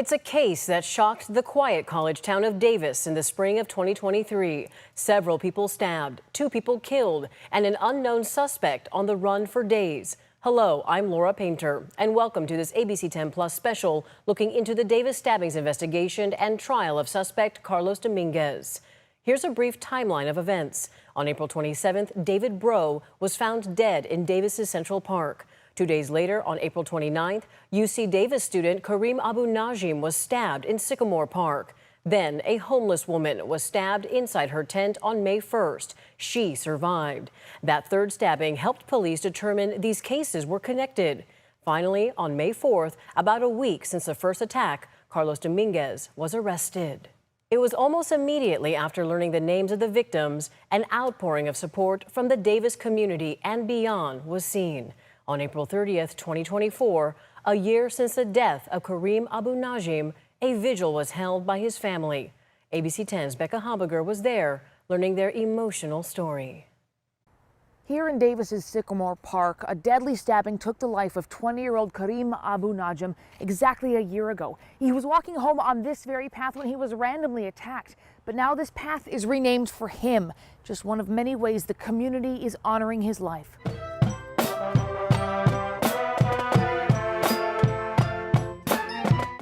It's a case that shocked the quiet college town of Davis in the spring of 2023. Several people stabbed, 2 people killed, and an unknown suspect on the run for days. Hello, I'm Laura Painter, and welcome to this ABC 10 Plus special looking into the Davis Stabbings investigation and trial of suspect Carlos Dominguez. Here's a brief timeline of events. On April 27th, David Breaux was found dead in Davis's Central Park. 2 days later, on April 29th, UC Davis student Kareem Abu Najim was stabbed in Sycamore Park. Then, a homeless woman was stabbed inside her tent on May 1st. She survived. That third stabbing helped police determine these cases were connected. Finally, on May 4th, about a week since the first attack, Carlos Dominguez was arrested. It was almost immediately after learning the names of the victims, an outpouring of support from the Davis community and beyond was seen. On April 30th, 2024, a year since the death of Kareem Abu Najim, a vigil was held by his family. ABC 10's Becca Hamburger was there, learning their emotional story. Here in Davis's Sycamore Park, a deadly stabbing took the life of 20-year-old Kareem Abu Najim exactly a year ago. He was walking home on this very path when he was randomly attacked. But now this path is renamed for him, just one of many ways the community is honoring his life.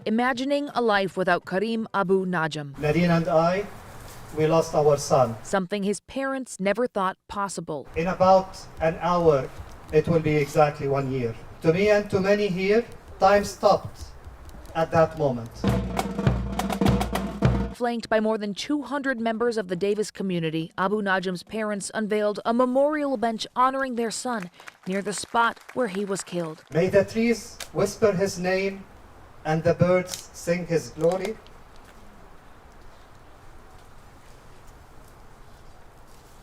Imagining a life without Kareem Abu Najim. Nadine and I, we lost our son. Something his parents never thought possible. In about an hour, it will be exactly 1 year. To me and to many here, time stopped at that moment. Flanked by more than 200 members of the Davis community, Abu Najim's parents unveiled a memorial bench honoring their son near the spot where he was killed. May the trees whisper his name and the birds sing his glory.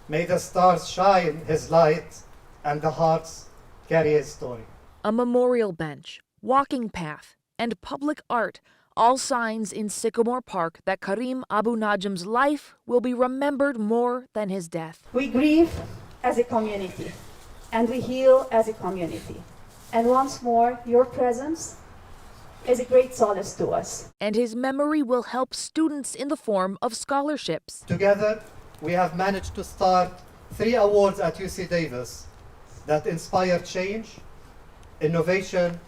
May the stars shine his light and the hearts carry his story. A memorial bench, walking path, and public art, all signs in Sycamore Park that Kareem Abu Najim's life will be remembered more than his death. We grieve as a community, and we heal as a community. And once more, your presence is a great solace to us. And his memory will help students in the form of scholarships. Together, we have managed to start 3 awards at UC Davis that inspire change, innovation,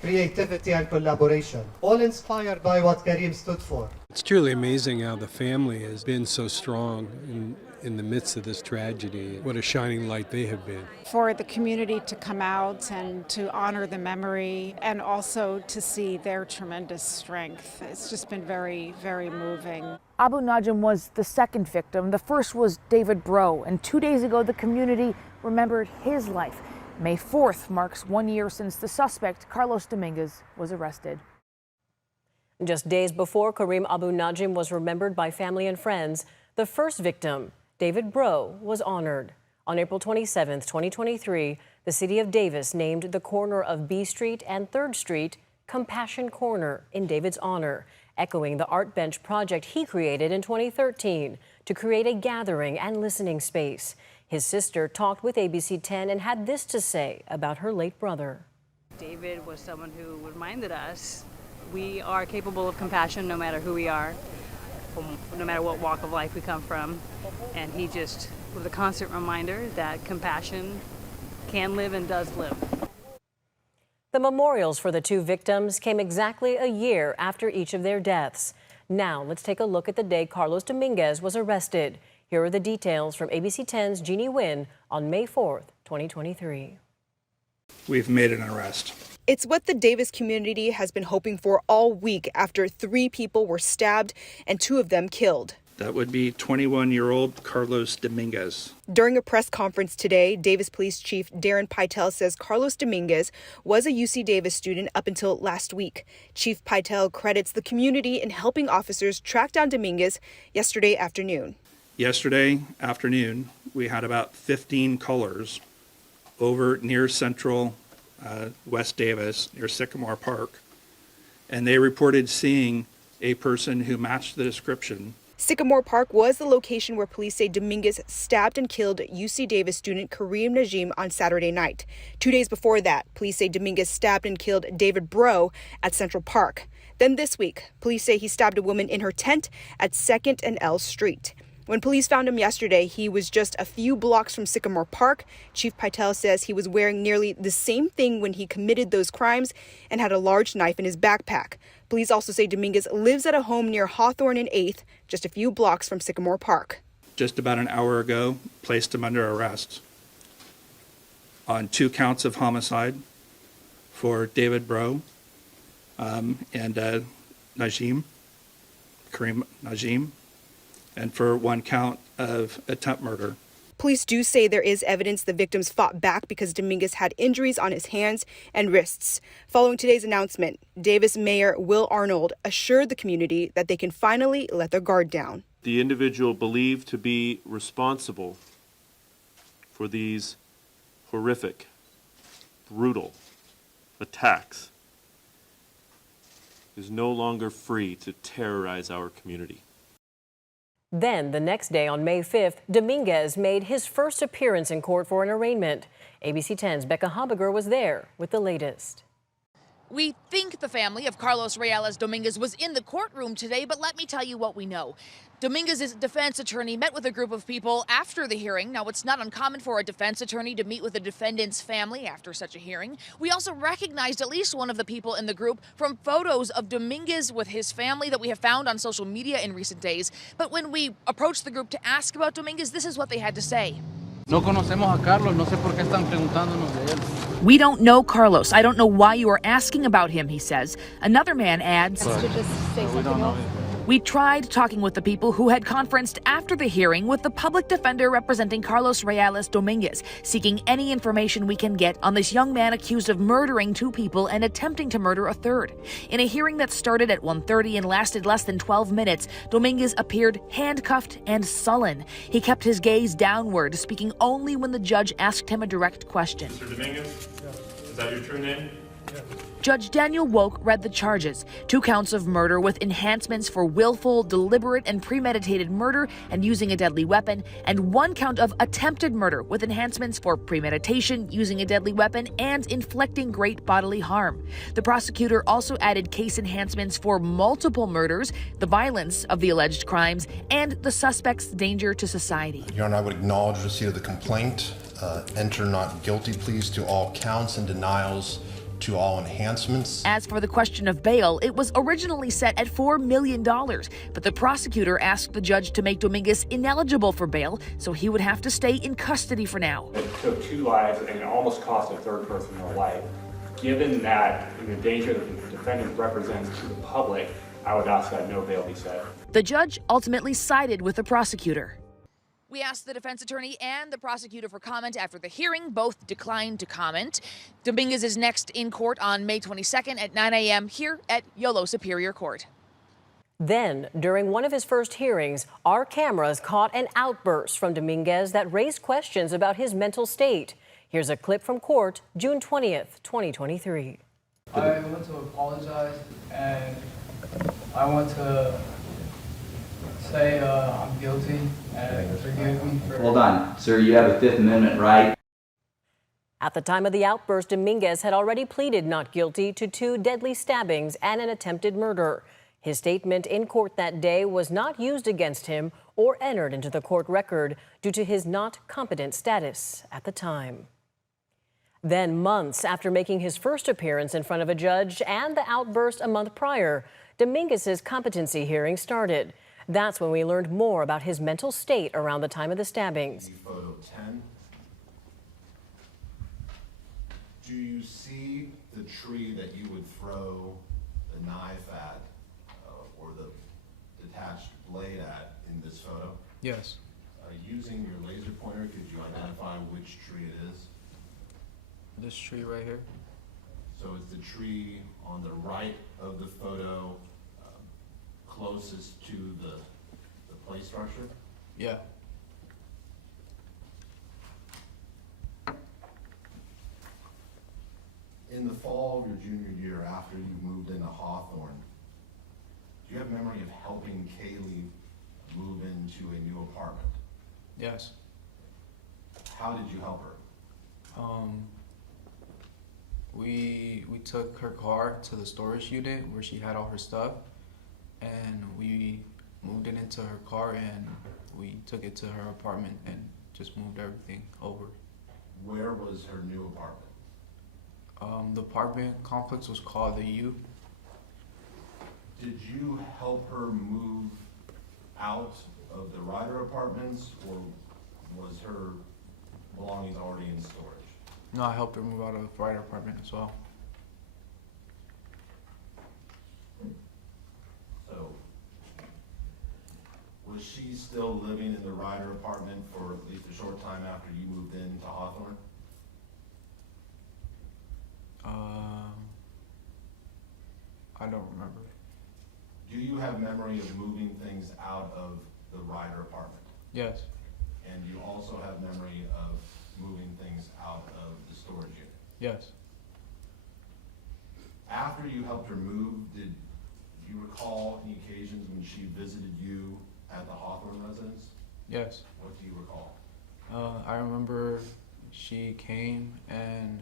creativity, and collaboration, all inspired by what Kareem stood for. It's truly amazing how the family has been so strong in the midst of this tragedy. What a shining light they have been. For the community to come out and to honor the memory and also to see their tremendous strength. It's just been very, very moving. Abu Najim was the second victim. The first was David Breaux, and 2 days ago the community remembered his life. May 4th marks 1 year since the suspect, Carlos Dominguez, was arrested. Just days before Kareem Abu Najim was remembered by family and friends, the first victim, David Breaux, was honored. On April 27, 2023, the city of Davis named the corner of B Street and 3rd Street Compassion Corner in David's honor, echoing the art bench project he created in 2013 to create a gathering and listening space. His sister talked with ABC 10 and had this to say about her late brother. David was someone who reminded us we are capable of compassion no matter who we are, no matter what walk of life we come from. And he just was a constant reminder that compassion can live and does live. The memorials for the 2 victims came exactly a year after each of their deaths. Now let's take a look at the day Carlos Dominguez was arrested. Here are the details from ABC 10's Jeannie Nguyen on May 4th, 2023. We've made an arrest. It's what the Davis community has been hoping for all week after 3 people were stabbed and 2 of them killed. That would be 21-year-old Carlos Dominguez. During a press conference today, Davis Police Chief Darren Pytel says Carlos Dominguez was a UC Davis student up until last week. Chief Pytel credits the community in helping officers track down Dominguez yesterday afternoon. Yesterday afternoon, we had about 15 callers over near Central West Davis, near Sycamore Park, and they reported seeing a person who matched the description. Sycamore Park was the location where police say Dominguez stabbed and killed UC Davis student Kareem Najim on Saturday night. 2 days before that, police say Dominguez stabbed and killed David Breaux at Central Park. Then this week, police say he stabbed a woman in her tent at 2nd and L Street. When police found him yesterday, he was just a few blocks from Sycamore Park. Chief Pytel says he was wearing nearly the same thing when he committed those crimes and had a large knife in his backpack. Police also say Dominguez lives at a home near Hawthorne and 8th, just a few blocks from Sycamore Park. Just about an hour ago, placed him under arrest on 2 counts of homicide for David Bro and Kareem Najim, and for 1 count of attempt murder. Police do say there is evidence the victims fought back because Dominguez had injuries on his hands and wrists. Following today's announcement, Davis Mayor Will Arnold assured the community that they can finally let their guard down. The individual believed to be responsible for these horrific, brutal attacks is no longer free to terrorize our community. Then, the next day on May 5th, Dominguez made his first appearance in court for an arraignment. ABC 10's Becca Habiger was there with the latest. We think the family of Carlos Reyes Dominguez was in the courtroom today, but let me tell you what we know. Dominguez's defense attorney met with a group of people after the hearing. Now, it's not uncommon for a defense attorney to meet with a defendant's family after such a hearing. We also recognized at least one of the people in the group from photos of Dominguez with his family that we have found on social media in recent days. But when we approached the group to ask about Dominguez, this is what they had to say. No conocemos a Carlos, no sé por qué están preguntándonos de él. We don't know Carlos. I don't know why you are asking about him, he says. Another man adds, we tried talking with the people who had conferenced after the hearing with the public defender representing Carlos Reyes Dominguez, seeking any information we can get on this young man accused of murdering 2 people and attempting to murder a 3rd. In a hearing that started at 1:30 and lasted less than 12 minutes, Dominguez appeared handcuffed and sullen. He kept his gaze downward, speaking only when the judge asked him a direct question. Mr. Dominguez, is that your true name? Judge Daniel Woke read the charges: 2 counts of murder with enhancements for willful, deliberate, and premeditated murder and using a deadly weapon, and 1 count of attempted murder with enhancements for premeditation, using a deadly weapon, and inflicting great bodily harm. The prosecutor also added case enhancements for multiple murders, the violence of the alleged crimes, and the suspect's danger to society. Your Honor, I would acknowledge receipt of the complaint, enter not guilty pleas to all counts and denials to all enhancements. As for the question of bail, it was originally set at $4 million, but the prosecutor asked the judge to make Dominguez ineligible for bail, so he would have to stay in custody for now. It took 2 lives and it almost cost a 3rd person their life. Given that the danger that the defendant represents to the public, I would ask that no bail be set. The judge ultimately sided with the prosecutor. We asked the defense attorney and the prosecutor for comment after the hearing. Both declined to comment. Dominguez is next in court on May 22nd at 9 a.m. here at Yolo Superior Court. Then, during one of his first hearings, our cameras caught an outburst from Dominguez that raised questions about his mental state. Here's a clip from court, June 20th, 2023. I want to apologize, and I want to say I'm guilty and forgive me for... Hold on, sir, you have a 5th Amendment right. At the time of the outburst, Dominguez had already pleaded not guilty to 2 deadly stabbings and an attempted murder. His statement in court that day was not used against him or entered into the court record due to his not competent status at the time. Then, months after making his first appearance in front of a judge and the outburst a month prior, Dominguez's competency hearing started. That's when we learned more about his mental state around the time of the stabbings. Photo 10. Do you see the tree that you would throw the knife at or the detached blade at in this photo? Yes. Using your laser pointer, could you identify which tree it is? This tree right here. So it's the tree on the right of the photo, closest to the play structure? Yeah. In the fall of your junior year, after you moved into Hawthorne, do you have memory of helping Kaylee move into a new apartment? Yes. How did you help her? We took her car to the storage unit where she had all her stuff, and we moved it into her car, and we took it to her apartment and just moved everything over. Where was her new apartment? The apartment complex was called the U. Did you help her move out of the Ryder apartments, or was her belongings already in storage? No, I helped her move out of the Ryder apartment as well. So, was she still living in the Ryder apartment for at least a short time after you moved into Hawthorne? I don't remember. Do you have memory of moving things out of the Ryder apartment? Yes. And you also have memory of moving things out of the storage unit? Yes. After you helped her move, did you recall any occasions when she visited you at the Hawthorne residence? Yes. What do you recall? I remember she came and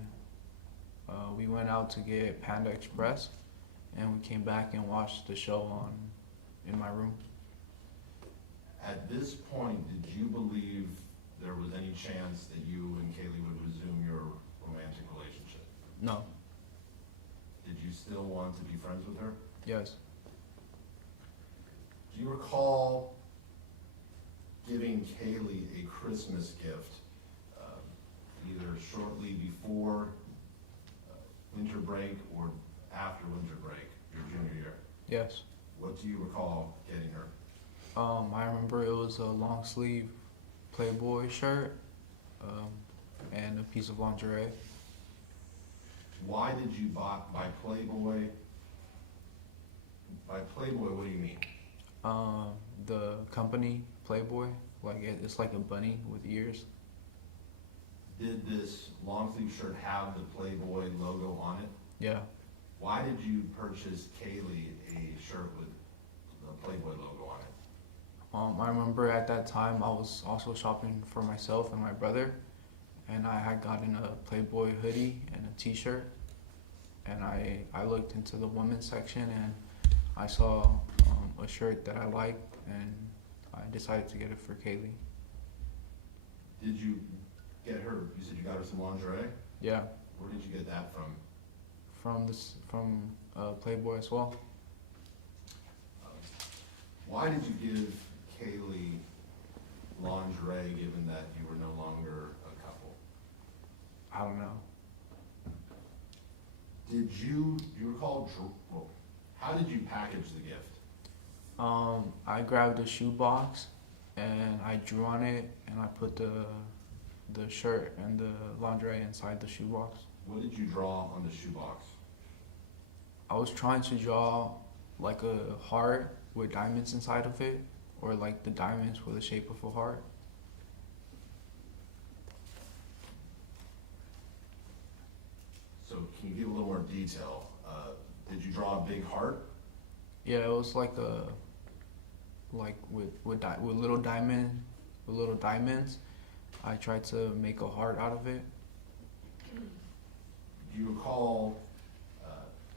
we went out to get Panda Express, and we came back and watched the show in my room. At this point, did you believe there was any chance that you and Kaylee would resume your romantic relationship? No. Did you still want to be friends with her? Yes. Do you recall giving Kaylee a Christmas gift, either shortly before winter break or after winter break, your junior year? Yes. What do you recall getting her? I remember it was a long sleeve Playboy shirt and a piece of lingerie. Why did you buy Playboy? By Playboy, what do you mean? The company Playboy, like it's like a bunny with ears. Did this long sleeve shirt have the Playboy logo on it? Yeah. Why did you purchase Kaylee a shirt with the Playboy logo on it? I remember at that time I was also shopping for myself and my brother, and I had gotten a Playboy hoodie and a t-shirt, and I looked into the women's section and I saw a shirt that I liked, and I decided to get it for Kaylee. Did you get her, you said you got her some lingerie? Yeah. Where did you get that from? From Playboy as well. Why did you give Kaylee lingerie given that you were no longer a couple? I don't know. Do you recall, how did you package the gift? I grabbed a shoe box and I drew on it, and I put the shirt and the lingerie inside the shoe box. What did you draw on the shoe box? I was trying to draw like a heart with diamonds inside of it, or like the diamonds were the shape of a heart. So can you give a little more detail? Did you draw a big heart? Yeah, it was like with little diamonds. I tried to make a heart out of it. Do you recall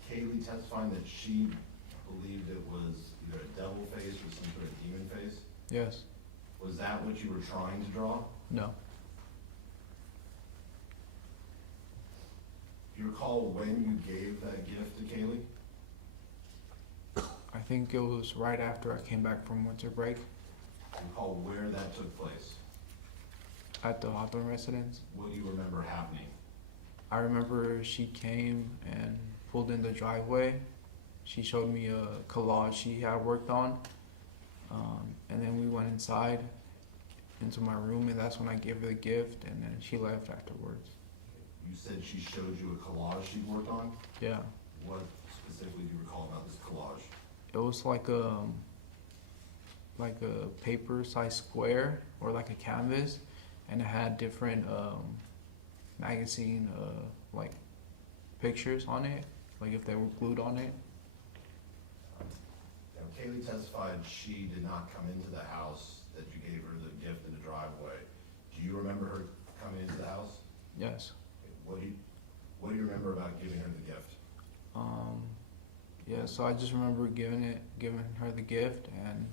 Kaylee testifying that she believed it was either a devil face or some sort of demon face? Yes. Was that what you were trying to draw? No. Do you recall when you gave that gift to Kaylee? I think it was right after I came back from winter break. Do you recall where that took place? At the Hawthorne residence. What do you remember happening? I remember she came and pulled in the driveway. She showed me a collage she had worked on. And then we went inside into my room, and that's when I gave her the gift, and then she left afterwards. You said she showed you a collage she worked on? Yeah. What specifically do you recall about this collage? It was like a paper-sized square, or like a canvas, and it had different magazine like pictures on it, like if they were glued on it. Kaylee testified she did not come into the house that you gave her the gift in the driveway. Do you remember her coming into the house? Yes. What What do you remember about giving her the gift? Yeah, so I just remember giving her the gift, and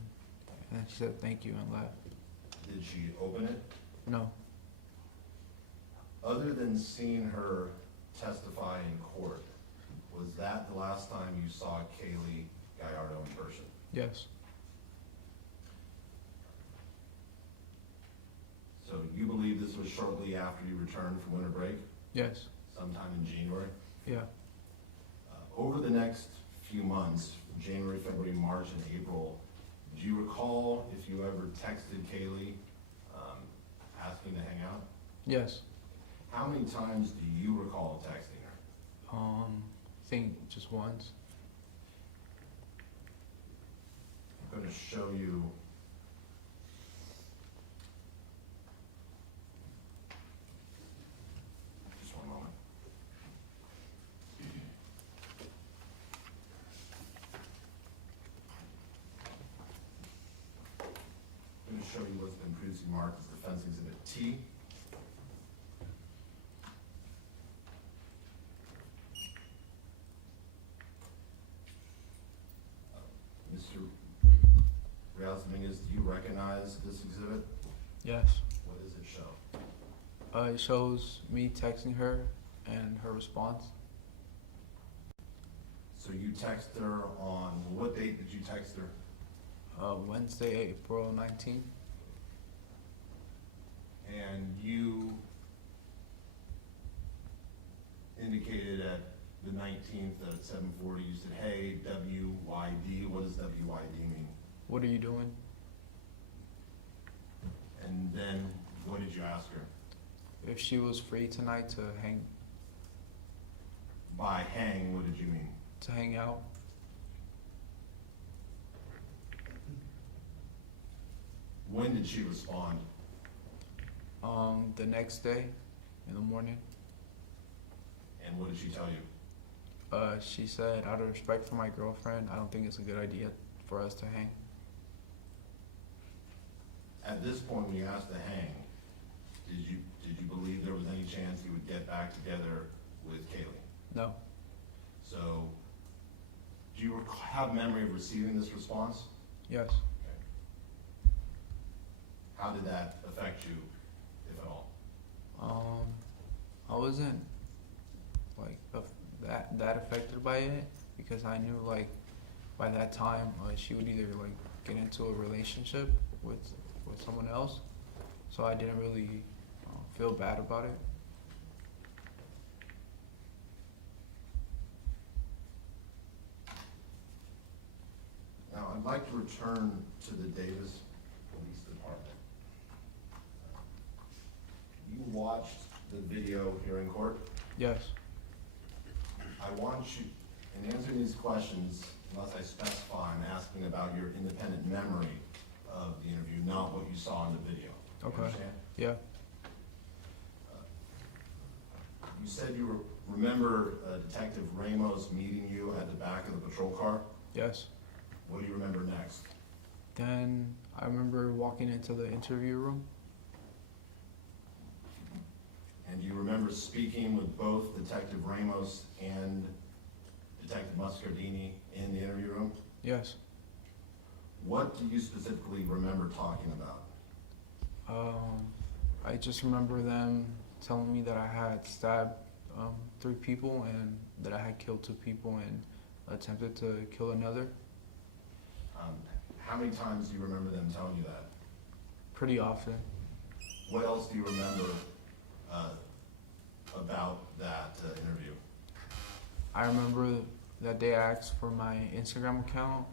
then she said thank you and left. Did she open it? No. Other than seeing her testify in court, was that the last time you saw Kaylee Gallardo in person? Yes. So you believe this was shortly after you returned from winter break? Yes. Sometime in January? Yeah. Over the next few months, January, February, March, and April, do you recall if you ever texted Kaylee asking to hang out? Yes. How many times do you recall texting her? I think just once. I'm going to show you just one moment. I'm going to show you what's been previously marked as Defense Exhibit T. Mr. Carlos Dominguez, do you recognize this exhibit? Yes. What does it show? It shows me texting her and her response. So you text her on, what date did you text her? Wednesday, April 19th. And you indicated at the 19th at 7:40, you said, hey, WYD. What does WYD mean? What are you doing? And then what did you ask her? If she was free tonight to hang What did you mean? to hang out. When did she respond? The next day in the morning. And what did she tell you? She said, out of respect for my girlfriend, I don't think it's a good idea for us to hang. At this point, when you asked to hang, did you believe there was any chance you would get back together with Kaylee? No. So, do you have memory of receiving this response? Yes. How did that affect you, if at all? I wasn't like that affected by it, because I knew like by that time she would either like get into a relationship with someone else, so I didn't really feel bad about it. Now, I'd like to return to the Davis Police Department. You watched the video here in court? Yes. I want you, in answering these questions, unless I specify, I'm asking about your independent memory of the interview, not what you saw in the video. You Okay. understand? Yeah. You said you remember Detective Ramos meeting you at the back of the patrol car? Yes. What do you remember next? Then I remember walking into the interview room. And you remember speaking with both Detective Ramos and Detective Muscardini in the interview room? Yes. What do you specifically remember talking about? I just remember them telling me that I had stabbed 3 people and that I had killed 2 people and attempted to kill another. How many times do you remember them telling you that? Pretty often. What else do you remember about that interview? I remember that they asked for my Instagram account,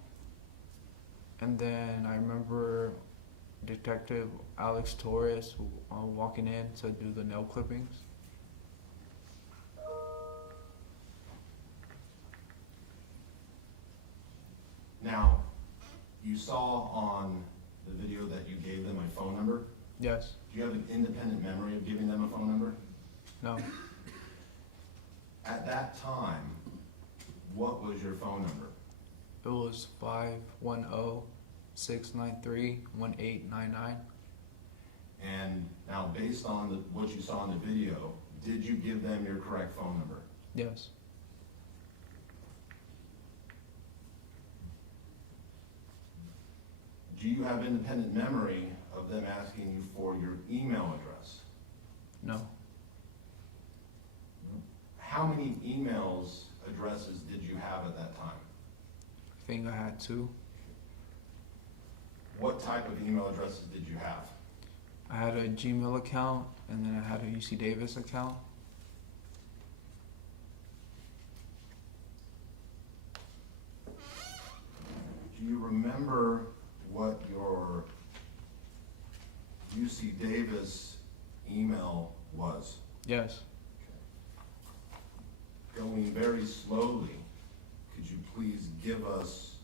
and then I remember Detective Alex Torres walking in to do the nail clippings. Now, you saw on the video that you gave them a phone number. Yes. Do you have an independent memory of giving them a phone number? No. At that time, what was your phone number? It was 510-693-1899. And now, based on what you saw in the video, did you give them your correct phone number? Yes. Do you have independent memory of them asking you for your email address? No. How many emails addresses did you have at that time? I think I had 2. What type of email addresses did you have? I had a Gmail account, and then I had a UC Davis account. Do you remember what your UC Davis email was? Yes. Going very slowly, could you please give us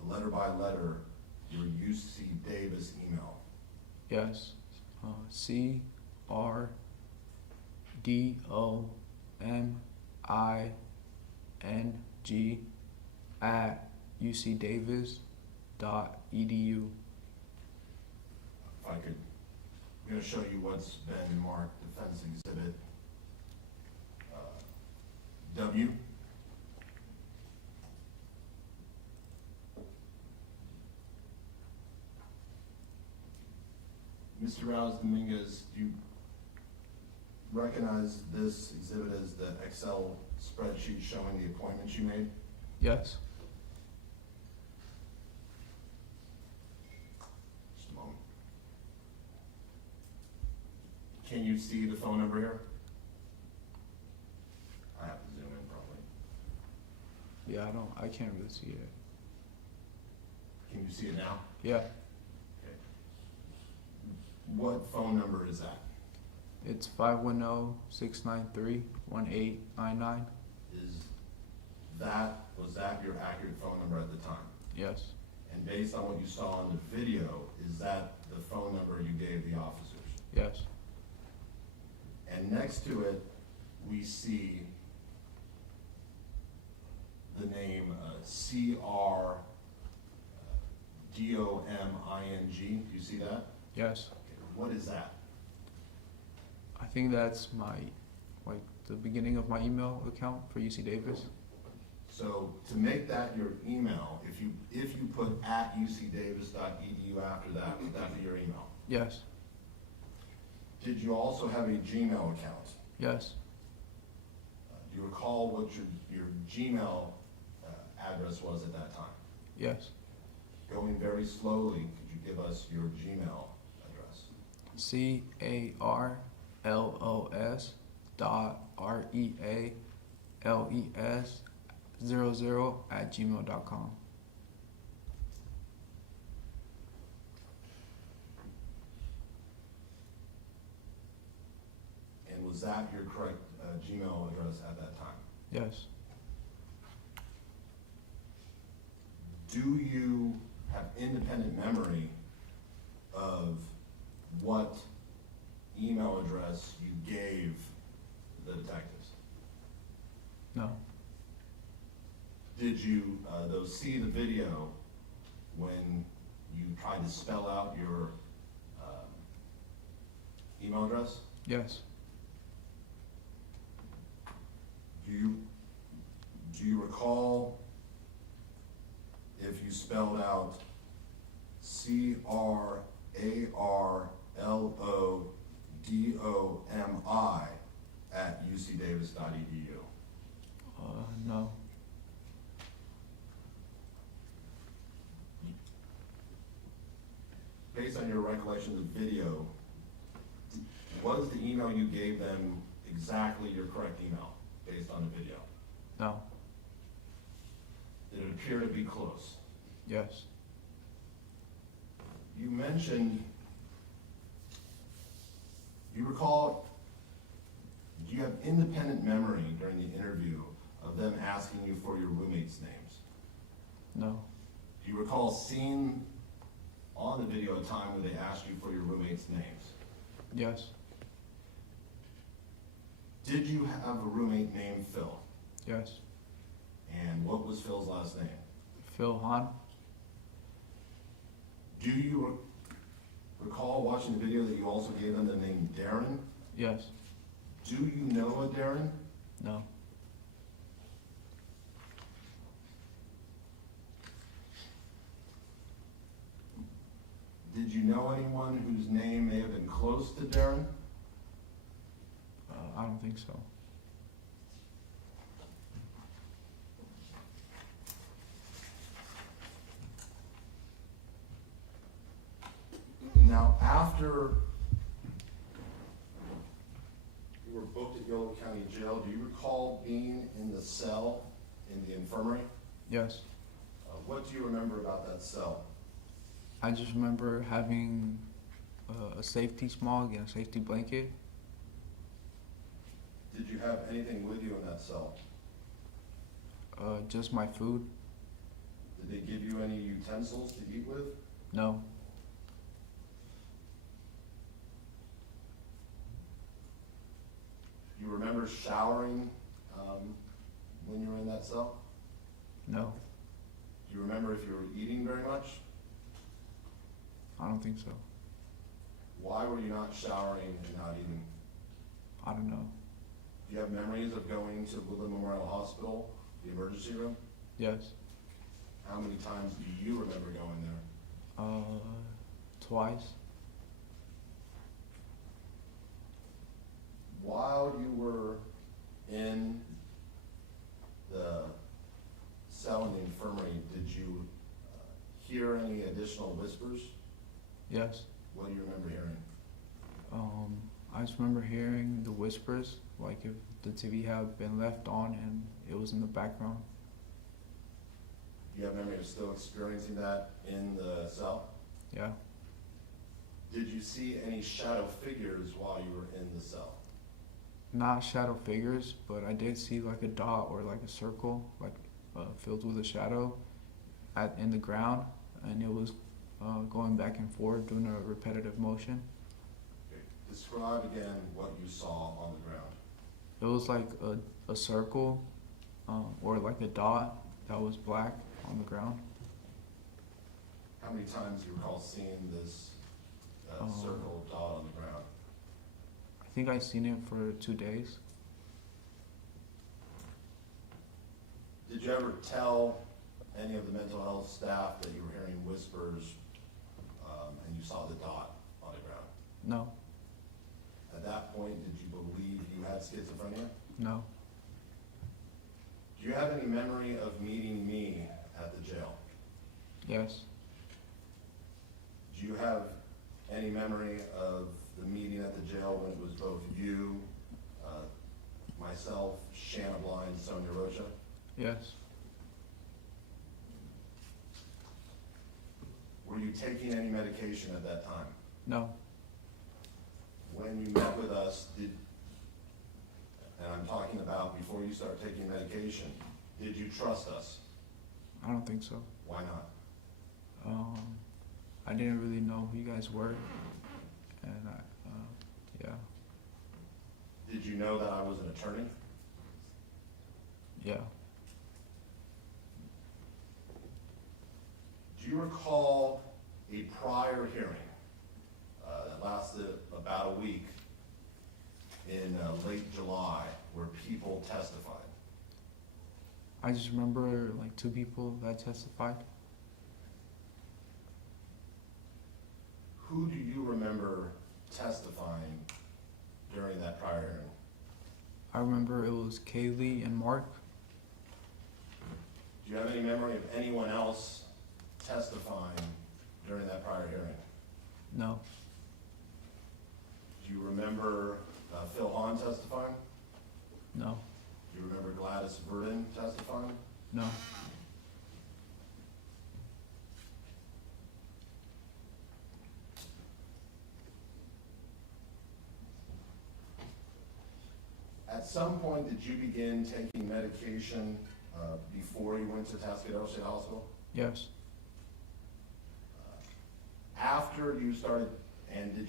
a letter by letter your UC Davis email? Yes. CRDOMING@ucdavis.edu. If I could, I'm going to show you what's been marked Defense Exhibit W. Mr. Carlos Dominguez, do you recognize this exhibit as the Excel spreadsheet showing the appointments you made? Yes. Just a moment. Can you see the phone number here? I have to zoom in probably. Yeah, I can't really see it. Can you see it now? Yeah. Okay. What phone number is that? It's 510-693-1899. Was that your accurate phone number at the time? Yes. And based on what you saw on the video, is that the phone number you gave the officers? Yes. And next to it, we see the name CRDOMING. Do you see that? Yes. Okay. What is that? I think that's the beginning of my email account for UC Davis. So to make that your email, if you put @ucdavis.edu after that, would that be your email? Yes. Did you also have a Gmail account? Yes. Do you recall what your Gmail address was at that time? Yes. Going very slowly, could you give us your Gmail address? CARLOS.REALES00@gmail.com. And was that your correct Gmail address at that time? Yes. Do you have independent memory of what email address you gave the detectives? No. Did you, though, see the video when you tried to spell out your email address? Yes. Do you recall if you spelled out CRARLODOMI@ucdavis.edu? No. Based on your recollection of the video, was the email you gave them exactly your correct email based on the video? No. Did it appear to be close? Yes. You mentioned, do you recall, do you have independent memory during the interview of them asking you for your roommates' names? No. Do you recall seeing on the video a time where they asked you for your roommates' names? Yes. Did you have a roommate named Phil? Yes. And what was Phil's last name? Phil Hahn? Do you recall watching the video that you also gave them the name Darren? Yes. Do you know a Darren? No. Did you know anyone whose name may have been close to Darren? I don't think so. Now, after you were booked at Yolo County Jail, do you recall being in the cell in the infirmary? Yes. What do you remember about that cell? I just remember having a safety smog and a safety blanket. Did you have anything with you in that cell? Just my food. Did they give you any utensils to eat with? No. Do you remember showering when you were in that cell? No. Do you remember if you were eating very much? I don't think so. Why were you not showering and not eating? I don't know. Do you have memories of going to Woodland Memorial Hospital, the emergency room? Yes. How many times do you remember going there? Twice. While you were in the cell in the infirmary, did you hear any additional whispers? Yes. What do you remember hearing? I just remember hearing the whispers, like if the TV had been left on and it was in the background. Do you have memory of still experiencing that in the cell? Yeah. Did you see any shadow figures while you were in the cell? Not shadow figures, but I did see like a dot or like a circle, like filled with a shadow in the ground, and it was going back and forth doing a repetitive motion. Okay. Describe again what you saw on the ground. It was like a circle or like a dot that was black on the ground. How many times do you recall seeing this circle dot on the ground? I think I seen it for 2 days. Did you ever tell any of the mental health staff that you were hearing whispers and you saw the dot on the ground? No. At that point, did you believe you had schizophrenia? No. Do you have any memory of meeting me at the jail? Yes. Do you have any memory of the meeting at the jail when it was both you, myself, Shanna Blind, Sonia Rocha? Yes. Were you taking any medication at that time? No. When you met with us, and I'm talking about before you start taking medication, did you trust us? I don't think so. Why not? I didn't really know who you guys were, and yeah. Did you know that I was an attorney? Yeah. Do you recall a prior hearing that lasted about a week in late July where people testified? I just remember like 2 people that testified. Who do you remember testifying during that prior hearing? I remember it was Kaylee and Mark. Do you have any memory of anyone else testifying during that prior hearing? No. Do you remember Phil Hahn testifying? No. Do you remember Gladys Verdon testifying? No. At some point, did you begin taking medication before you went to Tascadero State Hospital? Yes. After you started, and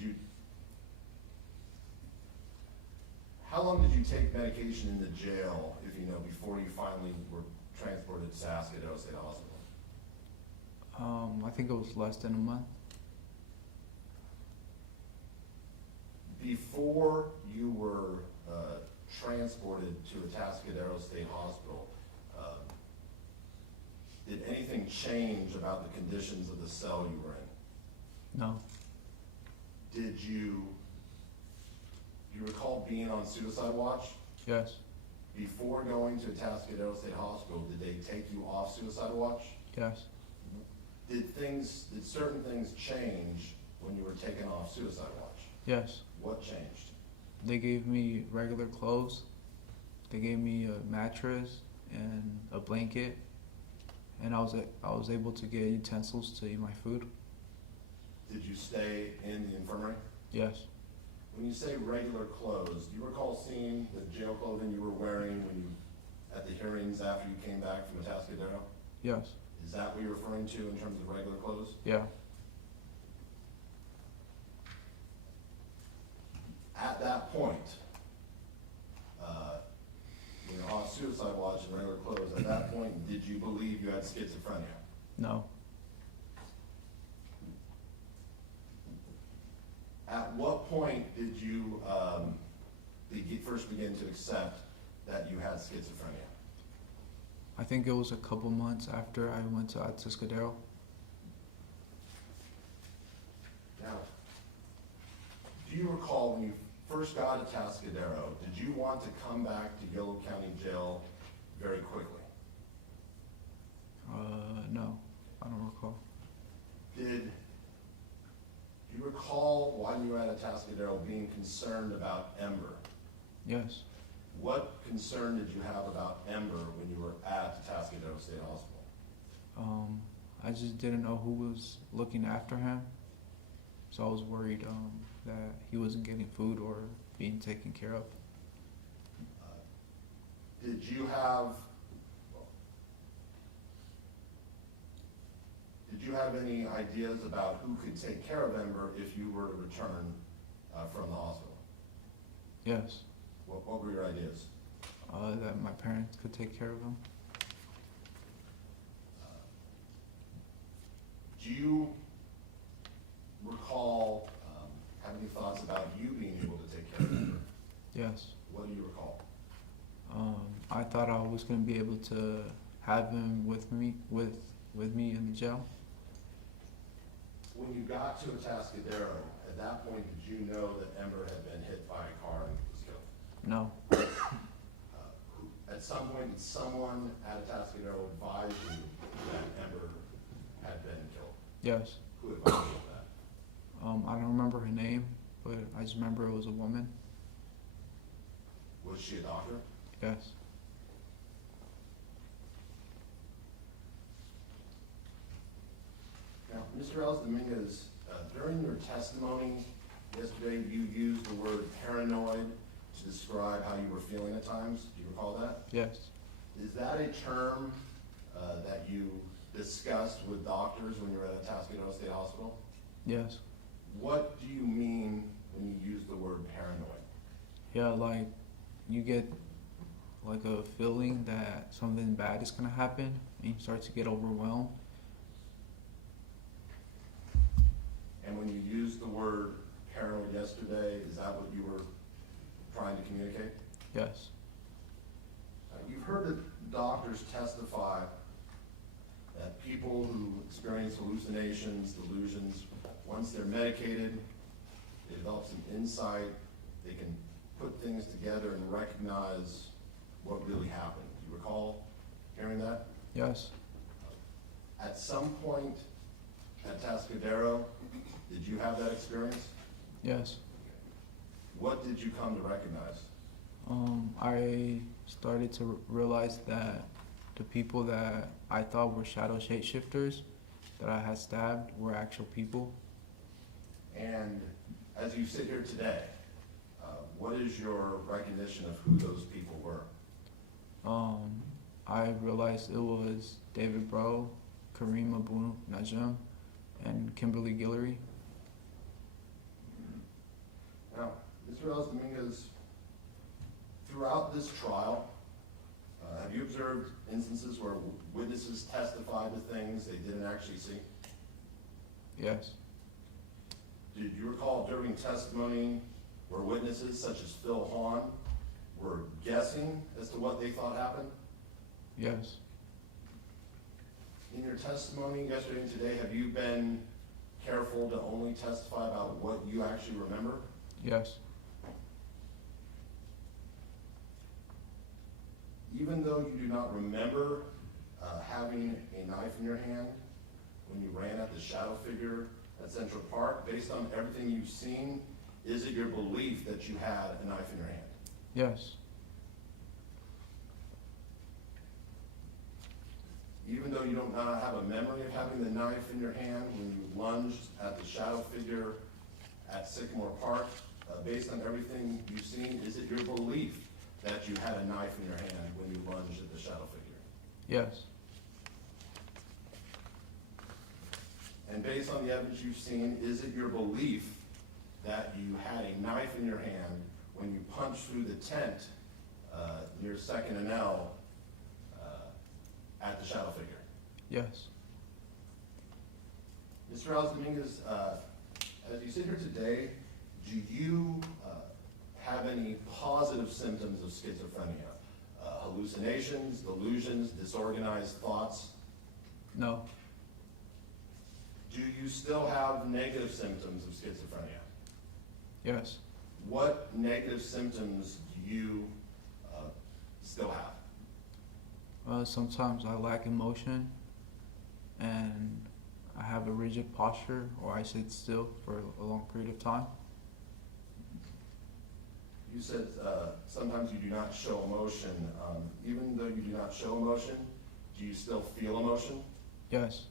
how long did you take medication in the jail, if you know, before you finally were transported to Tascadero State Hospital? I think it was less than a month. Before you were transported to a Tascadero State Hospital, did anything change about the conditions of the cell you were in? No. Do you recall being on suicide watch? Yes. Before going to Atascadero State Hospital, did they take you off suicide watch? Yes. Did certain things change when you were taken off suicide watch? Yes. What changed? They gave me regular clothes. They gave me a mattress and a blanket, and I was able to get utensils to eat my food. Did you stay in the infirmary? Yes. When you say regular clothes, do you recall seeing the jail clothing you were wearing at the hearings after you came back from Atascadero? Yes. Is that what you're referring to in terms of regular clothes? Yeah. At that point, when you're off suicide watch and regular clothes, at that point, did you believe you had schizophrenia? No. At what point did you first begin to accept that you had schizophrenia? I think it was a couple months after I went to Atascadero. Now, do you recall when you first got to Atascadero, did you want to come back to Yolo County Jail very quickly? No, I don't recall. Do you recall while you were at Atascadero being concerned about Ember? Yes. What concern did you have about Ember when you were at Atascadero State Hospital? I just didn't know who was looking after him, so I was worried that he wasn't getting food or being taken care of. Did you have any ideas about who could take care of Ember if you were to return from the hospital? Yes. What were your ideas? That my parents could take care of him. Do you recall have any thoughts about you being able to take care of Ember? Yes. What do you recall? I thought I was going to be able to have him with me in the jail. When you got to Atascadero, at that point, did you know that Ember had been hit by a car and was killed? No. At some point, did someone at Atascadero advise you that Ember had been killed? Yes. Who advised you of that? I don't remember her name, but I just remember it was a woman. Was she a doctor? Yes. Now, Mr. Carlos Dominguez, during your testimony yesterday, you used the word paranoid to describe how you were feeling at times. Do you recall that? Yes. Is that a term that you discussed with doctors when you were at Atascadero State Hospital? Yes. What do you mean when you use the word paranoid? Yeah, like you get like a feeling that something bad is gonna happen, and you start to get overwhelmed. And when you used the word paranoid yesterday, is that what you were trying to communicate? Yes. You've heard that doctors testify that people who experience hallucinations, delusions, once they're medicated, they develop some insight, they can put things together and recognize what really happened. Do you recall hearing that? Yes. At some point at Atascadero, did you have that experience? Yes. What did you come to recognize? I started to realize that the people that I thought were shadow shapeshifters that I had stabbed were actual people. And as you sit here today, what is your recognition of who those people were? I realized it was David Bro, Kareem Abu Najm, and Kimberly Guillory. Now, Mr. Carlos Dominguez, throughout this trial, have you observed instances where witnesses testified to things they didn't actually see? Yes. Did you recall during testimony where witnesses such as Phil Hahn were guessing as to what they thought happened? Yes. In your testimony yesterday and today, have you been careful to only testify about what you actually remember? Yes. Even though you do not remember having a knife in your hand when you ran at the shadow figure at Central Park, based on everything you've seen, is it your belief that you had a knife in your hand? Yes. Even though you don't have a memory of having the knife in your hand when you lunged at the shadow figure at Sycamore Park, based on everything you've seen, is it your belief that you had a knife in your hand when you lunged at the shadow figure? Yes. And based on the evidence you've seen, is it your belief that you had a knife in your hand when you punched through the tent near 2nd and L at the shadow figure? Yes. Mr. Carlos Dominguez, as you sit here today, do you have any positive symptoms of schizophrenia? Hallucinations, delusions, disorganized thoughts? No. Do you still have negative symptoms of schizophrenia? Yes. What negative symptoms do you still have? Sometimes I lack emotion, and I have a rigid posture, or I sit still for a long period of time. You said sometimes you do not show emotion. Even though you do not show emotion, do you still feel emotion? Yes.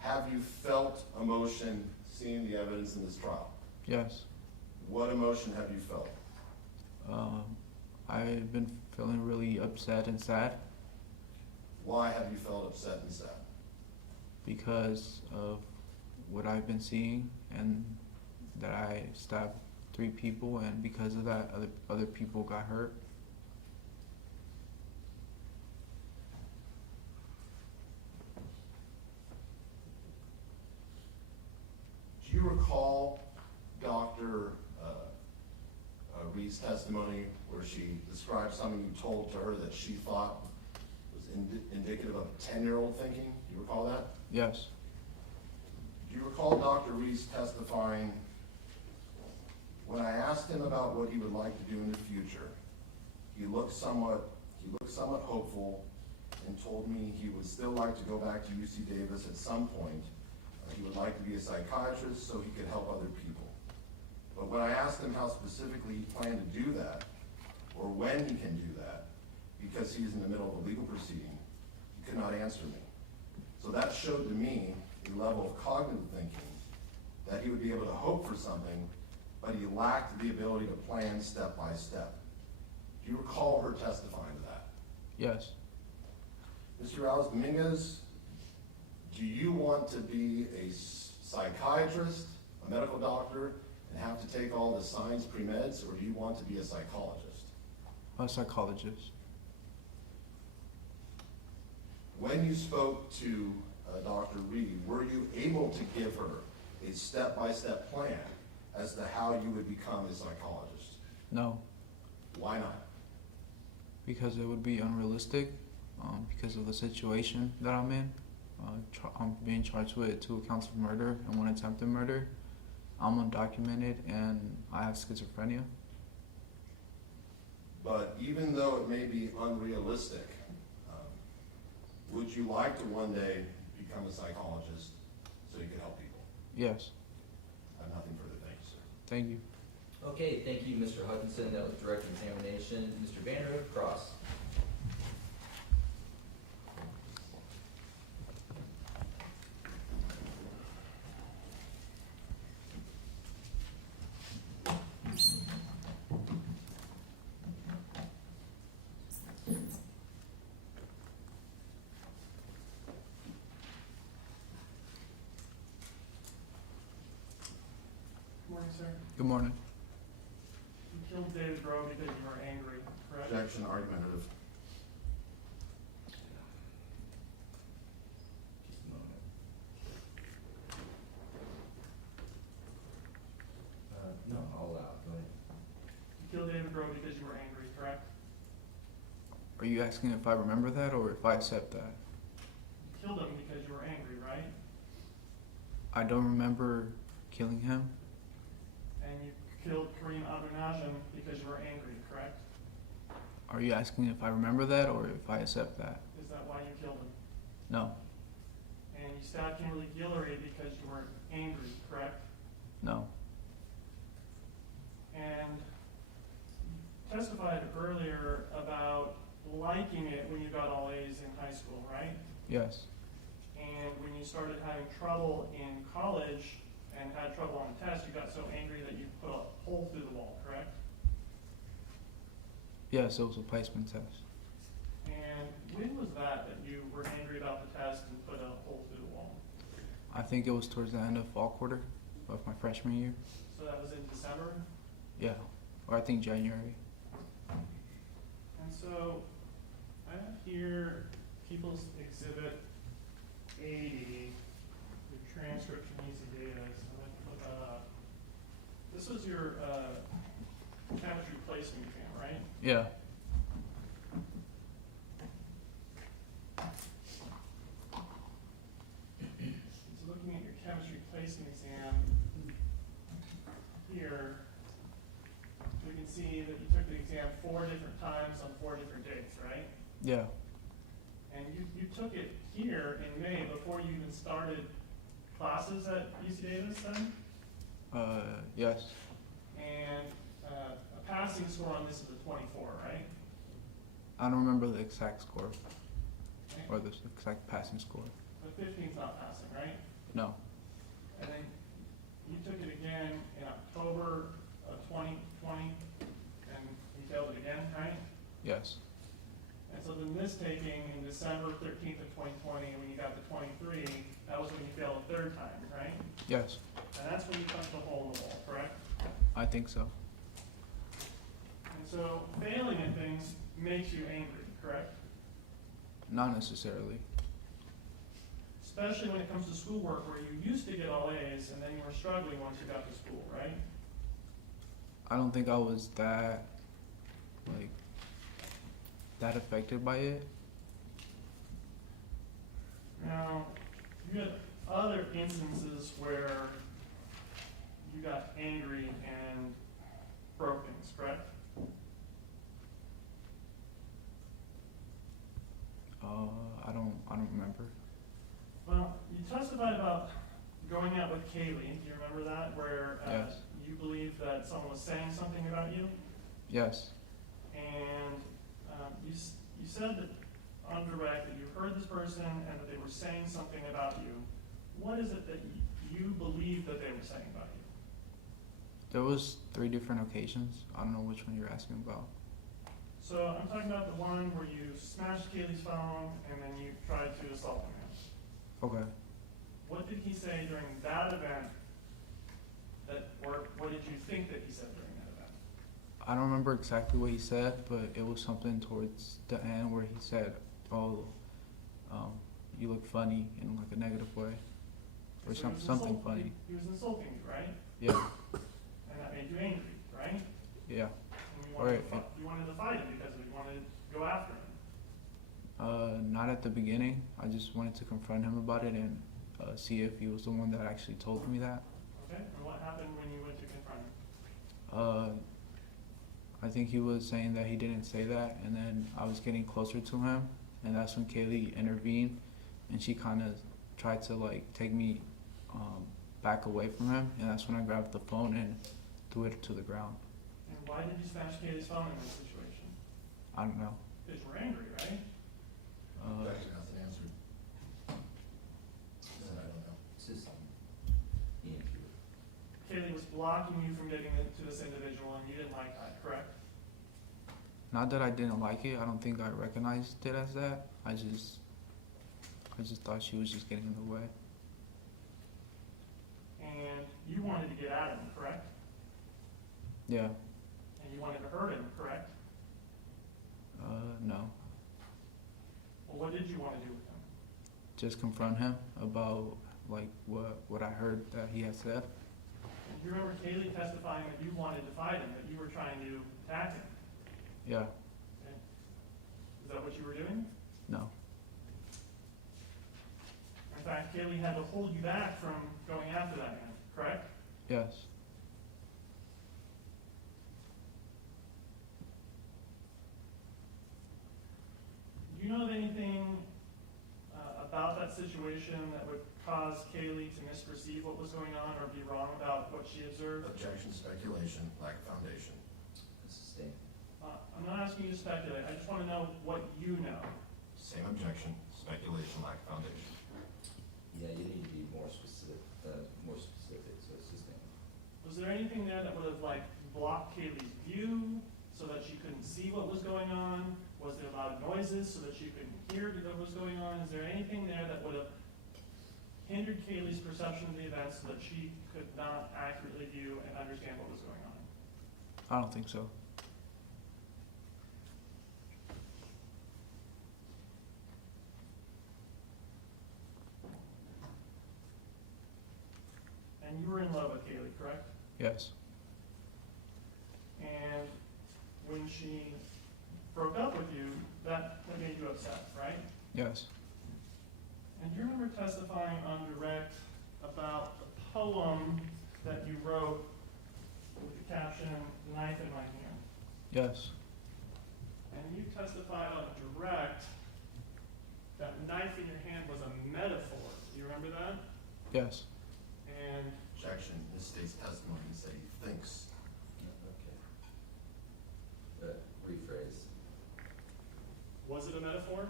Have you felt emotion seeing the evidence in this trial? Yes. What emotion have you felt? I've been feeling really upset and sad. Why have you felt upset and sad? Because of what I've been seeing, and that I stabbed 3 people, and because of that, other people got hurt. Do you recall Dr. Reed's testimony where she described something you told to her that she thought was indicative of a 10-year-old thinking? Do you recall that? Yes. Do you recall Dr. Reed's testifying, when I asked him about what he would like to do in the future, he looked somewhat hopeful and told me he would still like to go back to UC Davis at some point. He would like to be a psychiatrist so he could help other people. But when I asked him how specifically he planned to do that, or when he can do that, because he's in the middle of a legal proceeding, he could not answer me. So that showed to me a level of cognitive thinking that he would be able to hope for something, but he lacked the ability to plan step by step. Do you recall her testifying to that? Yes. Mr. Carlos Dominguez, do you want to be a psychiatrist, a medical doctor, and have to take all the science pre-meds, or do you want to be a psychologist? A psychologist. When you spoke to Dr. Reed, were you able to give her a step-by-step plan as to how you would become a psychologist? No. Why not? Because it would be unrealistic, because of the situation that I'm in. I'm being charged with 2 counts of murder and 1 attempted murder. I'm undocumented and I have schizophrenia. But even though it may be unrealistic, would you like to one day become a psychologist so you can help people? Yes. I have nothing further. Thank you, sir. Thank you. Okay, thank you, Mr. Hutchinson. That was direct examination. Mr. Vanderhook, cross. Morning, sir. Good morning. You killed David Rowe because you were angry, correct? Objection, argumentative. Just a moment. No, I'll allow it. Go ahead. You killed David Rowe because you were angry, correct? Are you asking if I remember that or if I accept that? You killed him because you were angry, right? I don't remember killing him. And you killed Kareem Abu Najm because you were angry, correct? Are you asking if I remember that or if I accept that? Is that why you killed him? No. And you stabbed Kimberly Guillory because you were angry, correct? No. And you testified earlier about liking it when you got all A's in high school, right? Yes. And when you started having trouble in college and had trouble on the test, you got so angry that you put a hole through the wall, correct? Yes, it was a placement test. And when was that you were angry about the test and put a hole through the wall? I think it was towards the end of fall quarter of my freshman year. So that was in December? Yeah, or I think January. And so I have here People's Exhibit 80, the transcript from UC Davis. I'm going to look that up. This was your chemistry placement exam, right? Yeah. So looking at your chemistry placement exam here, we can see that you took the exam 4 different times on 4 different dates, right? Yeah. And you took it here in May before you even started classes at UC Davis then? Yes. And a passing score on this is a 24, right? I don't remember the exact score or the exact passing score. But 15's not passing, right? No. And then you took it again in October of 2020 and you failed it again, right? Yes. And so then this taking in December 13th of 2020, when you got the 23, that was when you failed a 3rd time, right? Yes. And that's when you punched a hole in the wall, correct? I think so. And so failing at things makes you angry, correct? Not necessarily. Especially when it comes to schoolwork where you used to get all A's and then you were struggling once you got to school, right? I don't think I was that affected by it. Now, you had other instances where you got angry and broke things, correct? I don't remember. Well, you testified about going out with Kaylee. Do you remember that? Where Yes. you believe that someone was saying something about you? Yes. And you said that on direct that you heard this person and that they were saying something about you. What is it that you believe that they were saying about you? There was 3 different occasions. I don't know which one you're asking about. So I'm talking about the one where you smashed Kaylee's phone and then you tried to assault him. Okay. What did he say during that event or what did you think that he said during that event? I don't remember exactly what he said, but it was something towards the end where he said, "Oh, you look funny," in like a negative way, or So he was something funny. He was insulting you, right? Yeah. And that made you angry, right? Yeah. And you Right. wanted to fight him because you wanted to go after him. Not at the beginning. I just wanted to confront him about it and see if he was the one that actually told me that. Okay, and what happened when you went to confront him? I think he was saying that he didn't say that, and then I was getting closer to him, and that's when Kaylee intervened, and she kind of tried to take me back away from him, and that's when I grabbed the phone and threw it to the ground. And why did you smash Kaylee's phone in this situation? I don't know. Because you were angry, right? Actually, that's an answer. Said I don't know. It's just being pure. Kaylee was blocking you from getting to this individual and you didn't like that, correct? Not that I didn't like it. I don't think I recognized it as that. I just thought she was just getting in the way. And you wanted to get at him, correct? Yeah. And you wanted to hurt him, correct? No. Well, what did you want to do with him? Just confront him about what I heard that he had said. And do you remember Kaylee testifying that you wanted to fight him, that you were trying to attack him? Yeah. Okay. Is that what you were doing? No. In fact, Kaylee had to hold you back from going after that man, correct? Yes. Do you know of anything about that situation that would cause Kaylee to misperceive what was going on or be wrong about what she observed? Objection, speculation, lack of foundation. Sustained. I'm not asking you to speculate. I just want to know what you know. Same objection, speculation, lack of foundation. Yeah, you need to be more specific, so sustained. Was there anything there that would have like blocked Kaylee's view so that she couldn't see what was going on? Was there loud noises so that she couldn't hear what was going on? Is there anything there that would have hindered Kaylee's perception of the events so that she could not accurately view and understand what was going on? I don't think so. And you were in love with Kaylee, correct? Yes. And when she broke up with you, that made you upset, right? Yes. And do you remember testifying on direct about the poem that you wrote with the caption, "Knife in My Hand"? Yes. And you testified on direct that knife in your hand was a metaphor. Do you remember that? Yes. And Objection, this state's testimony said he thinks. Okay. Rephrase. was it a metaphor?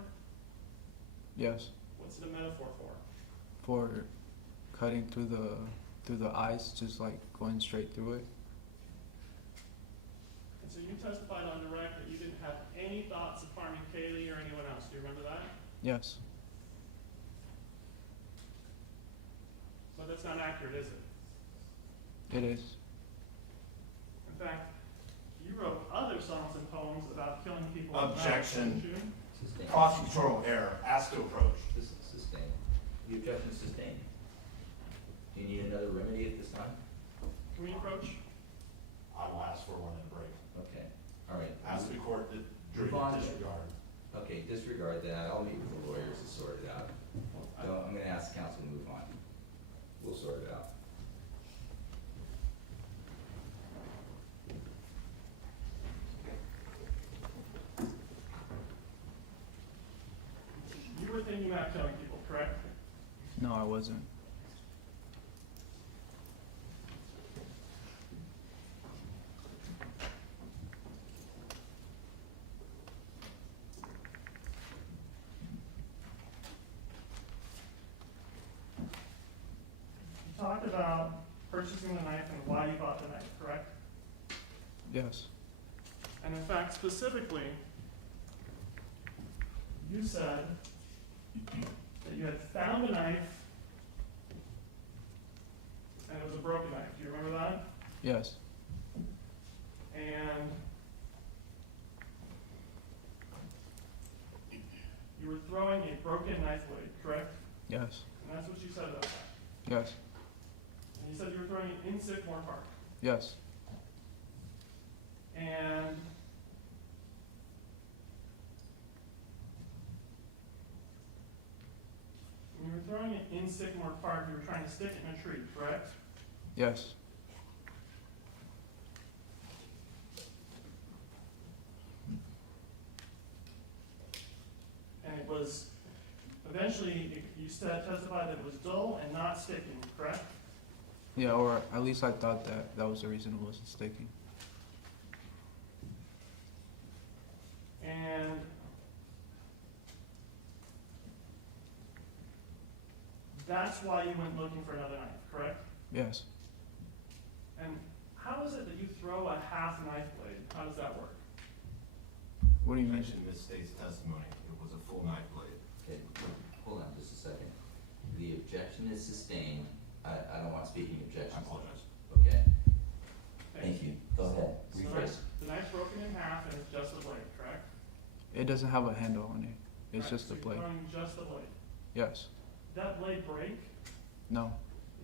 Yes. What's it a metaphor for? For cutting through the ice, just like going straight through it. And so you testified on direct that you didn't have any thoughts of harming Kaylee or anyone else. Do you remember that? Yes. But that's not accurate, is it? It is. In fact, you wrote other songs and poems about killing people. Objection. Sustained. Prosecutorial error. Asked to approach. This is sustained. The objection is sustained. Do you need another remedy at this time? Can we approach? I will ask for one at a break. Okay. All right. Ask the court to Move on. disregard. Okay, disregard that. I'll meet with the lawyers to sort it out. I'm going to ask counsel to move on. We'll sort it out. You were thinking about killing people, correct? No, I wasn't. You talked about purchasing the knife and why you bought the knife, correct? Yes. And in fact, specifically, you said that you had found a knife and it was a broken knife. Do you remember that? Yes. And you were throwing a broken knife blade, correct? Yes. And that's what you said about that. Yes. And you said you were throwing it in Sycamore Park. Yes. And when you were throwing it in Sycamore Park, you were trying to stick it in a tree, correct? Yes. And it was, eventually, you testified that it was dull and not sticking, correct? Yeah, or at least I thought that was the reason it wasn't sticking. And that's why you went looking for another knife, correct? Yes. And how is it that you throw a half knife blade? How does that work? What do you mean? Mentioned Ms. State's testimony. It was a full knife blade. Okay, hold on just a second. The objection is sustained. I don't want speaking objections. I apologize. Okay, Okay. thank you. Go ahead. So Rephrase. the knife's broken in half and it's just a blade, correct? It doesn't have a handle on it. It's Right, just so a you're blade. throwing just the blade. Yes. Did that blade break? No.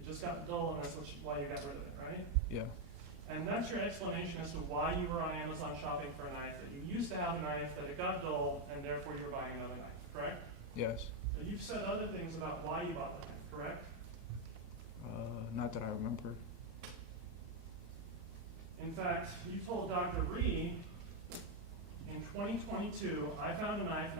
It just got dull and that's why you got rid of it, right? Yeah. And that's your explanation as to why you were on Amazon shopping for a knife, that you used to have a knife, that it got dull, and therefore you're buying another knife, correct? Yes. Now, you've said other things about why you bought the knife, correct? Not that I remember. In fact, you told Dr. Ree in 2022, I found a knife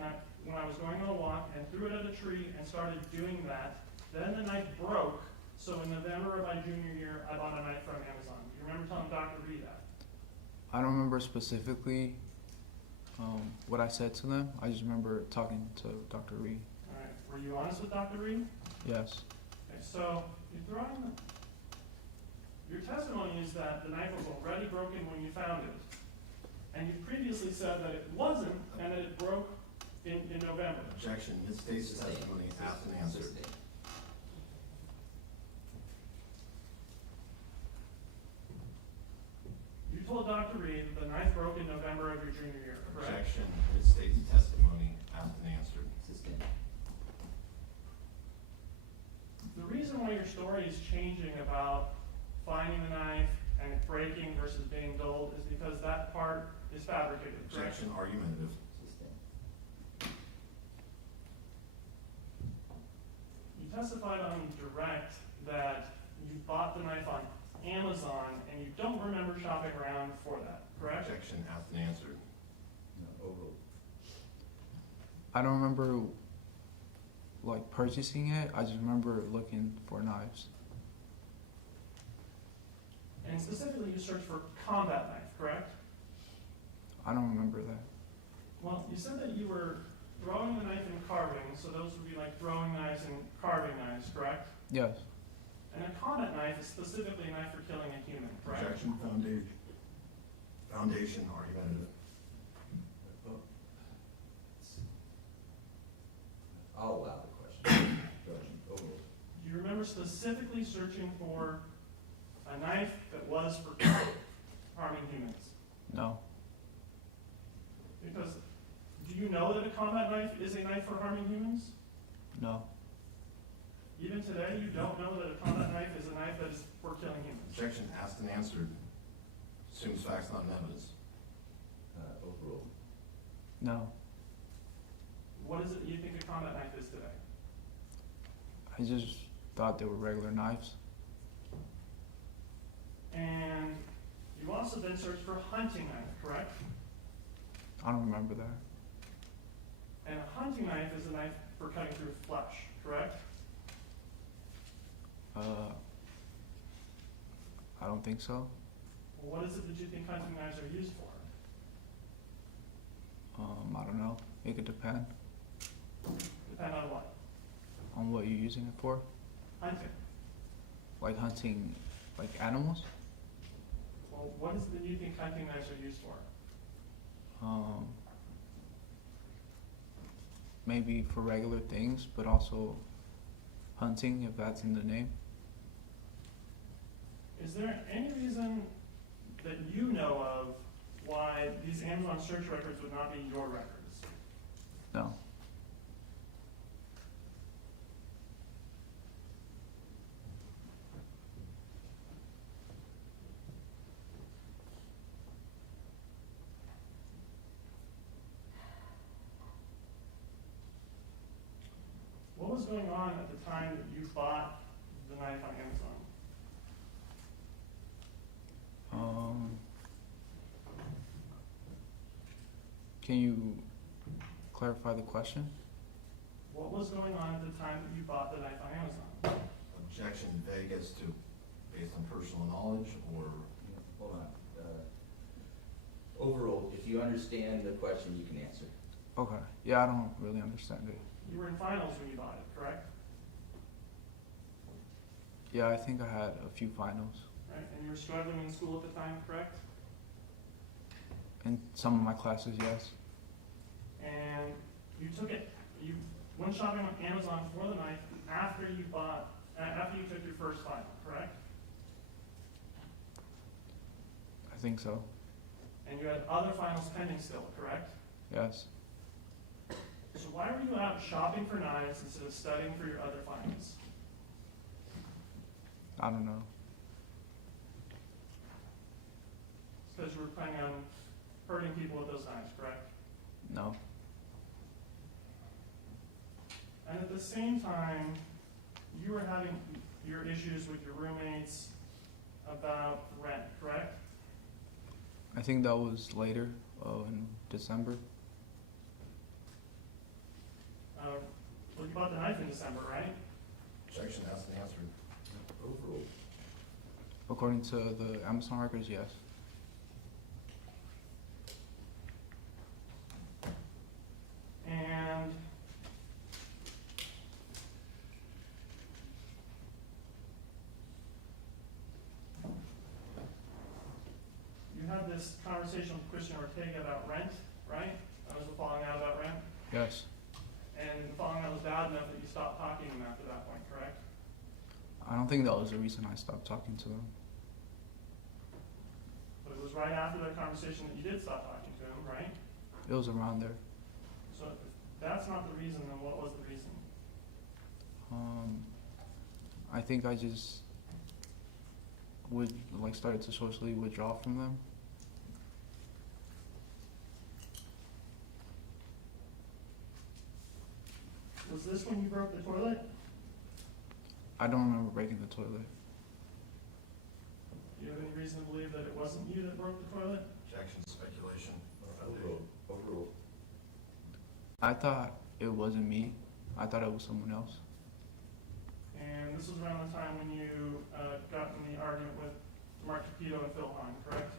when I was going on a walk and threw it at a tree and started doing that. Then the knife broke, so in November of my junior year, I bought a knife from Amazon. Do you remember telling Dr. Ree that? I don't remember specifically what I said to them. I just remember talking to Dr. Reed. All right. Were you honest with Dr. Reed? Yes. Okay, so your testimony is that the knife was already broken when you found it. And you previously said that it wasn't and that it broke in November. Objection. Ms. Stace's testimony asked and answered. You told Dr. Reed that the knife broke in November of your junior year, correct? Objection. Ms. Stace's testimony asked and answered. The reason why your story is changing about finding the knife and it breaking versus being dulled is because that part is fabricated, correct? Objection. Argumentative. You testified on direct that you bought the knife on Amazon and you don't remember shopping around for that, correct? Objection. Asked and answered. I don't remember like purchasing it. I just remember looking for knives. And specifically, you searched for combat knife, correct? I don't remember that. Well, you said that you were throwing the knife and carving, so those would be like throwing knives and carving knives, correct? Yes. And a combat knife is specifically a knife for killing a human, correct? Objection. Foundation. Argumentative. I'll allow the question. Do you remember specifically searching for a knife that was for harming humans? No. Because do you know that a combat knife is a knife for harming humans? No. Even today, you don't know that a combat knife is a knife that is for killing humans? Objection. Asked and answered. Assumes facts, not evidence. Overruled. No. What is it you think a combat knife is today? I just thought they were regular knives. And you also then searched for a hunting knife, correct? I don't remember that. And a hunting knife is a knife for cutting through flesh, correct? I don't think so. Well, what is it that you think hunting knives are used for? I don't know. It could depend. Depend on what? On what you're using it for. Hunting. Like hunting, like animals? Well, what is it that you think hunting knives are used for? Maybe for regular things, but also hunting, if that's in the name. Is there any reason that you know of why these Amazon search records would not be your records? No. What was going on at the time that you bought the knife on Amazon? Can you clarify the question? What was going on at the time that you bought the knife on Amazon? Objection. Vague as to based on personal knowledge or. Hold on. Overruled. If you understand the question, you can answer. Okay. Yeah, I don't really understand it. You were in finals when you bought it, correct? Yeah, I think I had a few finals. Right, and you were struggling in school at the time, correct? In some of my classes, yes. And you went shopping on Amazon for the knife after you took your first final, correct? I think so. And you had other finals pending still, correct? Yes. So why were you out shopping for knives instead of studying for your other finals? I don't know. It's because you were planning on hurting people with those knives, correct? No. And at the same time, you were having your issues with your roommates about rent, correct? I think that was later, in December. Well, you bought the knife in December, right? Objection has been answered. Overruled. According to the Amazon records, yes. And you had this conversation with Christian Ortega about rent, right? That was the falling out about rent? Yes. And the falling out was bad enough that you stopped talking to him after that point, correct? I don't think that was the reason I stopped talking to them. But it was right after that conversation that you did stop talking to him, right? It was around there. So if that's not the reason, then what was the reason? I think I just started to socially withdraw from them. Was this when you broke the toilet? I don't remember breaking the toilet. Do you have any reason to believe that it wasn't you that broke the toilet? Objection, speculation. Overruled. Overruled. I thought it wasn't me. I thought it was someone else. And this was around the time when you got in the argument with Mark Capito and Phil Hahn, correct?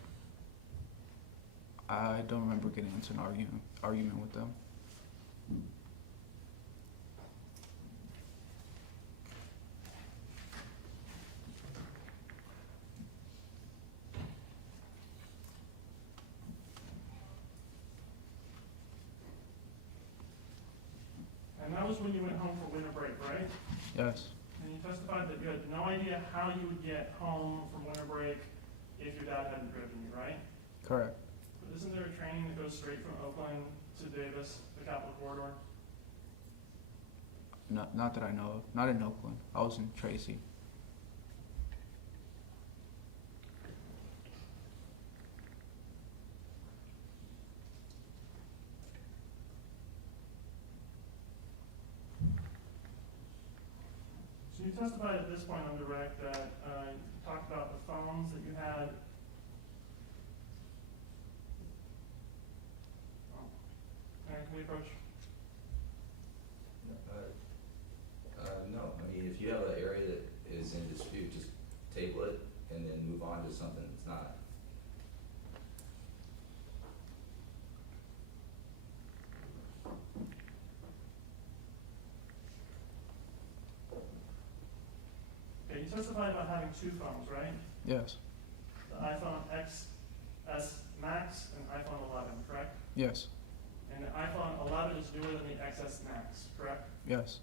I don't remember getting into an argument with them. And that was when you went home for winter break, right? Yes. And you testified that you had no idea how you would get home from winter break if your dad hadn't driven you, right? Correct. But isn't there a train that goes straight from Oakland to Davis, the Capital Corridor? Not that I know of. Not in Oakland. I was in Tracy. So you testified at this point on direct that you talked about the phones that you had. Aaron, can we approach? No, I mean, if you have an area that is in dispute, just table it and then move on to something that's not. Okay, you testified about having two phones, right? Yes. The iPhone XS Max and iPhone 11, correct? Yes. And the iPhone 11 is newer than the XS Max, correct? Yes.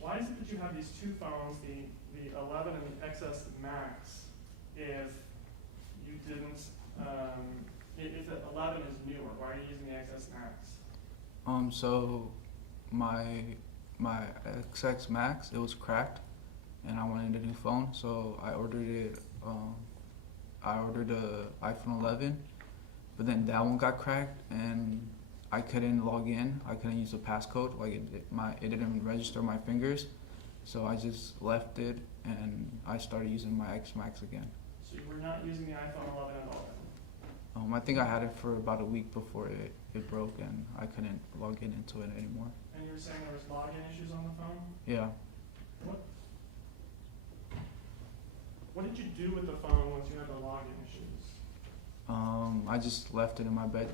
Why is it that you have these two phones, the 11 and the XS Max, if you didn't, if the 11 is newer, why are you using the XS Max? So my XX Max, it was cracked, and I wanted a new phone, so I ordered it. I ordered a iPhone 11, but then that one got cracked, and I couldn't log in. I couldn't use the passcode. Like it didn't register my fingers, so I just left it, and I started using my X Max again. So you were not using the iPhone 11 at all? I think I had it for about a week before it broke, and I couldn't log in into it anymore. And you were saying there was login issues on the phone? Yeah. What did you do with the phone once you had the login issues? I just left it in my bed.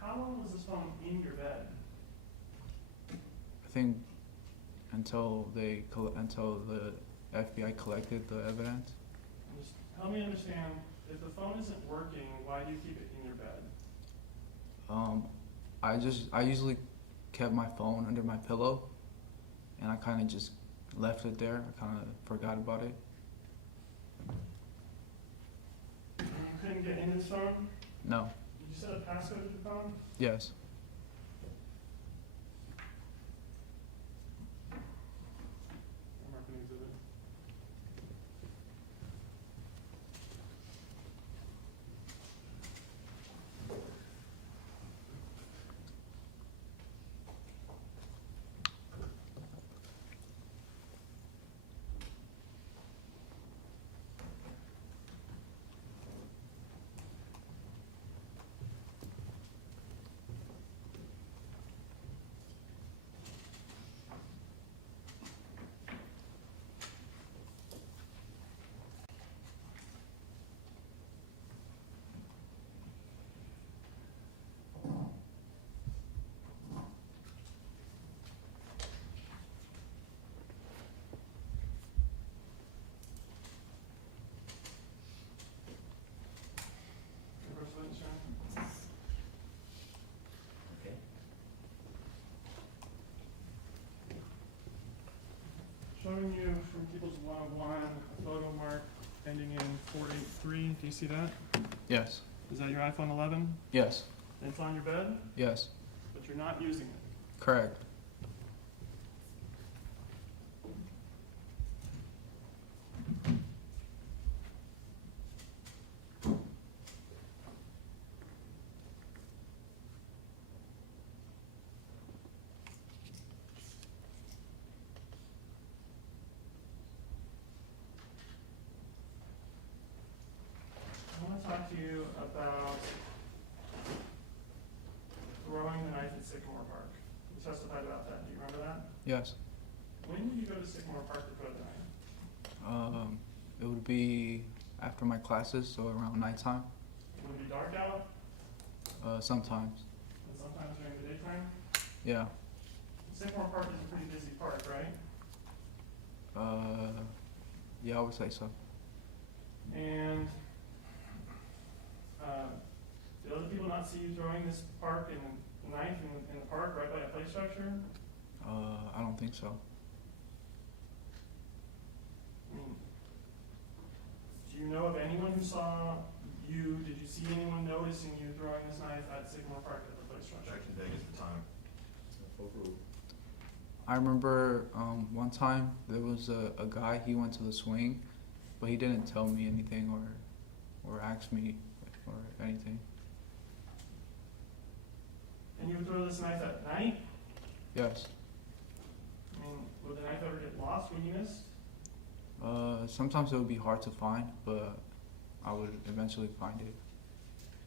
How long was this phone in your bed? I think until the FBI collected the evidence. Just help me understand, if the phone isn't working, why do you keep it in your bed? I usually kept my phone under my pillow, and I kind of just left it there. I kind of forgot about it. And you couldn't get in this phone? No. Did you set a passcode to the phone? Yes. I'm marking the exhibit. ending in 483. Do you see that? Yes. Is that your iPhone 11? Yes. It's on your bed, Yes. but you're not using it. Correct. I want to talk to you about throwing the knife at Sycamore Park. You testified about that. Do you remember that? Yes. When did you go to Sycamore Park to throw the knife? It would be after my classes, so around nighttime. Would it be dark out? Sometimes. And sometimes during the daytime? Yeah. Sycamore Park is a pretty busy park, right? Yeah, I would say so. And did other people not see you throwing this knife in the park right by a play structure? I don't think so. I mean, do you know of anyone who saw you? Did you see anyone noticing you throwing this knife at Sycamore Park at the play structure? Objection, Vegas, the time. I remember one time there was a guy, he went to the swing, but he didn't tell me anything or ask me or anything. And you would throw this knife at night? Yes. I mean, would the knife ever get lost when you missed? Sometimes it would be hard to find, but I would eventually find it.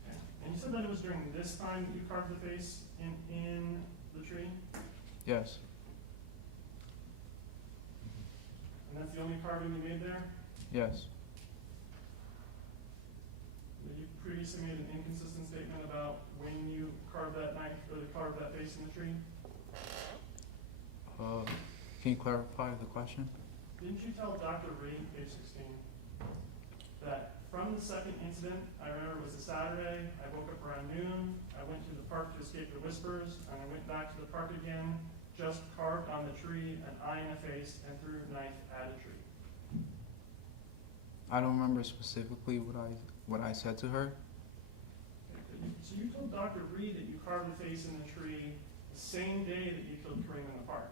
Okay. And you said that it was during this time that you carved the face in the tree? Yes. And that's the only carving you made there? Yes. You previously made an inconsistent statement about when you carved that knife or carved that face in the tree? Can you clarify the question? Didn't you tell Dr. Reed, page 16, that from the second incident, I remember it was a Saturday, I woke up around noon, I went to the park to escape the whispers, and I went back to the park again, just carved on the tree an eye and a face, and threw a knife at a tree? I don't remember specifically what I said to her. Okay, so you told Dr. Reed that you carved the face in the tree the same day that you killed Kareem in the park?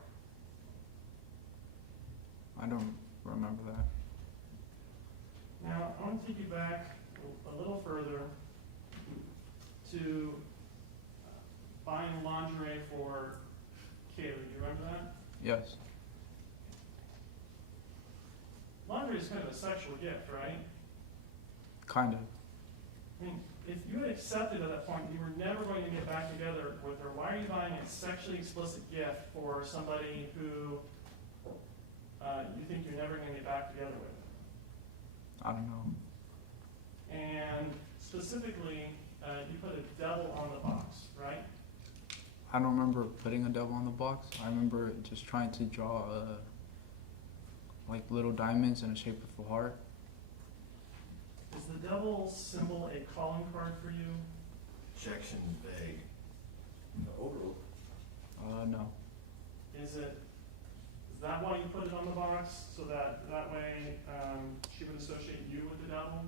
I don't remember that. Now, I want to take you back a little further to buying lingerie for Kaylee. Do you remember that? Yes. Lingerie is kind of a sexual gift, right? Kind of. I mean, if you had accepted at that point you were never going to get back together with her, why are you buying a sexually explicit gift for somebody who you think you're never going to get back together with? I don't know. And specifically, you put a devil on the box, right? I don't remember putting a devil on the box. I remember just trying to draw like little diamonds in the shape of a heart. Is the devil symbol a calling card for you? Objection, vague. Overruled. No. Is that why you put it on the box, so that way she would associate you with the devil?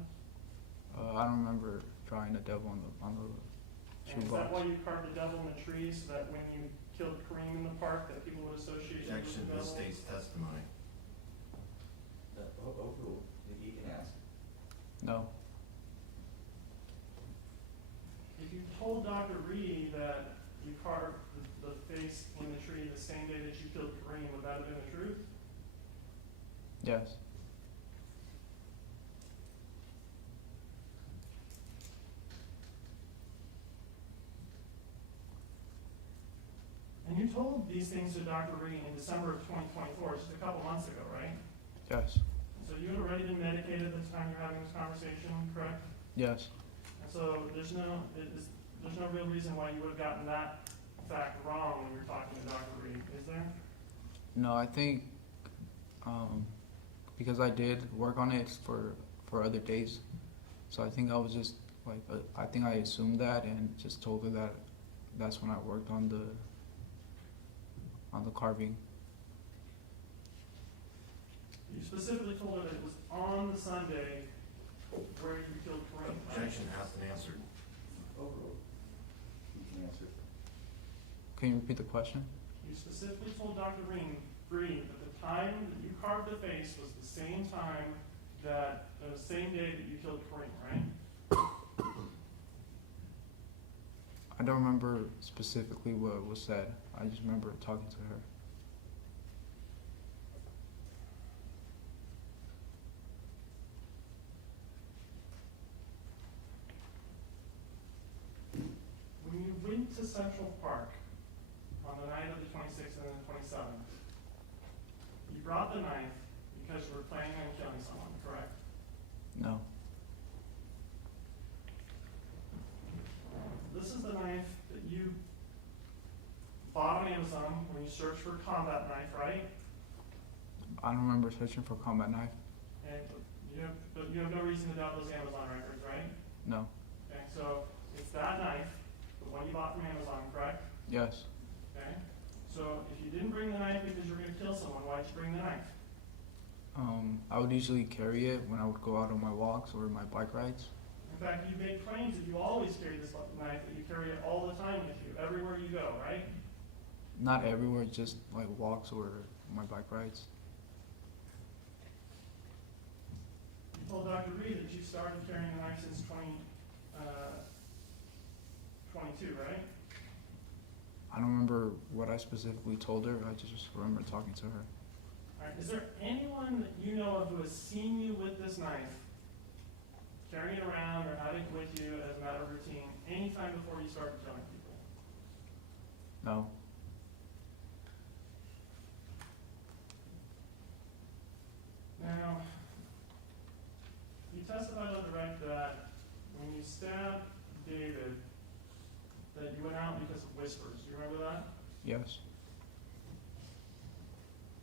I don't remember drawing a devil on the And is shoebox. that why you carved the devil in the tree, so that when you killed Kareem in the park, that people would associate you with Objection, the this devil? state's testimony. Overruled. You can ask. No. If you told Dr. Reed that you carved the face in the tree the same day that you killed Kareem, would that have been the truth? Yes. And you told these things to Dr. Reed in December of 2024, just a couple months ago, right? Yes. So you had already been medicated at the time you're having this conversation, correct? Yes. And so there's no real reason why you would have gotten that fact wrong when you were talking to Dr. Reed, is there? No, I think because I did work on it for other days, so I think I was just like I think I assumed that and just told her that that's when I worked on the carving. You specifically told her that it was on the Sunday where you killed Kareem. Objection has been answered. Can you repeat the question? You specifically told Dr. Green that the time that you carved the face was the same time that, the same day that you killed Kareem, right? I don't remember specifically what was said. I just remember talking to her. When you went to Central Park on the night of the 26th and the 27th, you brought the knife because you were planning on killing someone, correct? No. This is the knife that you bought on Amazon when you searched for combat knife, right? I don't remember searching for combat knife. And but you have no reason to doubt those Amazon records, right? No. Okay, so it's that knife, the one you bought from Amazon, correct? Yes. Okay, so if you didn't bring the knife because you were going to kill someone, why'd you bring the knife? I would usually carry it when I would go out on my walks or my bike rides. In fact, you made claims that you always carry this knife, that you carry it all the time with you, everywhere you go, right? Not everywhere, just like walks or my bike rides. You told Dr. Reed that you started carrying a knife since 22, right? I don't remember what I specifically told her. I just remember talking to her. All right, is there anyone that you know of who has seen you with this knife, carrying it around or having it with you as a matter of routine, anytime before you started killing people? No. Now, you testified on direct that when you stabbed David, that you went out because of whispers. Do you remember that? Yes.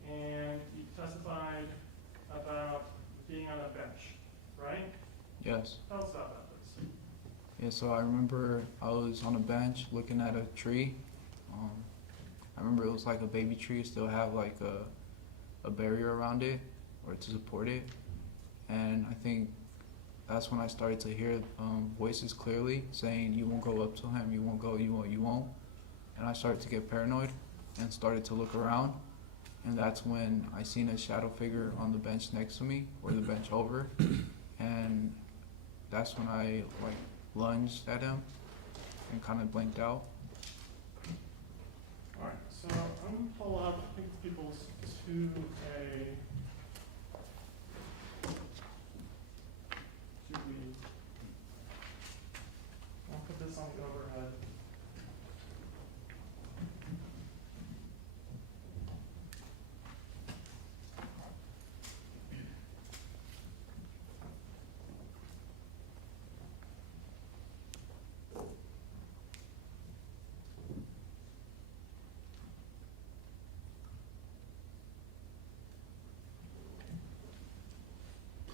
And you testified about being on a bench, right? Yes. Tell us about that, please. Yeah, so I remember I was on a bench looking at a tree. I remember it was like a baby tree, still have like a barrier around it or to support it. And I think that's when I started to hear voices clearly saying, you won't go up to him, you won't go, you won't, you won't. And I started to get paranoid and started to look around. And that's when I seen a shadow figure on the bench next to me, or the bench over. And that's when I like lunged at him and kind of blinked out. All right, so I'm going to pull up, I think it's people's 2A. I'll put this on the overhead.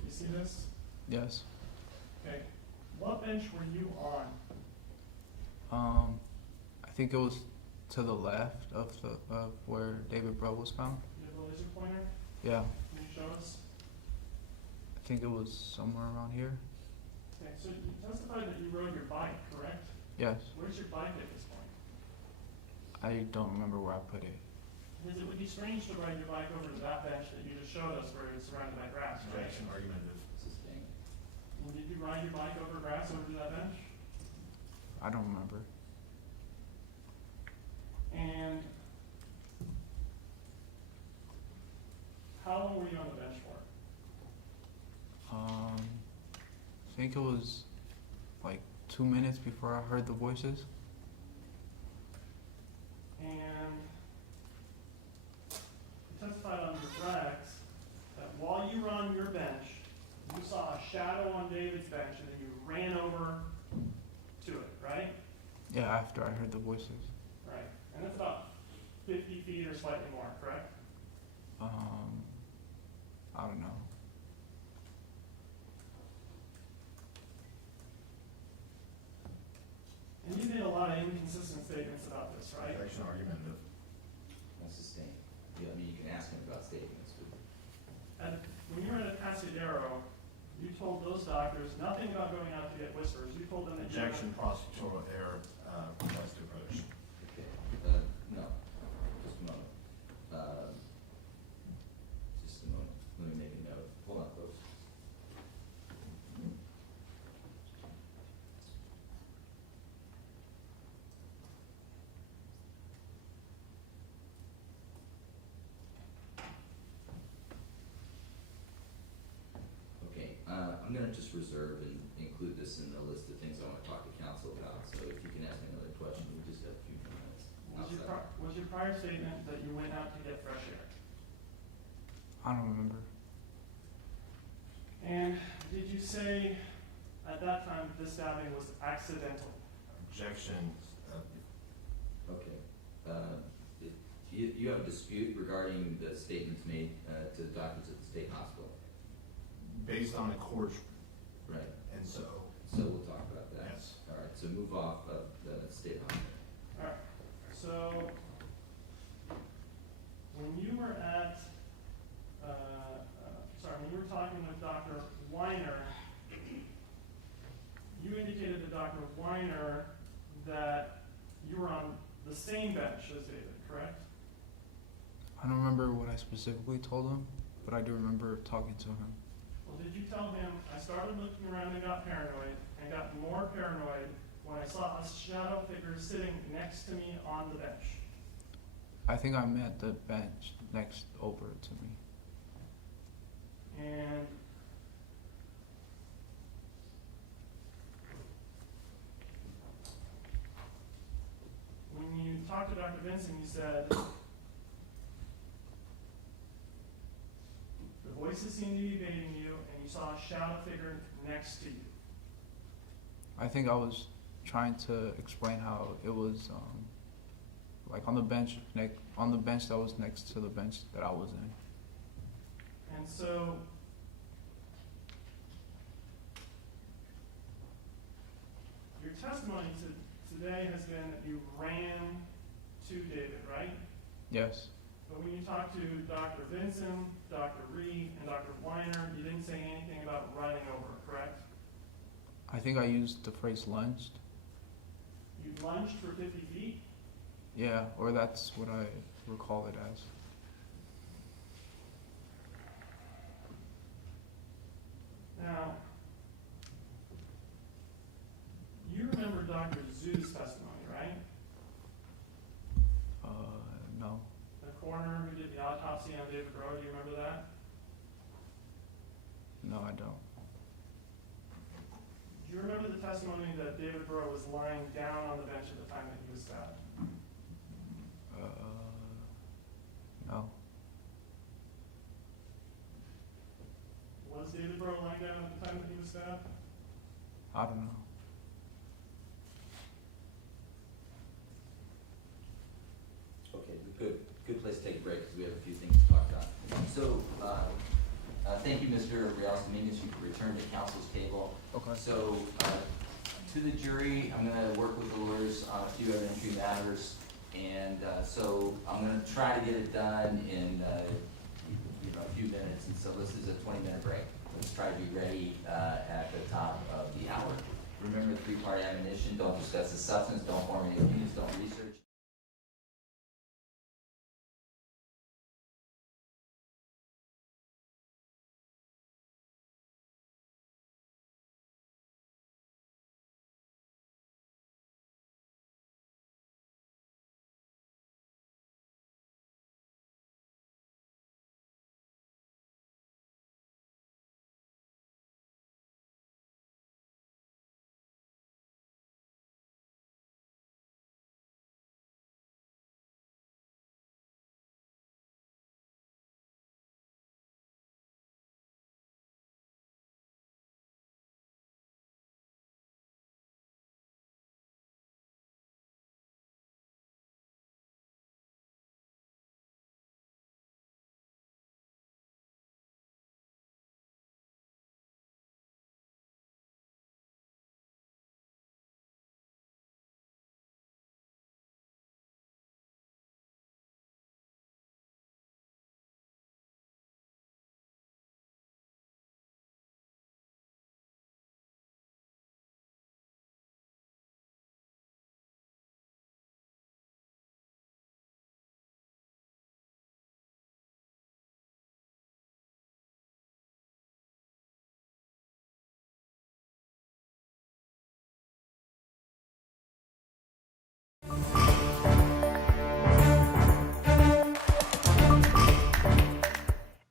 You see this? Yes. Okay. What bench were you on? I think it was to the left of where David Bro was found. You have a laser pointer? Yeah. Can you show us? I think it was somewhere around here. Okay, so you testified that you rode your bike, correct? Yes. Where's your bike at this point? I don't remember where I put it. Because it would be strange to ride your bike over to that bench that you just showed us where it's surrounded by grass, right? Objection, argumentative, sustained. And did you ride your bike over grass over to that bench? I don't remember. And how long were you on the bench for? I think it was like 2 minutes before I heard the voices. And you testified on your tracks that while you were on your bench, you saw a shadow on David's bench and then you ran over to it, right? Yeah, after I heard the voices. Right. And that's about 50 feet or slightly more, correct? I don't know. And you made a lot of inconsistent statements about this, right? Objection, argumentative. No, sustained. Yeah, I mean, you can ask him about statements, but When you were at Pasadero, You told those doctors nothing about going out to get whispers. You told them that Objection, prosecutorial error, contested approach. Okay, no, just a moment. Just a moment, let me make a note. Hold on, folks. Okay, I'm gonna just reserve and include this in the list of things I wanna talk to council about, so if you can ask me another question, we just have a few minutes. Was your prior statement that you went out to get fresh air? I don't remember. And did you say at that time this stabbing was accidental? Objection, Okay, you have a dispute regarding the statements made, to the doctors at the state hospital? based on a court, Right, and so, we'll talk about that. yes. All right, so move off of the state hospital. All right. So when you were at, when you were talking with Dr. Weiner, you indicated to Dr. Weiner that you were on the same bench as David, correct? I don't remember what I specifically told him, but I do remember talking to him. Well, did you tell him, I started looking around and got paranoid, and got more paranoid when I saw a shadow figure sitting next to me on the bench? I think I meant the bench next over to me. And when you talked to Dr. Vincent, you said, the voices seemed to be evading you, and you saw a shadow figure next to you. I think I was trying to explain how it was, like on the bench that was next to the bench that I was in. And so, your testimony today has been that you ran to David, right? Yes. But when you talked to Dr. Vinson, Dr. Reed, and Dr. Weiner, you didn't say anything about running over, correct? I think I used the phrase lunged. You lunged for 50 feet? Yeah, or that's what I recall it as. Now, you remember Dr. Zhu's testimony, right? No. The coroner who did the autopsy on David Rowe, do you remember that? No, I don't. Do you remember the testimony that David Rowe was lying down on the bench at the time that he was stabbed? No. Was David Rowe lying down at the time that he was stabbed? I don't know. Okay, good place to take a break, because we have a few things to talk about. So, thank you, Mr. Rios Dominguez, you can return to council's table. Okay. So, to the jury, I'm gonna work with the lawyers on a few evidentiary matters, and, so I'm gonna try to get it done in, a few minutes, and so this is a 20-minute break. Let's try to be ready, at the top of the hour. Remember the three-part admonition, don't discuss the substance, don't form any opinions, don't research.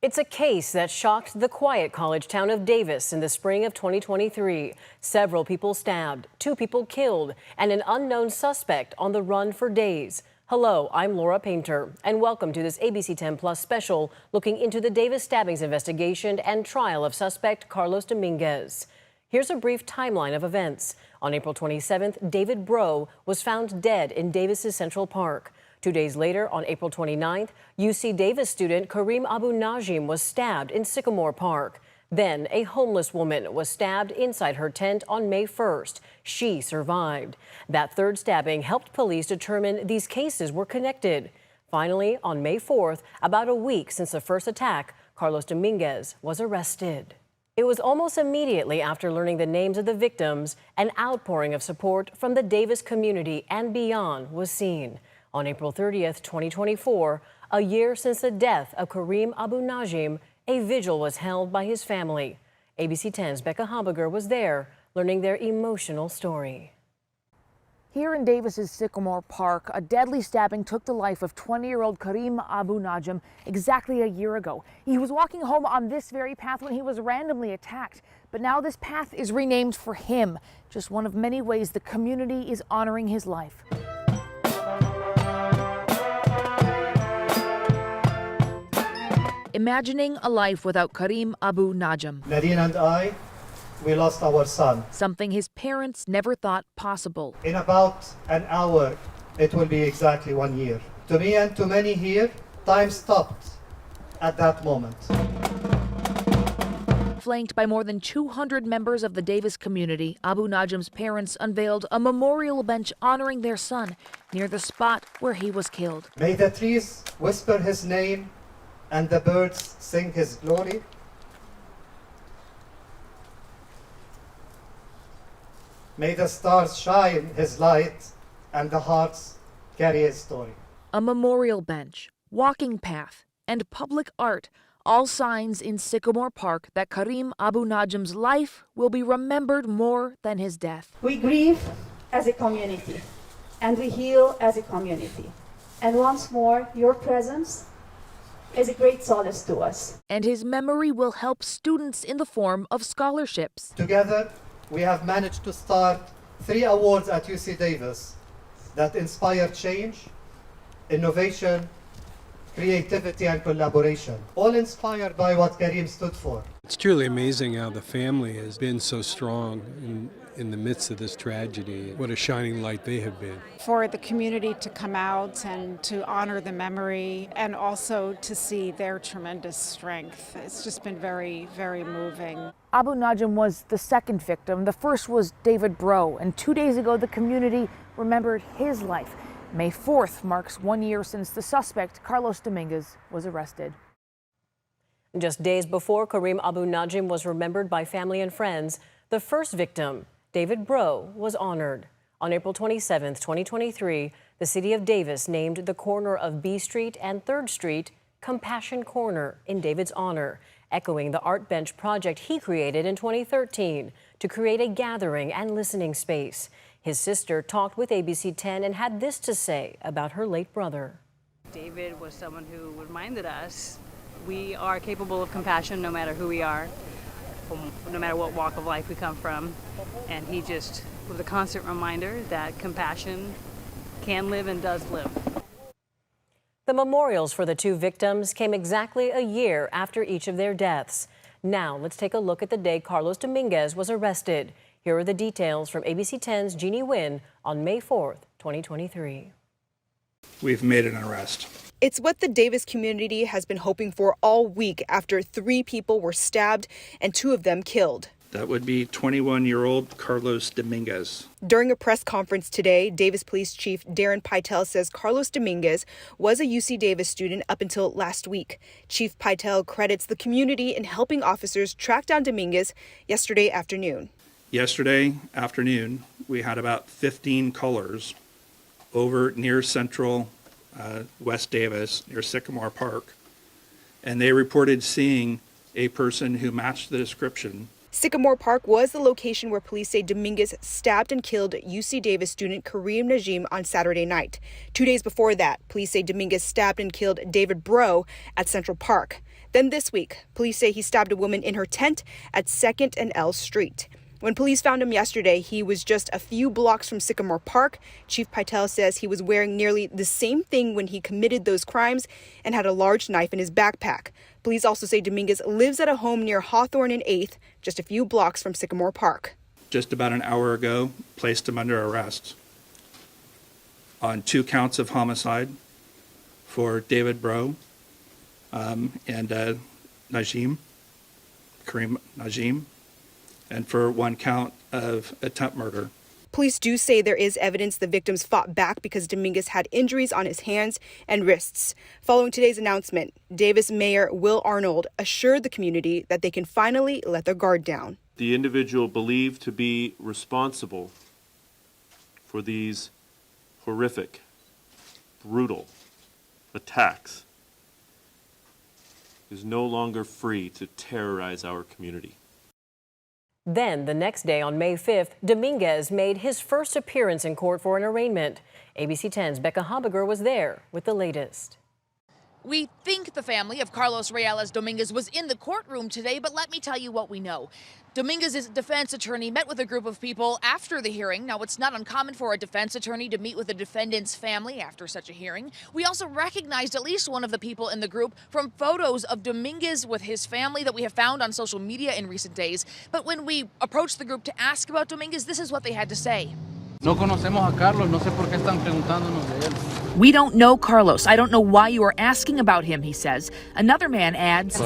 It's a case that shocked the quiet college town of Davis in the spring of 2023. Several people stabbed, 2 people killed, and an unknown suspect on the run for days. Hello, I'm Laura Painter, and welcome to this ABC 10 Plus special looking into the Davis Stabbings investigation and trial of suspect Carlos Dominguez. Here's a brief timeline of events. On April 27th, David Breaux was found dead in Davis's Central Park. 2 days later, on April 29th, UC Davis student Kareem Abu Najim was stabbed in Sycamore Park. Then, a homeless woman was stabbed inside her tent on May 1st. She survived. That third stabbing helped police determine these cases were connected. Finally, on May 4th, about a week since the first attack, Carlos Dominguez was arrested. It was almost immediately after learning the names of the victims, an outpouring of support from the Davis community and beyond was seen. On April 30th, 2024, a year since the death of Kareem Abu Najim, a vigil was held by his family. ABC 10's Becca Hamburger was there, learning their emotional story. Here in Davis's Sycamore Park, a deadly stabbing took the life of 20-year-old Kareem Abu Najim exactly a year ago. He was walking home on this very path when he was randomly attacked. But now this path is renamed for him, just one of many ways the community is honoring his life. Imagining a life without Kareem Abu Najim. Nadine and I, we lost our son. Something his parents never thought possible. In about an hour, it will be exactly 1 year. To me and to many here, time stopped at that moment. Flanked by more than 200 members of the Davis community, Abu Najim's parents unveiled a memorial bench honoring their son near the spot where he was killed. May the trees whisper his name and the birds sing his glory. May the stars shine his light and the hearts carry his story. A memorial bench, walking path, and public art, all signs in Sycamore Park that Kareem Abu Najim's life will be remembered more than his death. We grieve as a community, and we heal as a community. And once more, your presence is a great solace to us. And his memory will help students in the form of scholarships. Together, we have managed to start 3 awards at UC Davis that inspire change, innovation, creativity, and collaboration, all inspired by what Kareem stood for. It's truly amazing how the family has been so strong in the midst of this tragedy. What a shining light they have been. For the community to come out and to honor the memory and also to see their tremendous strength. It's just been very, very moving. Abu Najim was the second victim. The first was David Breaux, and 2 days ago the community remembered his life. May 4th marks 1 year since the suspect, Carlos Dominguez, was arrested. Just days before Kareem Abu Najim was remembered by family and friends, the first victim, David Breaux, was honored. On April 27, 2023, the city of Davis named the corner of B Street and 3rd Street Compassion Corner in David's honor, echoing the art bench project he created in 2013 to create a gathering and listening space. His sister talked with ABC 10 and had this to say about her late brother. David was someone who reminded us we are capable of compassion no matter who we are, no matter what walk of life we come from. And he just was a constant reminder that compassion can live and does live. The memorials for the 2 victims came exactly a year after each of their deaths. Now let's take a look at the day Carlos Dominguez was arrested. Here are the details from ABC 10's Jeannie Nguyen on May 4th, 2023. We've made an arrest. It's what the Davis community has been hoping for all week after 3 people were stabbed and 2 of them killed. That would be 21-year-old Carlos Dominguez. During a press conference today, Davis Police Chief Darren Pytel says Carlos Dominguez was a UC Davis student up until last week. Chief Pytel credits the community in helping officers track down Dominguez yesterday afternoon. Yesterday afternoon, we had about 15 colors over near central West Davis, near Sycamore Park, and they reported seeing a person who matched the description. Sycamore Park was the location where police say Dominguez stabbed and killed UC Davis student Kareem Najim on Saturday night. 2 days before that, police say Dominguez stabbed and killed David Breaux at Central Park. Then this week, police say he stabbed a woman in her tent at 2nd and L Street. When police found him yesterday, he was just a few blocks from Sycamore Park. Chief Pytel says he was wearing nearly the same thing when he committed those crimes and had a large knife in his backpack. Police also say Dominguez lives at a home near Hawthorne and 8th, just a few blocks from Sycamore Park. Just about an hour ago, placed him under arrest on 2 counts of homicide for David Bro and Kareem Najim, and for 1 count of attempt murder. Police do say there is evidence the victims fought back because Dominguez had injuries on his hands and wrists. Following today's announcement, Davis Mayor Will Arnold assured the community that they can finally let their guard down. The individual believed to be responsible for these horrific, brutal attacks is no longer free to terrorize our community. Then, the next day on May 5th, Dominguez made his first appearance in court for an arraignment. ABC 10's Becca Habiger was there with the latest. We think the family of Carlos Reyes Dominguez was in the courtroom today, but let me tell you what we know. Dominguez's defense attorney met with a group of people after the hearing. Now, it's not uncommon for a defense attorney to meet with a defendant's family after such a hearing. We also recognized at least one of the people in the group from photos of Dominguez with his family that we have found on social media in recent days. But when we approached the group to ask about Dominguez, this is what they had to say. No conocemos a Carlos, no sé por qué están preguntándonos de él. We don't know Carlos. I don't know why you are asking about him, he says. Another man adds,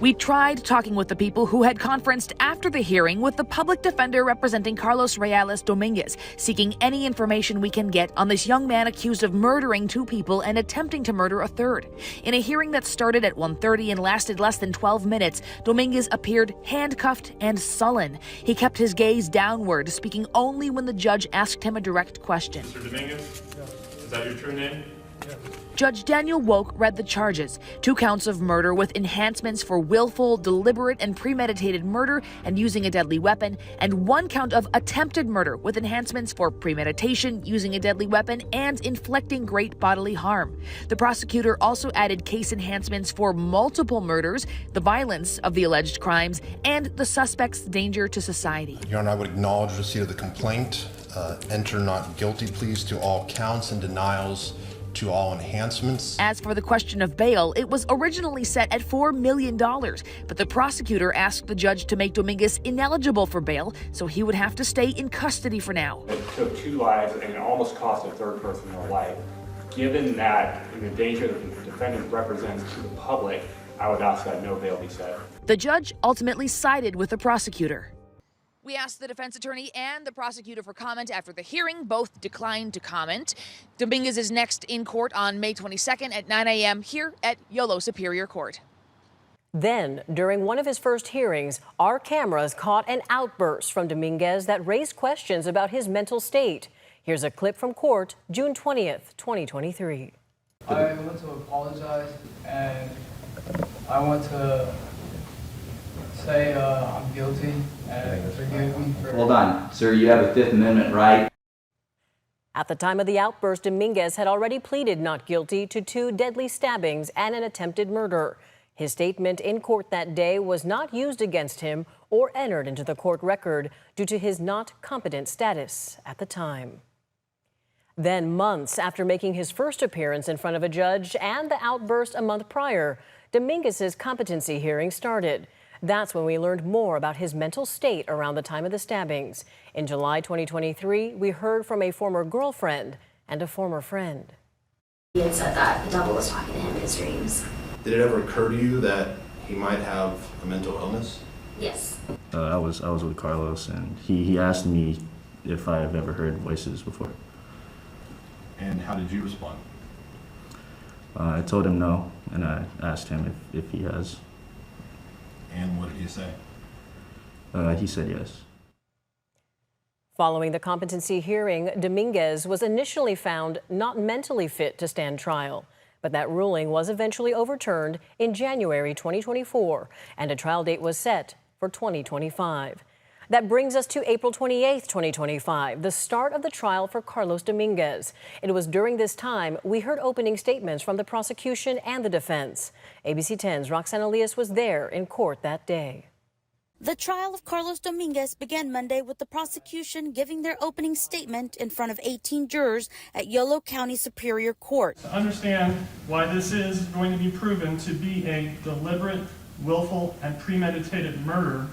we tried talking with the people who had conferenced after the hearing with the public defender representing Carlos Reyes Dominguez, seeking any information we can get on this young man accused of murdering 2 people and attempting to murder a 3rd. In a hearing that started at 1:30 and lasted less than 12 minutes, Dominguez appeared handcuffed and sullen. He kept his gaze downward, speaking only when the judge asked him a direct question. Mr. Dominguez, is that your true name? Judge Daniel Woke read the charges, 2 counts of murder with enhancements for willful, deliberate, and premeditated murder and using a deadly weapon, and 1 count of attempted murder with enhancements for premeditation, using a deadly weapon, and inflicting great bodily harm. The prosecutor also added case enhancements for multiple murders, the violence of the alleged crimes, and the suspect's danger to society. Your Honor, I would acknowledge receipt of the complaint, enter not guilty pleas to all counts and denials to all enhancements. As for the question of bail, it was originally set at $4 million, but the prosecutor asked the judge to make Dominguez ineligible for bail, so he would have to stay in custody for now. It took 2 lives and it almost cost a 3rd person their life. Given that the danger that the defendant represents to the public, I would ask that no bail be set. The judge ultimately sided with the prosecutor. We asked the defense attorney and the prosecutor for comment after the hearing. Both declined to comment. Dominguez is next in court on May 22nd at 9 a.m. here at Yolo Superior Court. Then, during one of his first hearings, our cameras caught an outburst from Dominguez that raised questions about his mental state. Here's a clip from court, June 20th, 2023. I want to apologize, and I want to say I'm guilty and forgive me for... Hold on, sir, you have a 5th Amendment right. At the time of the outburst, Dominguez had already pleaded not guilty to 2 deadly stabbings and an attempted murder. His statement in court that day was not used against him or entered into the court record due to his not competent status at the time. Then, months after making his first appearance in front of a judge and the outburst a month prior, Dominguez's competency hearing started. That's when we learned more about his mental state around the time of the stabbings. In July 2023, we heard from a former girlfriend and a former friend. He had said that the devil was talking to him in his dreams. Did it ever occur to you that he might have a mental illness? Yes. I was with Carlos, and he asked me if I have ever heard voices before. And how did you respond? I told him no, and I asked him if he has. And what did he say? He said yes. Following the competency hearing, Dominguez was initially found not mentally fit to stand trial. But that ruling was eventually overturned in January 2024, and a trial date was set for 2025. That brings us to April 28, 2025, the start of the trial for Carlos Dominguez. It was during this time we heard opening statements from the prosecution and the defense. ABC 10's Roxana Elias was there in court that day. The trial of Carlos Dominguez began Monday with the prosecution giving their opening statement in front of 18 jurors at Yolo County Superior Court. To understand why this is going to be proven to be a deliberate, willful, and premeditated murder,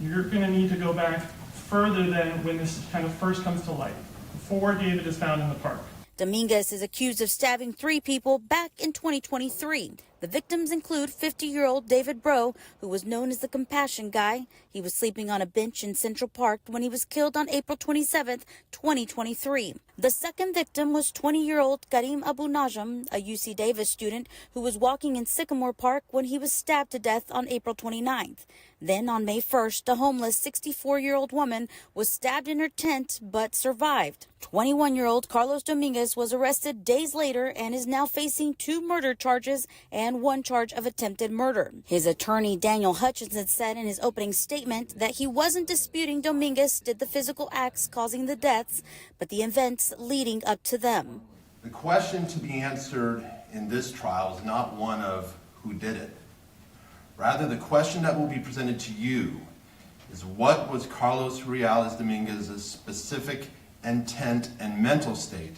you're going to need to go back further than when this kind of first comes to light, before David is found in the park. Dominguez is accused of stabbing 3 people back in 2023. The victims include 50-year-old David Bro, who was known as the Compassion Guy. He was sleeping on a bench in Central Park when he was killed on April 27, 2023. The second victim was 20-year-old Karim Abu Najm, a UC Davis student who was walking in Sycamore Park when he was stabbed to death on April 29th. Then on May 1st, a homeless 64-year-old woman was stabbed in her tent but survived. 21-year-old Carlos Dominguez was arrested days later and is now facing 2 murder charges and 1 charge of attempted murder. His attorney, Daniel Hutchinson, said in his opening statement that he wasn't disputing Dominguez did the physical acts causing the deaths, but the events leading up to them. The question to be answered in this trial is not one of who did it. Rather, the question that will be presented to you is what was Carlos Reales Dominguez's specific intent and mental state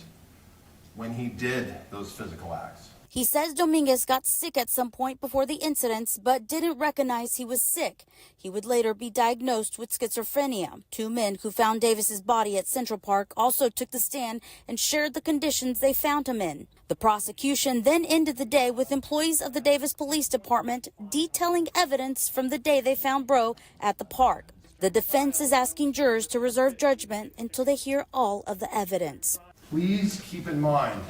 when he did those physical acts? He says Dominguez got sick at some point before the incidents, but didn't recognize he was sick. He would later be diagnosed with schizophrenia. 2 men who found Davis's body at Central Park also took the stand and shared the conditions they found him in. The prosecution then ended the day with employees of the Davis Police Department detailing evidence from the day they found Bro at the park. The defense is asking jurors to reserve judgment until they hear all of the evidence. Please keep in mind,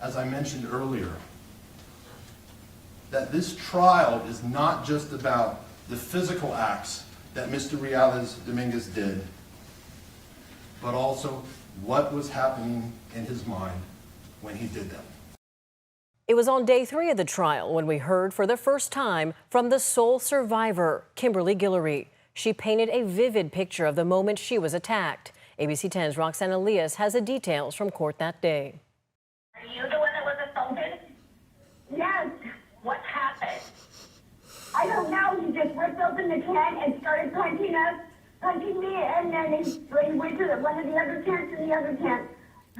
as I mentioned earlier, that this trial is not just about the physical acts that Mr. Reales Dominguez did, but also what was happening in his mind when he did them. It was on day 3 of the trial when we heard for the first time from the sole survivor, Kimberly Guillory. She painted a vivid picture of the moment she was attacked. ABC 10's Roxana Elias has the details from court that day. Are you the one that was assaulted? Yes. What happened? I don't know. He just ripped open the tent and started punching me, and then he went to one of the other tents and the other tent.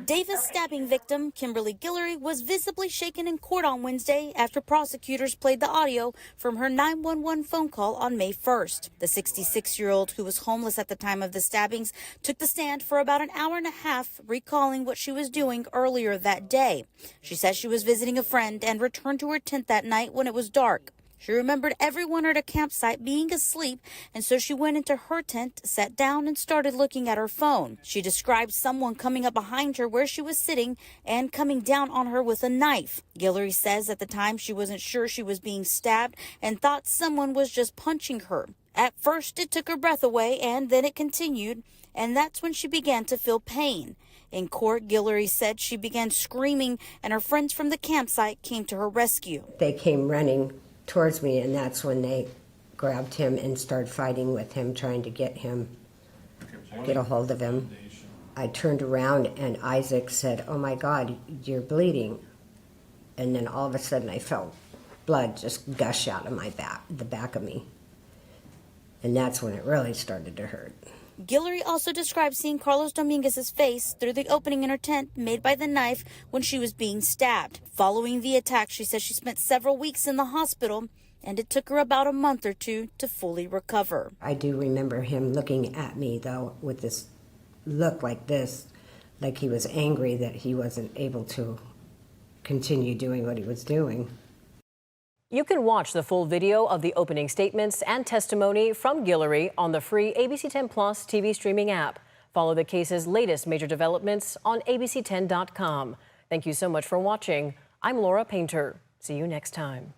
Davis stabbing victim Kimberly Guillory was visibly shaken in court on Wednesday after prosecutors played the audio from her 911 phone call on May 1st. The 66-year-old, who was homeless at the time of the stabbings, took the stand for about an hour and a half, recalling what she was doing earlier that day. She says she was visiting a friend and returned to her tent that night when it was dark. She remembered everyone at her campsite being asleep, and so she went into her tent, sat down, and started looking at her phone. She described someone coming up behind her where she was sitting and coming down on her with a knife. Guillory says at the time she wasn't sure she was being stabbed and thought someone was just punching her. At first, it took her breath away, and then it continued, and that's when she began to feel pain. In court, Guillory said she began screaming, and her friends from the campsite came to her rescue. They came running towards me, and that's when they grabbed him and started fighting with him, trying to get a hold of him. I turned around and Isaac said, "Oh my God, you're bleeding." And then all of a sudden I felt blood just gush out of my back, the back of me. And that's when it really started to hurt. Guillory also described seeing Carlos Dominguez's face through the opening in her tent made by the knife when she was being stabbed. Following the attack, she says she spent several weeks in the hospital, and it took her about a month or 2 to fully recover. I do remember him looking at me, though, with this look like this, like he was angry that he wasn't able to continue doing what he was doing. You can watch the full video of the opening statements and testimony from Guillory on the free ABC 10 Plus TV streaming app. Follow the case's latest major developments on abc10.com. Thank you so much for watching. I'm Laura Painter. See you next time.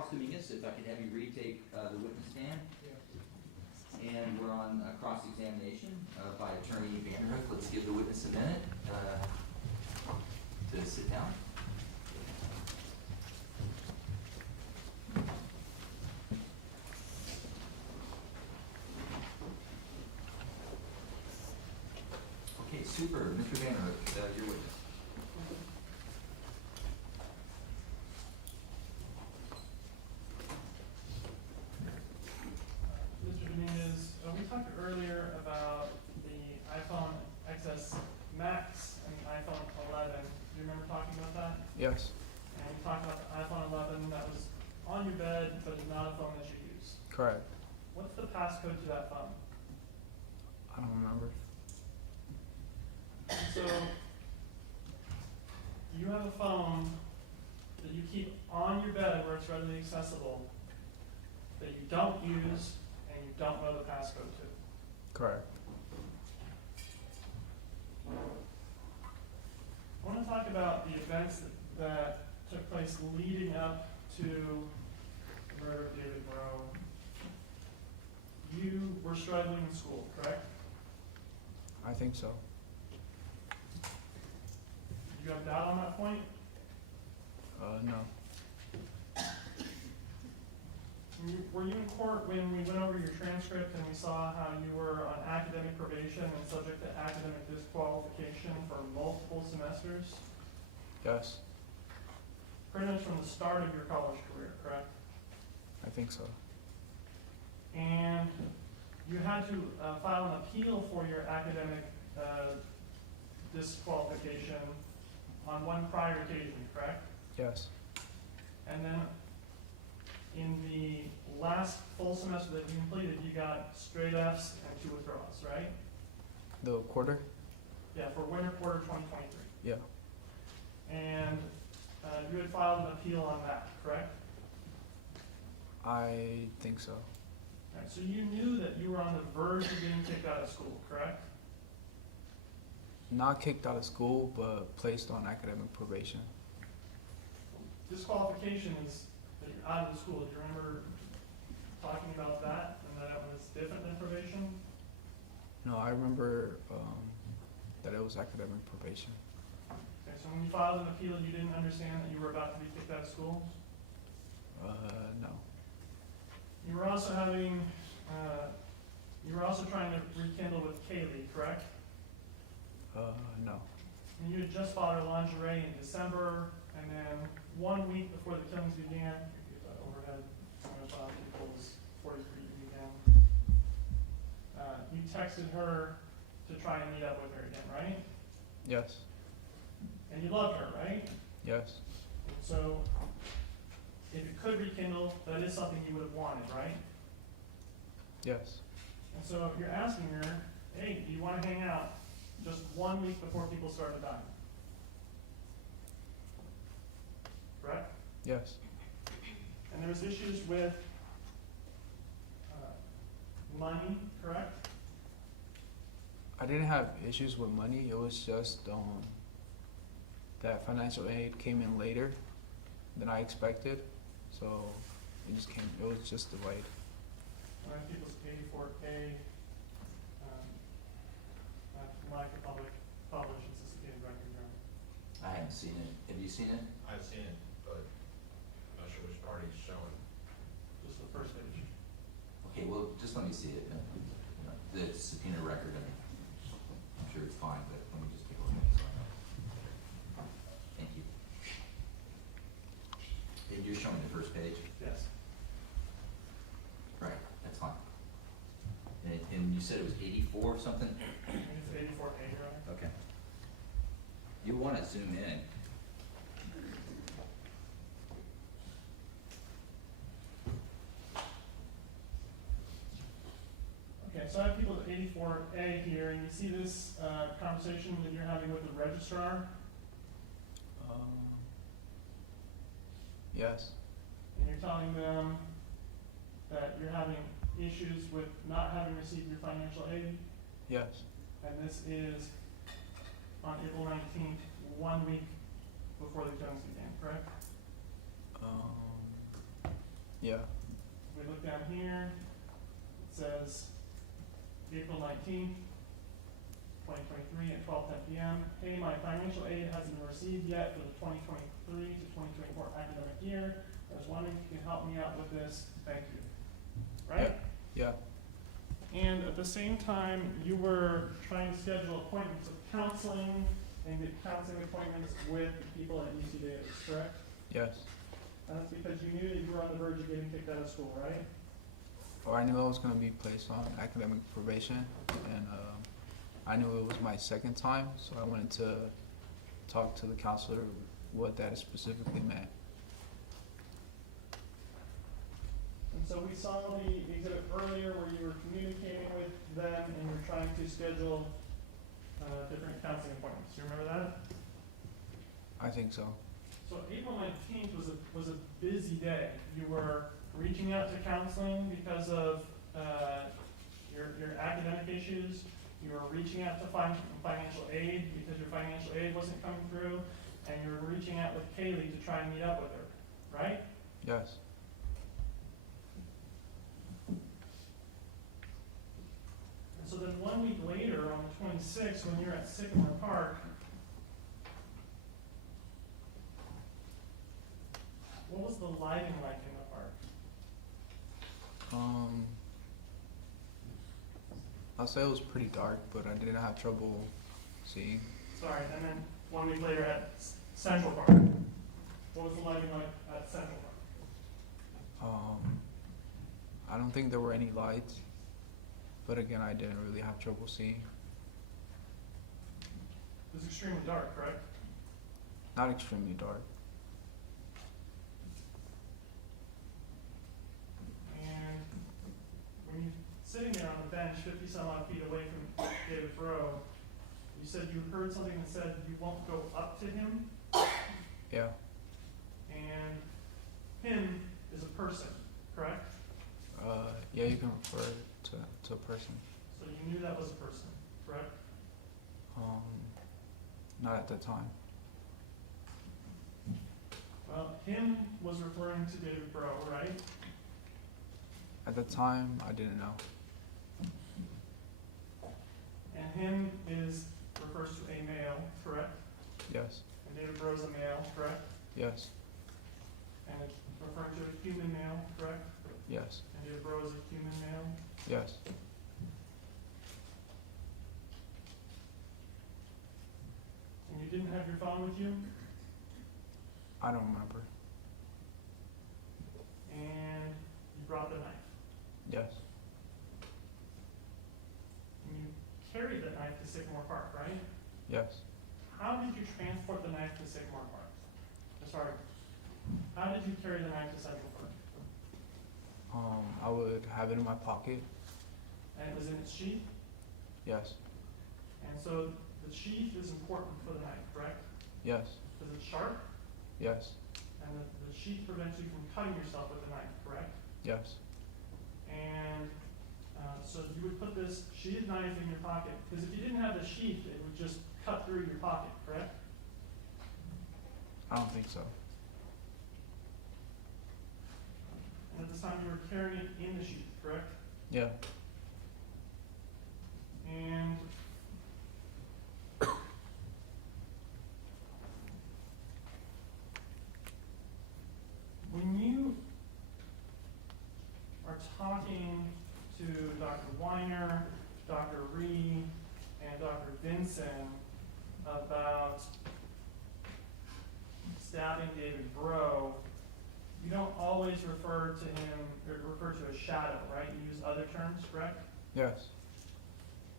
Carlos Dominguez, if I could have you retake the witness stand. And we're on cross-examination by Attorney Vanderhook. Let's give the witness a minute to sit down. Okay, super. Mr. Vanderhook, your witness. We talked earlier about the iPhone XS Max and the iPhone 11. Do you remember talking about that? Yes. And we talked about the iPhone 11 that was on your bed, but is not a phone that you use. Correct. What's the passcode to that phone? I don't remember. So, you have a phone that you keep on your bed where it's readily accessible, that you don't use, and you don't know the passcode to. Correct. I want to talk about the events that took place leading up to the murder of David Moreau. You were struggling in school, correct? I think so. Did you have doubt on that point? No. Were you in court when we went over your transcript and we saw how you were on academic probation and subject to academic disqualification for multiple semesters? Yes. Pretty much from the start of your college career, correct? I think so. And you had to file an appeal for your academic disqualification on one prior occasion, correct? Yes. And then in the last full semester that you completed, you got straight Fs and 2 withdrawals, right? The quarter? Yeah, for winter quarter 2023. Yeah. And you had filed an appeal on that, correct? I think so. Right, so you knew that you were on the verge of being kicked out of school, correct? Not kicked out of school, but placed on academic probation. Disqualification is that you're out of the school. Do you remember talking about that and that it was different than probation? No, I remember that it was academic probation. Okay, so when you filed an appeal, you didn't understand that you were about to be kicked out of school? No. You were also having, you were also trying to rekindle with Kaylee, correct? No. And you had just bought her lingerie in December, and then 1 week before the killings began, overhead, people's 43 began, you texted her to try and meet up with her again, right? Yes. And you loved her, right? Yes. So, if it could rekindle, that is something you would have wanted, right? Yes. And so you're asking her, hey, do you want to hang out just 1 week before people started dying? Correct? Yes. And there was issues with money, correct? I didn't have issues with money. It was just that financial aid came in later than I expected. So it was just delayed. People's 84K, like the public published and sophisticated record journal. I haven't seen it. Have you seen it? I've seen it, but I'm not sure which part he's showing. Just the first page. Okay, well, just let me see it. The subpoena record, I'm sure it's fine, but let me just take a look at it. Thank you. And you're showing the first page? Yes. Right, that's fine. And you said it was 84 or something? I think it's 84A, right? You want to zoom in. Okay, so I have people at 84A here, and you see this conversation that you're having with the registrar? Yes. And you're telling them that you're having issues with not having received your financial aid? Yes. And this is on April 19th, 1 week before the Jones began, correct? Yeah. We look down here, it says April 19th, 2023 at 12:10 p.m. Hey, my financial aid hasn't been received yet for the 2023 to 2024 academic year. I was wondering if you can help me out with this. Thank you. Right? Yeah. And at the same time, you were trying to schedule appointments of counseling and get counseling appointments with people at UC Davis, correct? Yes. And that's because you knew that you were on the verge of getting kicked out of school, right? Or I knew I was going to be placed on academic probation, and I knew it was my second time, so I wanted to talk to the counselor what that specifically meant. And so we saw the exhibit earlier where you were communicating with them and you were trying to schedule different counseling appointments. Do you remember that? I think so. So April 19th was a busy day. You were reaching out to counseling because of your academic issues. You were reaching out to financial aid because your financial aid wasn't coming through, and you were reaching out with Kaylee to try and meet up with her, right? Yes. And so then 1 week later, on the 26th, when you're at Sycamore Park, what was the lighting like in the park? I'll say it was pretty dark, but I didn't have trouble seeing. Sorry, and then 1 week later at Central Park. What was the lighting like at Central Park? I don't think there were any lights, but again, I didn't really have trouble seeing. It was extremely dark, correct? Not extremely dark. And when you're sitting there on the bench 50 some odd feet away from David Rowe, you said you heard something that said you won't go up to him? Yeah. And him is a person, correct? Yeah, you can refer to a person. So you knew that was a person, correct? Not at the time. Well, him was referring to David Rowe, right? At the time, I didn't know. And him refers to a male, correct? Yes. And David Rowe's a male, correct? Yes. And it's referring to a human male, correct? Yes. And David Rowe is a human male? Yes. And you didn't have your phone with you? I don't remember. And you brought the knife? Yes. And you carried the knife to Sycamore Park, right? Yes. How did you transport the knife to Sycamore Park? Sorry. How did you carry the knife to Central Park? I would have it in my pocket. And it was in its sheath? Yes. And so the sheath is important for the knife, correct? Yes. Is it sharp? Yes. And the sheath prevents you from cutting yourself with the knife, correct? Yes. And so you would put this sheathed knife in your pocket, because if you didn't have the sheath, it would just cut through your pocket, correct? I don't think so. And at this time you were carrying it in the sheath, correct? Yeah. And when you are talking to Dr. Weiner, Dr. Ree, and Dr. Vinson about stabbing David Rowe, you don't always refer to him, or refer to a shadow, right? You use other terms, correct? Yes.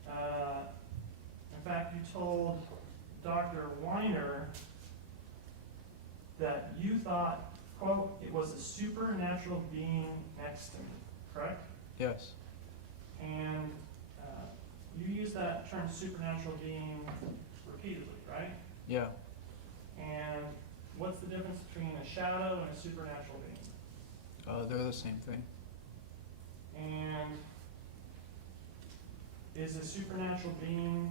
In fact, you told Dr. Weiner that you thought, quote, it was a supernatural being next to me, correct? Yes. And you use that term supernatural being repeatedly, right? Yeah. And what's the difference between a shadow and a supernatural being? They're the same thing. And is a supernatural being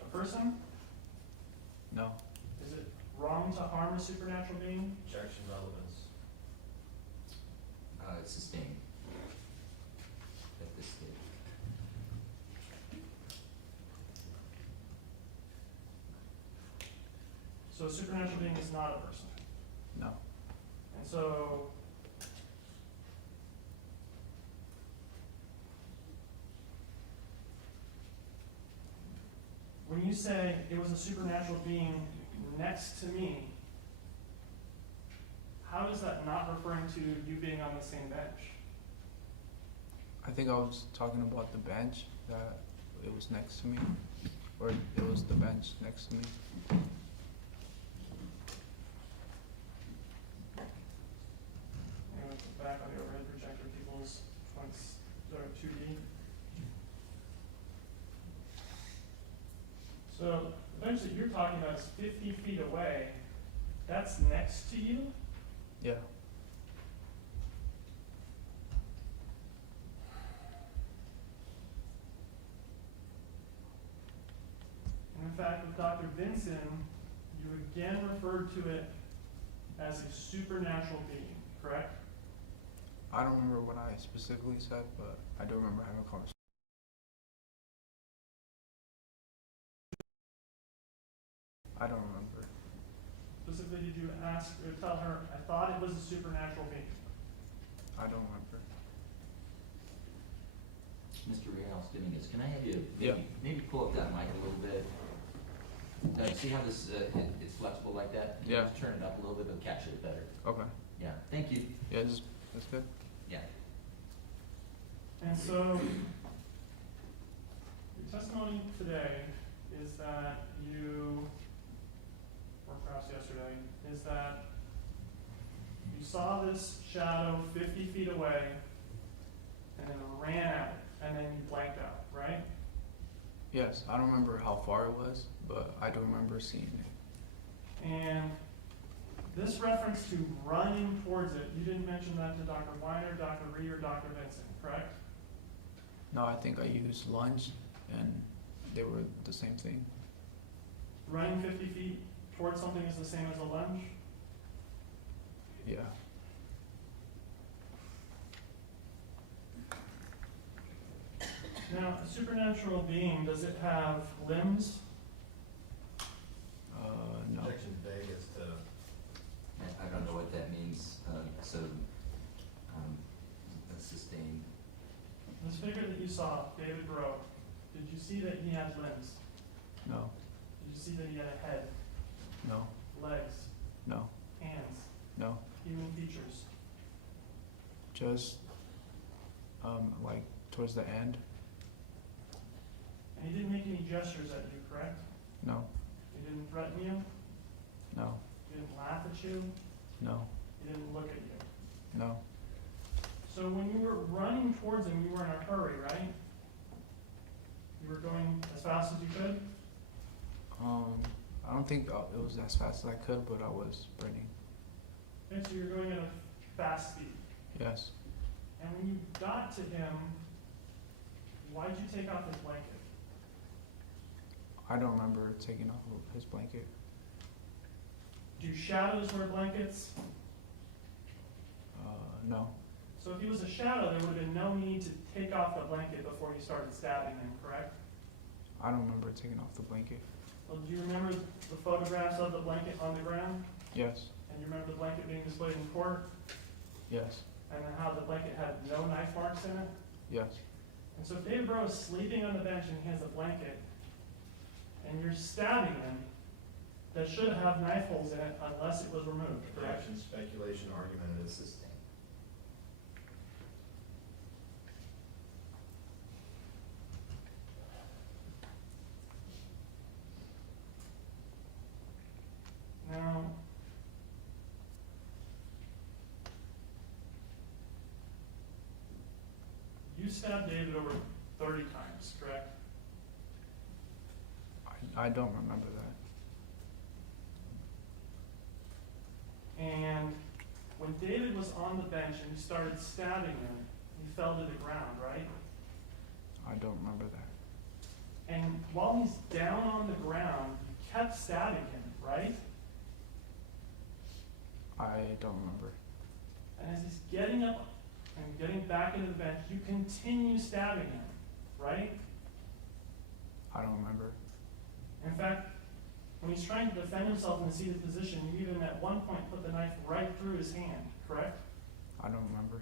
a person? No. Is it wrong to harm a supernatural being? Objection, relevance. It's sustained at this stage. So a supernatural being is not a person. No. And so when you say it was a supernatural being next to me, how is that not referring to you being on the same bench? I think I was talking about the bench, that it was next to me, or it was the bench next to me. Back on the overhead projector, people's points are 2D. So the bench that you're talking about is 50 feet away. That's next to you? Yeah. And in fact, with Dr. Vinson, you again referred to it as a supernatural being, correct? I don't remember what I specifically said, but I do remember having a conversation. I don't remember. Specifically, did you ask or tell her, I thought it was a supernatural being? I don't remember. Mr. Dominguez, can I have you Yeah. maybe pull up that mic a little bit? See how this it's flexible like that? You Yeah. just turn it up a little bit, but catch it better. Okay. Yeah. Thank you. Yeah, that's good. Yeah. And so, your testimony today is that you, or perhaps yesterday, is that you saw this shadow 50 feet away and then ran out and then you blanked out, right? Yes, I don't remember how far it was, but I do remember seeing it. And this reference to running towards it, you didn't mention that to Dr. Weiner, Dr. Ree, or Dr. Vincent, correct? No, I think I used lunge, and they were the same thing. Running 50 feet towards something is the same as a lunge? Yeah. Now, a supernatural being, does it have limbs? No. Objection vague as to. I don't know what that means, sustained. This figure that you saw, David Rowe, did you see that he had limbs? No. Did you see that he had a head, No. legs, No. hands, No. human features? Just like towards the end. And he didn't make any gestures at you, correct? No. He didn't threaten you? No. He didn't laugh at you? No. He didn't look at you? No. So when you were running towards him, you were in a hurry, right? You were going as fast as you could? I don't think it was as fast as I could, but I was sprinting. Okay, so you're going at a fast speed. Yes. And when you got to him, why'd you take off his blanket? I don't remember taking off his blanket. Do shadows wear blankets? No. So if he was a shadow, there would have been no need to take off the blanket before you started stabbing him, correct? I don't remember taking off the blanket. Well, do you remember the photographs of the blanket on the ground? Yes. And you remember the blanket being displayed in court? Yes. And then how the blanket had no knife marks in it? Yes. And so if David Bro is sleeping on the bench and he has a blanket, and you're stabbing him, that should have knife holes in it unless it was removed, correct? Objection, speculation, argument, and sustained. stabbed David over 30 times, correct? I don't remember that. And when David was on the bench and you started stabbing him, he fell to the ground, right? I don't remember that. And while he's down on the ground, you kept stabbing him, right? I don't remember. And as he's getting up and getting back into the bench, you continue stabbing him, right? I don't remember. In fact, when he's trying to defend himself in the seated position, you even at one point put the knife right through his hand, correct? I don't remember.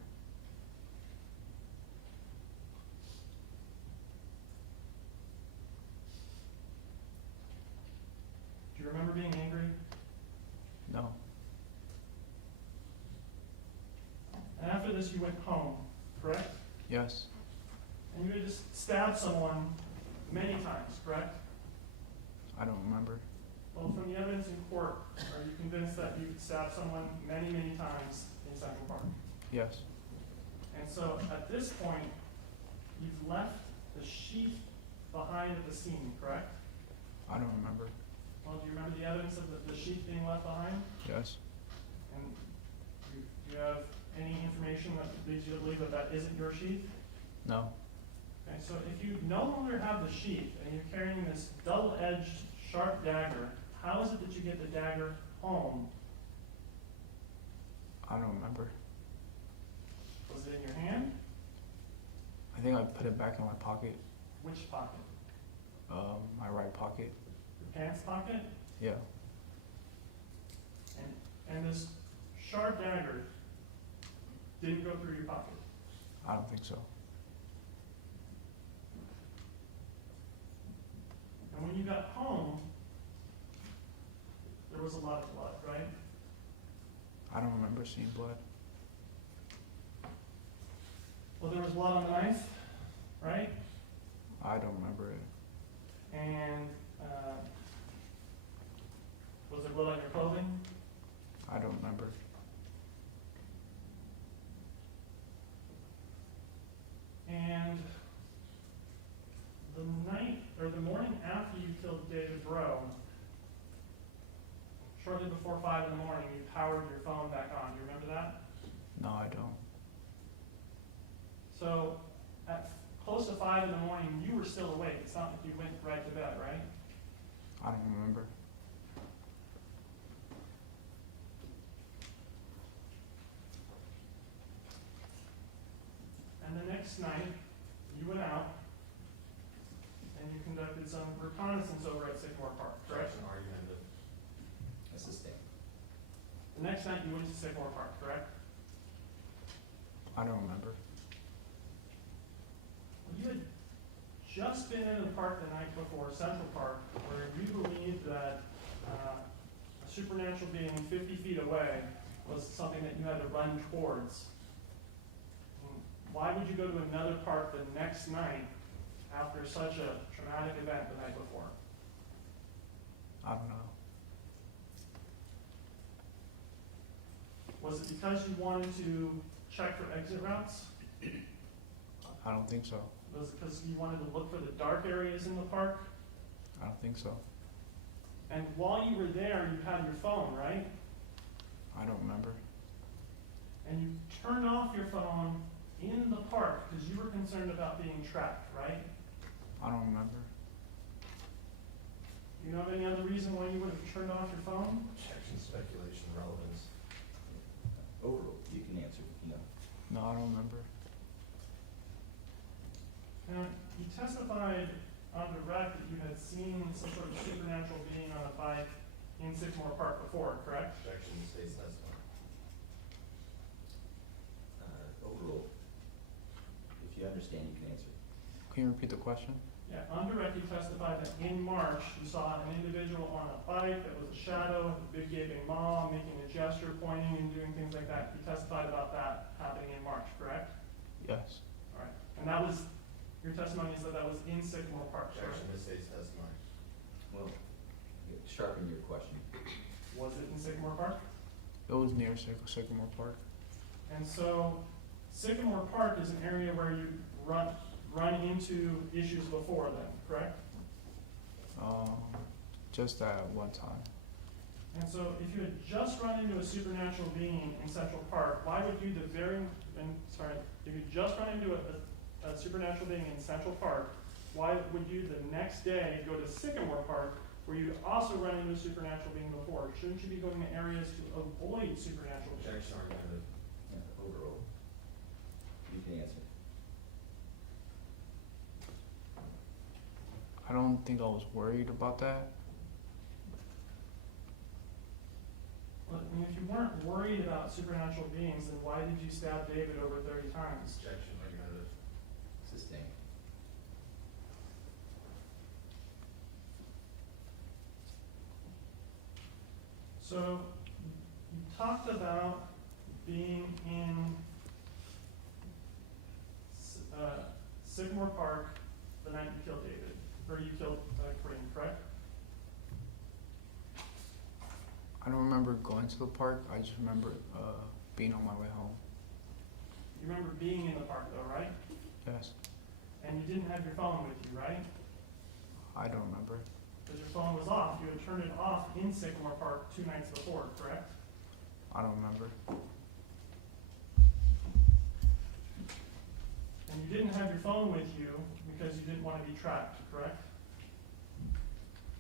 Do you remember being angry? No. And after this, you went home, correct? Yes. And you had just stabbed someone many times, correct? I don't remember. Well, from the evidence in court, are you convinced that you stabbed someone many, many times in Central Park? Yes. And so at this point, you've left the sheath behind at the scene, correct? I don't remember. Well, do you remember the evidence of the sheath being left behind? Yes. And do you have any information that leads you to believe that that isn't your sheath? No. Okay, so if you no longer have the sheath and you're carrying this double-edged sharp dagger, how is it that you get the dagger home? I don't remember. Was it in your hand? I think I put it back in my pocket. Which pocket? My right pocket. Your pants pocket? Yeah. And this sharp dagger didn't go through your pocket? I don't think so. And when you got home, there was a lot of blood, right? I don't remember seeing blood. Well, there was blood on the knife, right? I don't remember it. And was there blood on your clothing? I don't remember. And the morning after you killed David Rowe, shortly before 5 in the morning, you powered your phone back on. Do you remember that? No, I don't. So at close to 5 in the morning, you were still awake. It's not like you went right to bed, right? I don't remember. And the next night, you went out and you conducted some reconnaissance over at Sycamore Park, correct? An argument of assisting. The next night, you went to Sycamore Park, correct? I don't remember. You had just been in the park the night before, Central Park, where you believed that a supernatural being 50 feet away was something that you had to run towards. Why would you go to another park the next night after such a traumatic event the night before? I don't know. Was it because you wanted to check for exit routes? I don't think so. Was it because you wanted to look for the dark areas in the park? I don't think so. And while you were there, you had your phone, right? I don't remember. And you turned off your phone in the park because you were concerned about being tracked, right? I don't remember. Do you know of any other reason why you would have turned off your phone? Objection, speculation, relevance. Overall, you can answer, No, I don't remember. Now, you testified on direct that you had seen some sort of supernatural being on a bike in Sycamore Park before, correct? Objection, state's testimony. Overall, if you understand, you can answer. Can you repeat the question? Yeah, on direct you testified that in March you saw an individual on a bike that was a shadow, with a big gaping maw, making a gesture, pointing and doing things like that. You testified about that happening in March, correct? Yes. All right. And that was, your testimony is that that was in Sycamore Park, correct? Objection, state's testimony. Well, sharpen your question. Was it in Sycamore Park? It was near Sycamore Park. And so Sycamore Park is an area where you run into issues before then, correct? Just that one time. And so if you had just run into a supernatural being in Central Park, why would you if you just run into a supernatural being in Central Park, why would you the next day go to Sycamore Park where you'd also run into a supernatural being before? Shouldn't you be going to areas to avoid supernatural beings? Objection argument. Overruled. You can answer. I don't think I was worried about that. Well, I mean, if you weren't worried about supernatural beings, then why did you stab David over 30 times? Objection argument. Sustained. So, you talked about being in Sycamore Park the night you killed David, or you killed Kareem, correct? I don't remember going to the park. I just remember being on my way home. You remember being in the park though, right? Yes. And you didn't have your phone with you, right? I don't remember. Because your phone was off. You had turned it off in Sycamore Park 2 nights before, correct? I don't remember. And you didn't have your phone with you because you didn't want to be tracked, correct?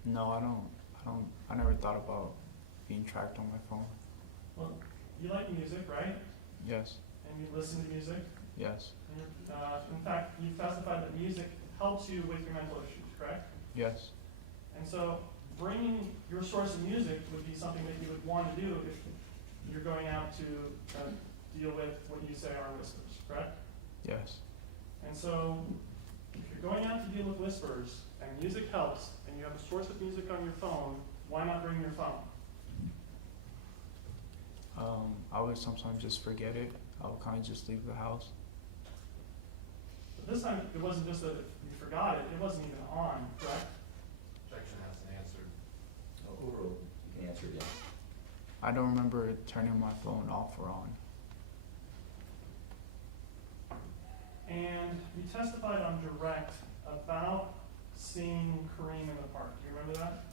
No, I never thought about being tracked on my phone. Well, you like music, right? Yes. And you listen to music? Yes. And in fact, you testified that music helps you with your mental issues, correct? Yes. And so bringing your source of music would be something that you would want to do if you're going out to deal with what you say are whispers, correct? Yes. And so if you're going out to deal with whispers and music helps and you have a source of music on your phone, why not bring your phone? I would sometimes just forget it. I would kind of just leave the house. But this time it wasn't just that you forgot it, it wasn't even on, correct? Objection hasn't answered. Overruled. You can answer again. I don't remember turning my phone off or on. And you testified on direct about seeing Kareem in the park. Do you remember that?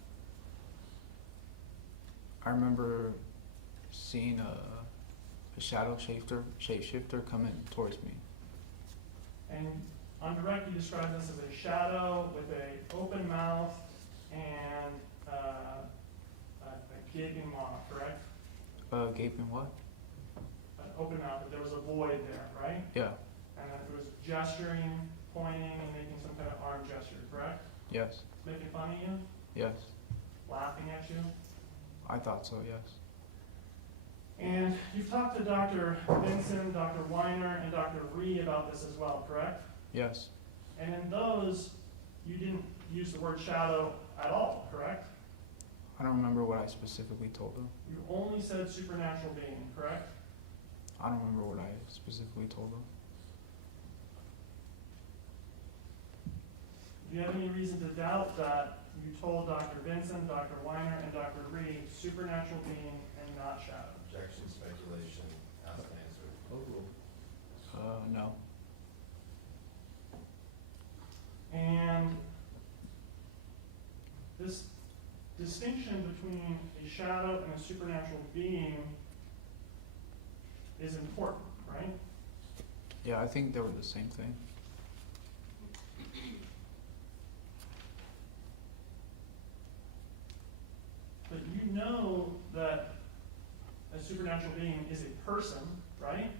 I remember seeing a shadow shapeshifter coming towards me. And on direct, you described this as a shadow with an open mouth and a gaping maw, correct? Gaping what? An open mouth, but there was a void there, right? Yeah. And that it was gesturing, pointing, and making some kind of arm gesture, correct? Yes. Making fun of you? Yes. Laughing at you? I thought so, yes. And you've talked to Dr. Benson, Dr. Weiner, and Dr. Ree about this as well, correct? Yes. And in those, you didn't use the word shadow at all, correct? I don't remember what I specifically told them. You only said supernatural being, correct? I don't remember what I specifically told them. Do you have any reason to doubt that you told Dr. Benson, Dr. Weiner, and Dr. Ree supernatural being and not shadow? Objection, speculation, hasn't answered. Overruled. No. And this distinction between a shadow and a supernatural being is important, right? Yeah, I think they were the same thing. But you know that a supernatural being is a person, right?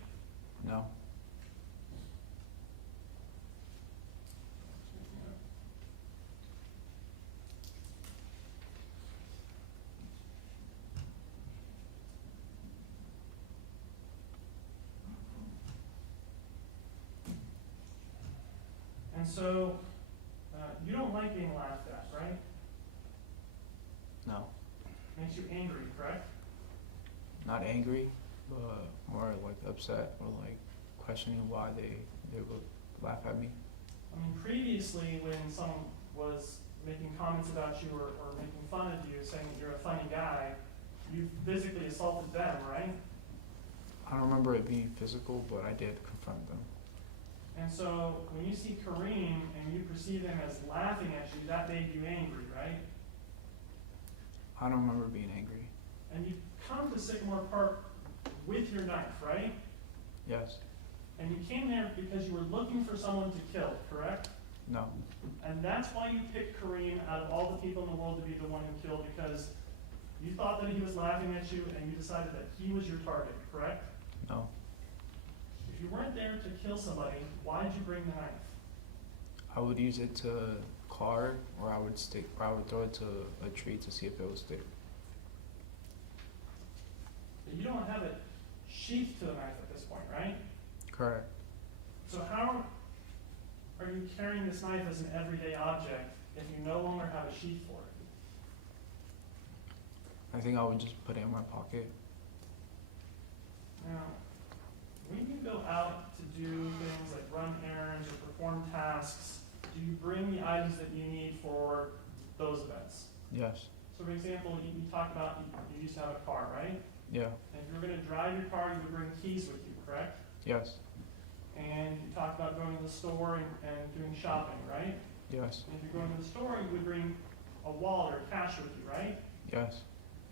No. And so you don't like being laughed at, right? No. Makes you angry, correct? Not angry, but more like upset or like questioning why they would laugh at me. I mean, previously when someone was making comments about you or making fun of you, saying that you're a funny guy, you physically assaulted them, right? I don't remember it being physical, but I did confront them. And so when you see Kareem and you perceive him as laughing at you, that made you angry, right? I don't remember being angry. And you come to Sycamore Park with your knife, right? Yes. And you came there because you were looking for someone to kill, correct? No. And that's why you picked Kareem out of all the people in the world to be the one who killed, because you thought that he was laughing at you and you decided that he was your target, correct? No. If you weren't there to kill somebody, why did you bring the knife? I would use it to car, or I would throw it to a tree to see if it would stick. But you don't have it sheathed to the knife at this point, right? Correct. So how are you carrying this knife as an everyday object if you no longer have a sheath for it? I think I would just put it in my pocket. Now, when you go out to do things like run errands or perform tasks, do you bring the items that you need for those events? Yes. So for example, you talked about you used to have a car, right? Yeah. And if you were going to drive your car, you would bring keys with you, correct? Yes. And you talked about going to the store and doing shopping, right? Yes. And if you're going to the store, you would bring a wallet or cash with you, right? Yes.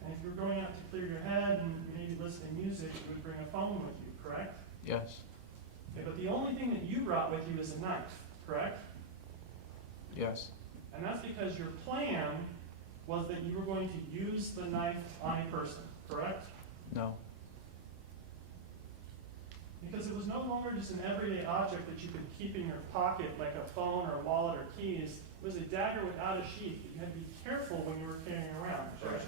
And if you're going out to clear your head and you maybe listen to music, you would bring a phone with you, correct? Yes. Okay, but the only thing that you brought with you is a knife, correct? Yes. And that's because your plan was that you were going to use the knife on a person, correct? No. Because it was no longer just an everyday object that you could keep in your pocket like a phone or a wallet or keys. It was a dagger without a sheath that you had to be careful when you were carrying around. Correct?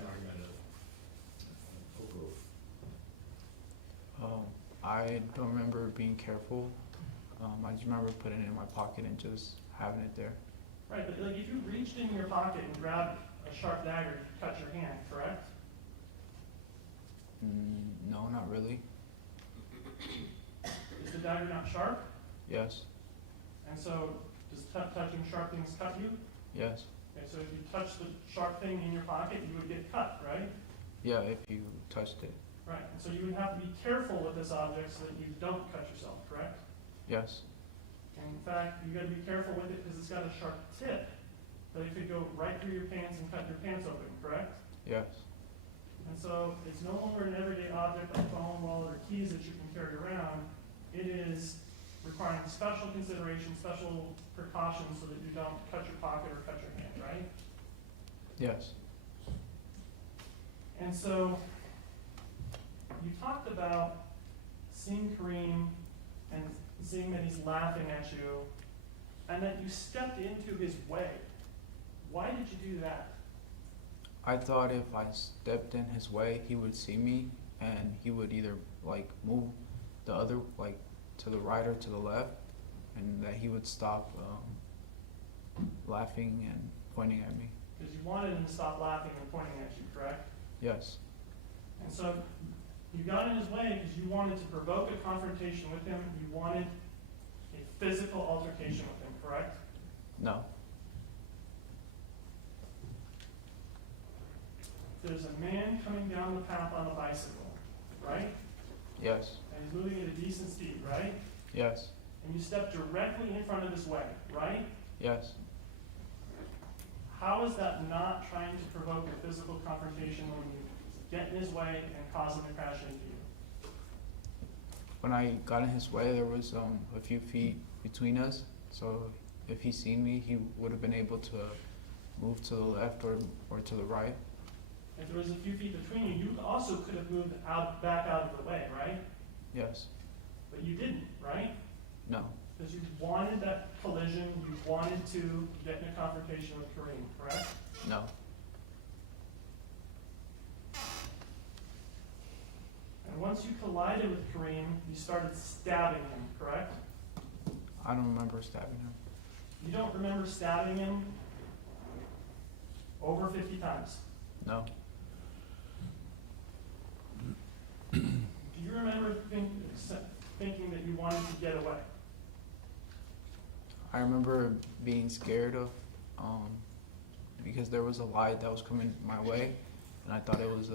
I don't remember being careful. I just remember putting it in my pocket and just having it there. Right, but like if you reached in your pocket and grabbed a sharp dagger, you cut your hand, correct? No, not really. Is the dagger not sharp? Yes. And so, does touching sharp things cut you? Yes. Okay, so if you touch the sharp thing in your pocket, you would get cut, right? Yeah, if you touched it. Right, and so you would have to be careful with this object so that you don't cut yourself, correct? Yes. And in fact, you gotta be careful with it because it's got a sharp tip that it could go right through your pants and cut your pants open, correct? Yes. And so it's no longer an everyday object like phone, wallet, or keys that you can carry around. It is requiring special consideration, special precautions so that you don't cut your pocket or cut your hand, right? Yes. And so you talked about seeing Kareem and seeing that he's laughing at you and that you stepped into his way. Why did you do that? I thought if I stepped in his way, he would see me and he would either like move the other, like to the right or to the left, and that he would stop laughing and pointing at me. Because you wanted him to stop laughing and pointing at you, correct? Yes. And so you got in his way because you wanted to provoke a confrontation with him. You wanted a physical altercation with him, correct? No. There's a man coming down the path on a bicycle, right? Yes. And he's moving at a decent speed, right? Yes. And you step directly in front of his way, right? Yes. How is that not trying to provoke a physical confrontation when you get in his way and cause him to crash into you? When I got in his way, there was a few feet between us, so if he seen me, he would have been able to move to the left or to the right. If there was a few feet between you, you also could have moved back out of the way, right? Yes. But you didn't, right? No. Because you wanted that collision, you wanted to get in a confrontation with Kareem, correct? No. And once you collided with Kareem, you started stabbing him, correct? I don't remember stabbing him. You don't remember stabbing him over 50 times? No. Do you remember thinking that you wanted to get away? I remember being scared of, because there was a light that was coming my way, and I thought it was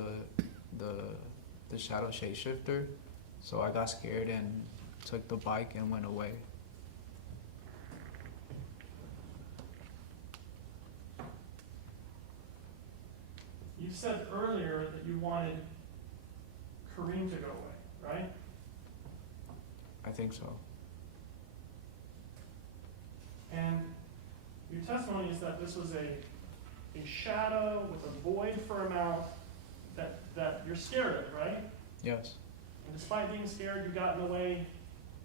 the shadow shapeshifter, so I got scared and took the bike and went away. You said earlier that you wanted Kareem to go away, right? I think so. And your testimony is that this was a shadow with a void for a mouth that you're scared of, right? Yes. And despite being scared, you got in the way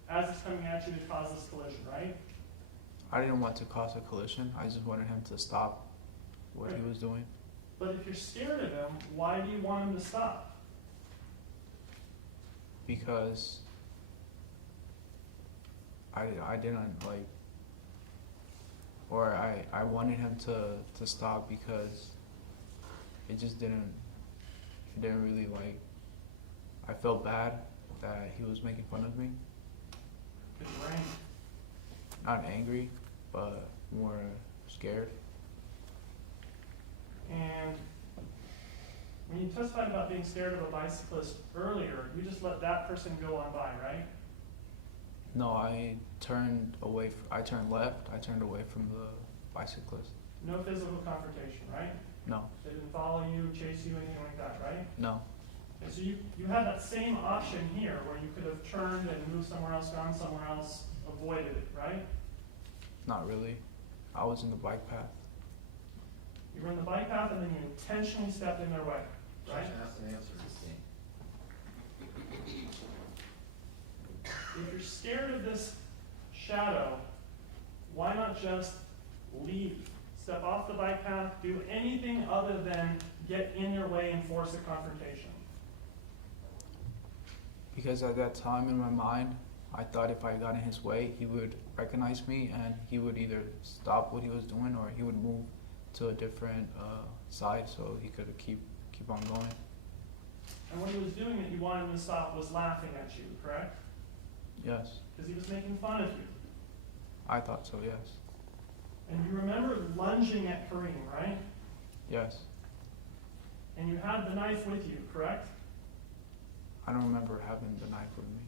as it's coming at you to cause this collision, right? I didn't want to cause a collision. I just wanted him to stop what he was doing. But if you're scared of him, why do you want him to stop? Because I didn't like, or I wanted him to stop because it just didn't really like, I felt bad that he was making fun of me. Because you're angry. Not angry, but more scared. And when you testified about being scared of a bicyclist earlier, you just let that person go on by, right? No, I turned away. I turned left. I turned away from the bicyclist. No physical confrontation, right? No. They didn't follow you, chase you, anything like that, right? No. And so you had that same option here where you could have turned and moved somewhere else, gone somewhere else, avoided it, right? Not really. I was in the bike path. You were in the bike path and then you intentionally stepped in their way, right? Ask and answer. If you're scared of this shadow, why not just leave? Step off the bike path, do anything other than get in your way and force a confrontation. Because at that time in my mind, I thought if I got in his way, he would recognize me and he would either stop what he was doing or he would move to a different side so he could keep on going. And when he was doing it, you wanted him to stop was laughing at you, correct? Yes. Because he was making fun of you. I thought so, yes. And you remember lunging at Kareem, right? Yes. And you had the knife with you, correct? I don't remember having the knife with me.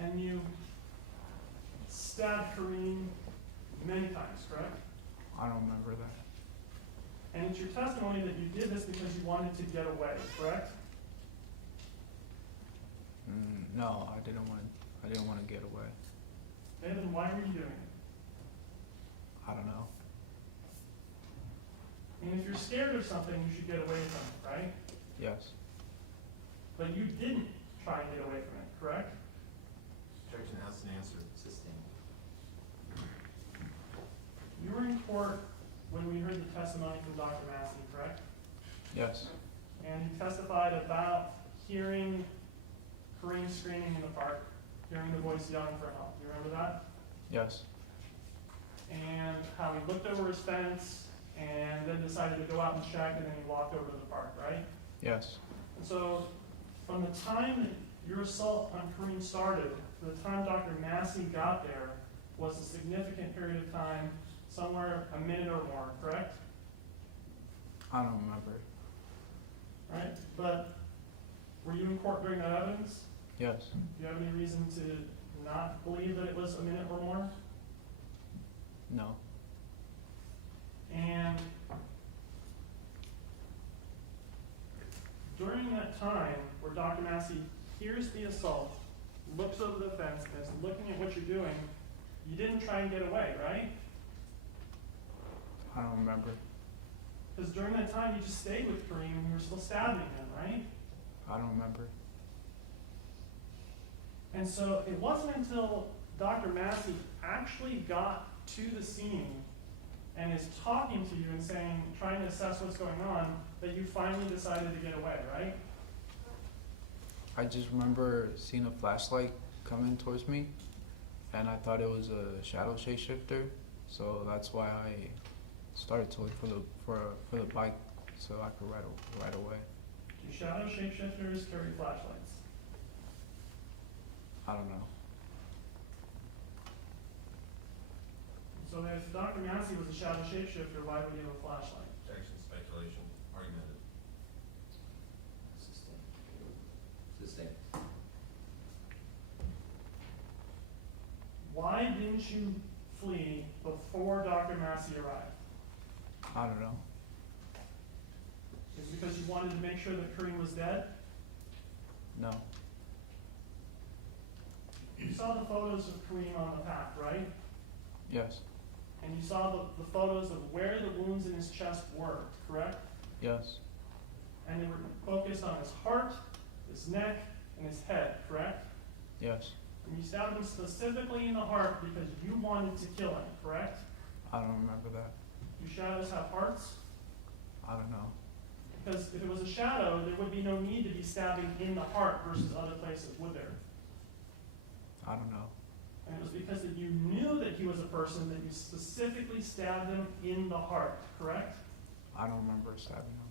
And you stabbed Kareem many times, correct? I don't remember that. And it's your testimony that you did this because you wanted to get away, correct? No, I didn't want to get away. Okay, then why were you doing it? I don't know. And if you're scared of something, you should get away from it, right? Yes. But you didn't try and get away from it, correct? Objection, asked and answered. Sustained. You were in court when we heard the testimony from Dr. Massey, correct? Yes. And you testified about hearing Kareem screaming in the park, hearing the voice yelling for help. Do you remember that? Yes. And how he looked over his fence and then decided to go out and check and then he walked over to the park, right? Yes. And so from the time that your assault on Kareem started to the time Dr. Massey got there was a significant period of time, somewhere a minute or more, correct? I don't remember. Right? But were you in court during that evidence? Yes. Do you have any reason to not believe that it was a minute or more? No. And during that time where Dr. Massey hears the assault, looks over the fence, and is looking at what you're doing, you didn't try and get away, right? I don't remember. Because during that time you just stayed with Kareem and you were still stabbing him, right? I don't remember. And so it wasn't until Dr. Massey actually got to the scene and is talking to you and saying, trying to assess what's going on, that you finally decided to get away, right? I just remember seeing a flashlight coming towards me, and I thought it was a shadow shapeshifter, so that's why I started to look for the bike so I could ride away. Do shadow shapeshifters carry flashlights? I don't know. So if Dr. Massey was a shadow shapeshifter, why would he have a flashlight? Objection, speculation, argumented. Sustained. Why didn't you flee before Dr. Massey arrived? I don't know. Is it because you wanted to make sure that Kareem was dead? No. You saw the photos of Kareem on the path, right? Yes. And you saw the photos of where the wounds in his chest were, correct? Yes. And they were focused on his heart, his neck, and his head, correct? Yes. And you stabbed him specifically in the heart because you wanted to kill him, correct? I don't remember that. Do shadows have hearts? I don't know. Because if it was a shadow, there would be no need to be stabbing in the heart versus other places, would there? I don't know. And it was because that you knew that he was a person that you specifically stabbed him in the heart, correct? I don't remember stabbing him.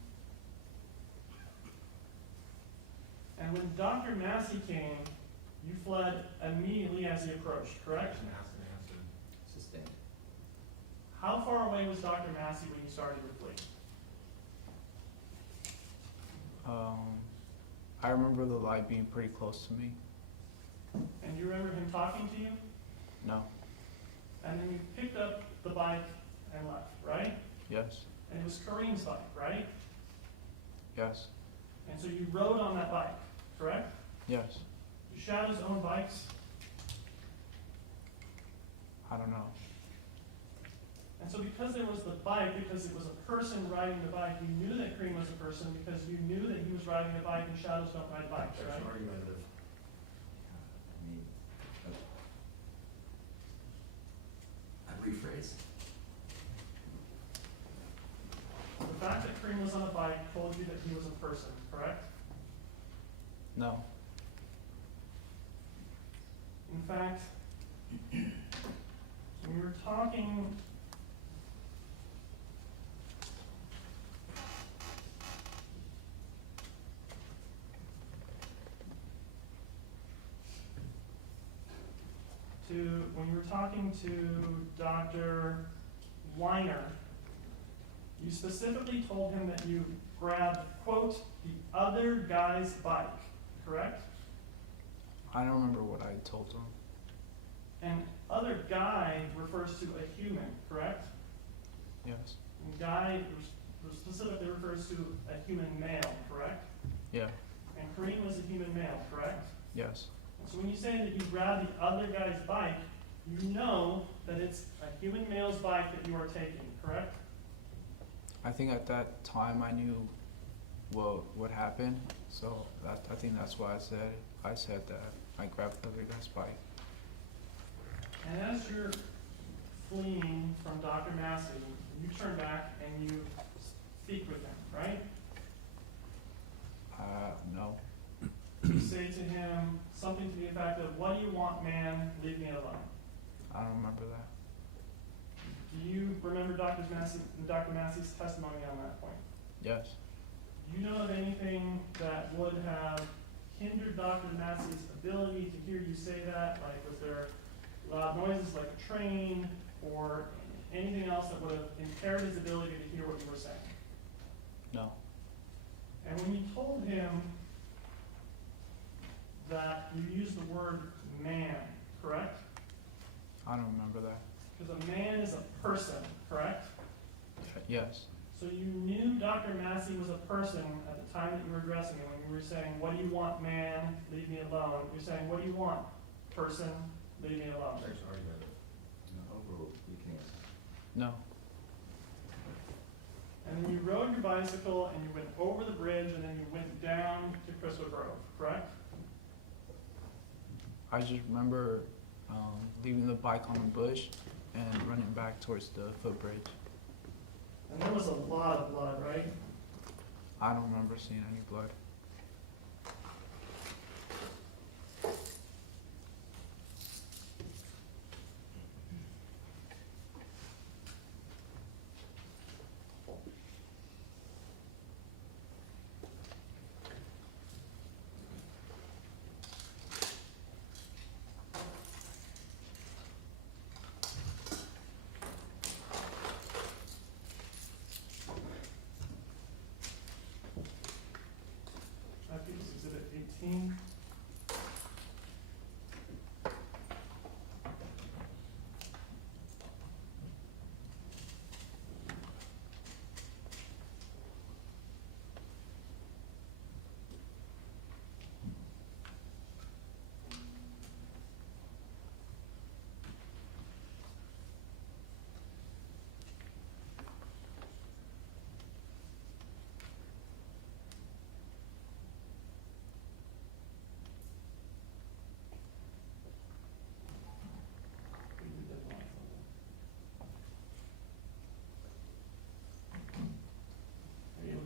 And when Dr. Massey came, you fled immediately as he approached, correct? Sustained. How far away was Dr. Massey when you started your flee? I remember the light being pretty close to me. And you remember him talking to you? No. And then you picked up the bike and left, right? Yes. And it was Kareem's bike, right? Yes. And so you rode on that bike, correct? Yes. Do shadows own bikes? I don't know. And so because there was the bike, because it was a person riding the bike, you knew that Kareem was a person because you knew that he was riding a bike and shadows don't ride bikes, right? I rephrase. The fact that Kareem was on a bike told you that he was a person, correct? No. In fact, when we were talking to Dr. Weiner, you specifically told him that you grabbed, quote, the other guy's bike, correct? I don't remember what I told him. And other guy refers to a human, correct? Yes. And guy specifically refers to a human male, correct? Yeah. And Kareem was a human male, correct? Yes. And so when you say that you grabbed the other guy's bike, you know that it's a human male's bike that you are taking, correct? I think at that time I knew what happened, so I think that's why I said that I grabbed the other guy's bike. And as you're fleeing from Dr. Massey, you turn back and you speak with him, right? No. You say to him something to the effect of, "What do you want, man? Leave me alone." I don't remember that. Do you remember Dr. Massey's testimony on that point? Yes. Do you know of anything that would have hindered Dr. Massey's ability to hear you say that? Like, was there loud noises like a train or anything else that would have impaired his ability to hear what you were saying? No. And when you told him that you used the word man, correct? I don't remember that. Because a man is a person, correct? Yes. So you knew Dr. Massey was a person at the time that you were addressing him when you were saying, "What do you want, man? Leave me alone." You're saying, "What do you want, person? Leave me alone." No. And then you rode your bicycle and you went over the bridge and then you went down to Crystal Grove, correct? I just remember leaving the bike on the bush and running back towards the footbridge. And there was a lot of blood, right? I don't remember seeing any blood.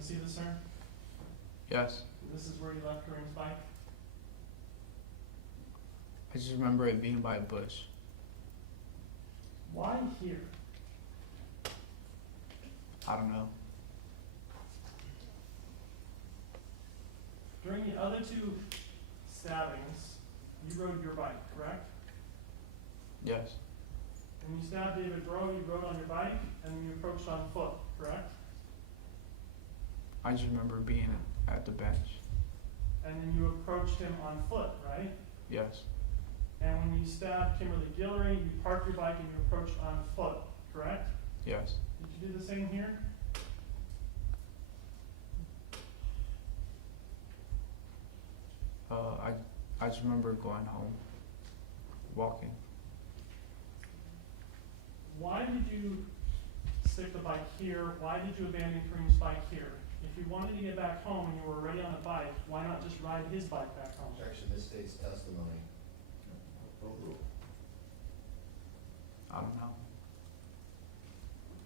see this, sir? Yes. This is where you left Kareem's bike? I just remember it being by a bush. Why here? I don't know. During the other two stabbings, you rode your bike, correct? Yes. When you stabbed David Bro, you rode on your bike and you approached on foot, correct? I just remember being at the bench. And then you approached him on foot, right? Yes. And when you stabbed Kimberly Guillory, you parked your bike and you approached on foot, correct? Yes. Did you do the same here? I just remember going home, walking. Why did you stick the bike here? Why did you abandon Kareem's bike here? If you wanted to get back home and you were already on a bike, why not just ride his bike back home? Objection, this state's testimony. I don't know.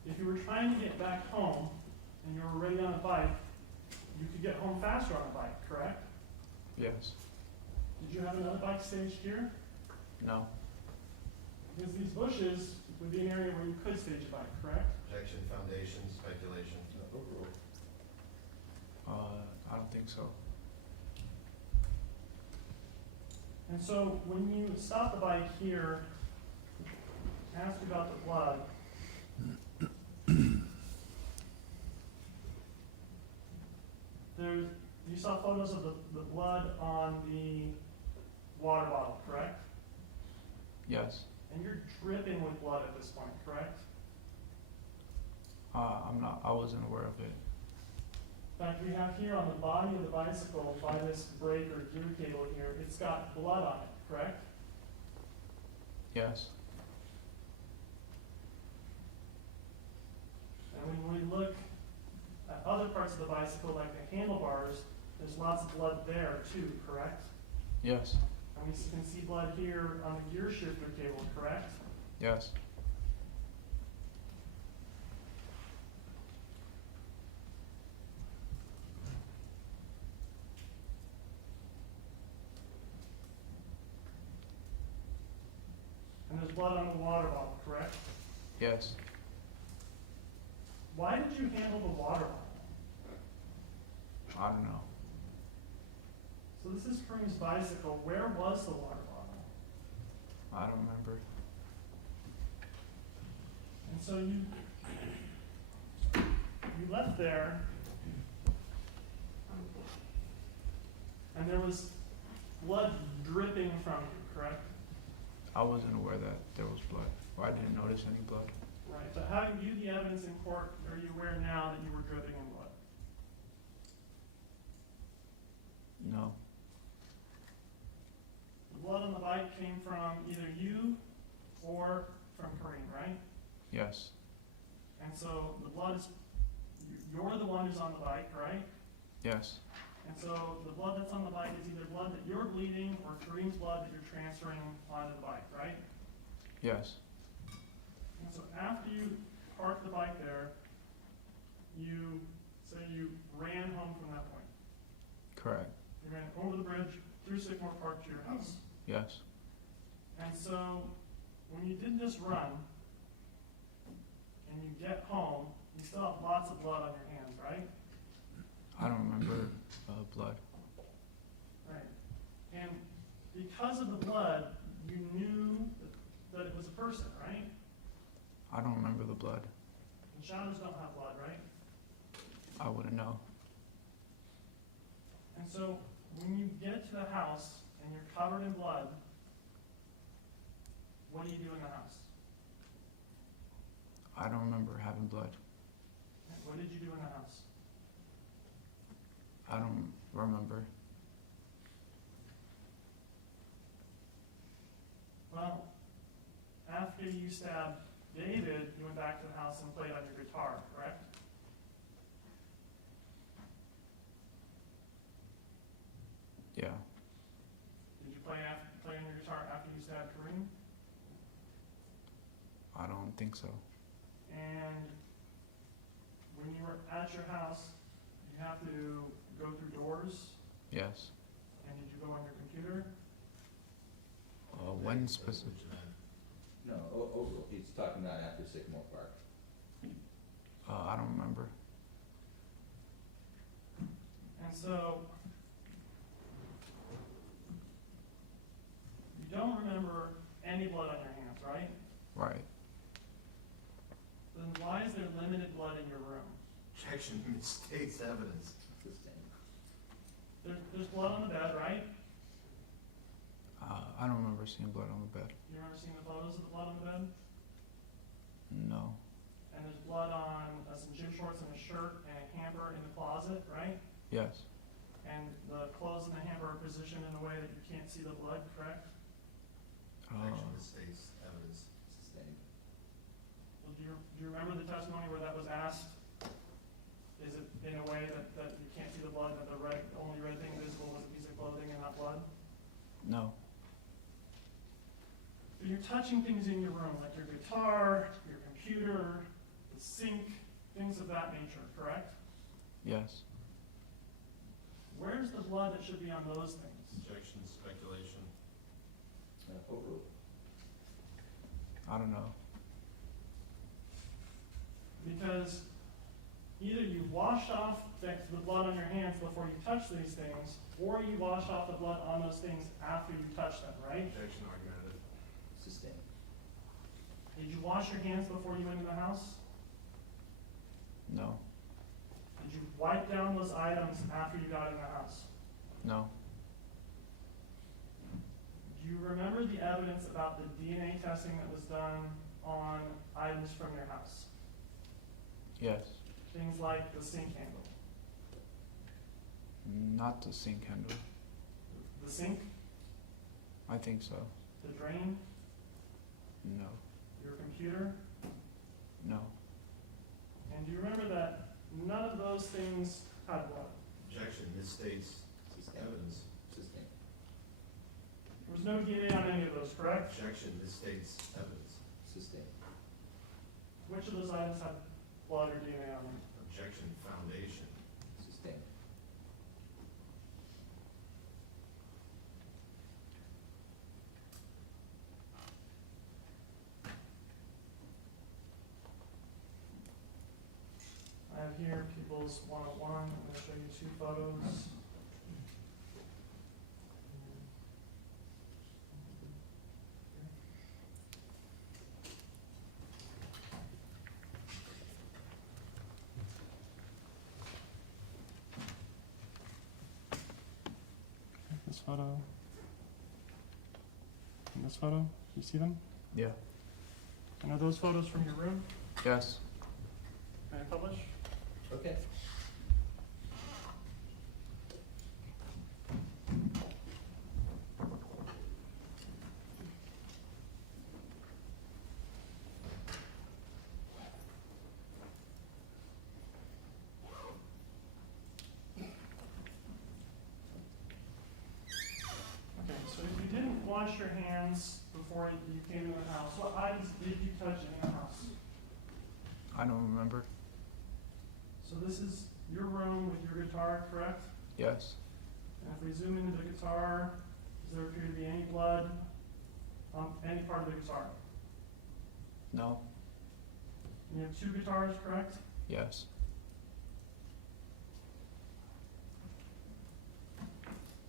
If you were trying to get back home and you were already on a bike, you could get home faster on a bike, correct? Yes. Did you have another bike staged here? No. Because these bushes would be an area where you could stage a bike, correct? Objection, foundation, speculation. I don't think so. And so when you stop the bike here, ask about the blood. You saw photos of the blood on the water bottle, correct? Yes. And you're dripping with blood at this point, correct? I wasn't aware of it. In fact, we have here on the body of the bicycle, by this brake or gear cable here, it's got blood on it, correct? Yes. And when we look at other parts of the bicycle, like the handlebars, there's lots of blood there too, correct? Yes. And we can see blood here on the gear shifter cable, correct? Yes. And there's blood on the water bottle, correct? Yes. Why did you handle the water bottle? I don't know. So this is Kareem's bicycle. Where was the water bottle? I don't remember. And so you left there, and there was blood dripping from you, correct? I wasn't aware that there was blood, or I didn't notice any blood. Right, but having viewed the evidence in court, are you aware now that you were dripping in blood? No. The blood on the bike came from either you or from Kareem, right? Yes. And so the blood is, you're the one who's on the bike, right? Yes. And so the blood that's on the bike is either blood that you're bleeding or Kareem's blood that you're transferring onto the bike, right? Yes. And so after you parked the bike there, you say you ran home from that point. Correct. You ran over the bridge through Sycamore Park to your house. Yes. And so when you did this run and you get home, you still have lots of blood on your hands, right? I don't remember blood. Right. And because of the blood, you knew that it was a person, right? I don't remember the blood. And shadows don't have blood, right? I wouldn't know. And so when you get to the house and you're covered in blood, what do you do in the house? I don't remember having blood. What did you do in the house? I don't remember. Well, after you stabbed David, you went back to the house and played on your guitar, correct? Yeah. Did you play on your guitar after you stabbed Kareem? I don't think so. And when you were at your house, you you have to go through doors? Yes. And did you go on your computer? When specific? No, overall, he's talking about after Sycamore Park. I don't remember. And so, you don't remember any blood on your hands, right? Right. Then why is there limited blood in your room? Objection misstates evidence. There's blood on the bed, right? I don't remember seeing blood on the bed. You remember seeing the photos of the blood on the bed? No. And there's blood on some gym shorts and a shirt and a hamper in the closet, right? Yes. And the clothes in the hamper are positioned in a way that you can't see the blood, correct? Objection misstates evidence. Sustained. Well, do you remember the testimony where that was asked? Is it in a way that you can't see the blood, that the only red thing visible was a piece of clothing and not blood? No. So you're touching things in your room, like your guitar, your computer, the sink, things of that nature, correct? Yes. Where's the blood that should be on those things? Objection speculation. Overruled. I don't know. Because either you washed off the blood on your hands before you touch these things, or you washed off the blood on those things after you touch them, right? Objection argumentative. Sustained. Did you wash your hands before you went in the house? No. Did you wipe down those items after you got in the house? No. Do you remember the evidence about the DNA testing that was done on items from your house? Yes. Things like the sink handle. Not the sink handle. The sink? I think so. The drain? No. Your computer? No. And do you remember that none of those things had blood? Objection misstates evidence. Sustained. There was no DNA on any of those, correct? Objection misstates evidence. Sustained. Which of those items had blood or DNA on them? Objection foundation. Sustained. I have here People's 101. I'm going to show you two photos. This photo and this photo, you see them? Yeah. And are those photos from your room? Yes. Can I publish? Okay. Okay, so if you didn't wash your hands before you came into the house, what items did you touch in the house? I don't remember. So this is your room with your guitar, correct? Yes. And if we zoom into the guitar, does there appear to be any blood on any part of the guitar? No. And you have two guitars, correct? Yes.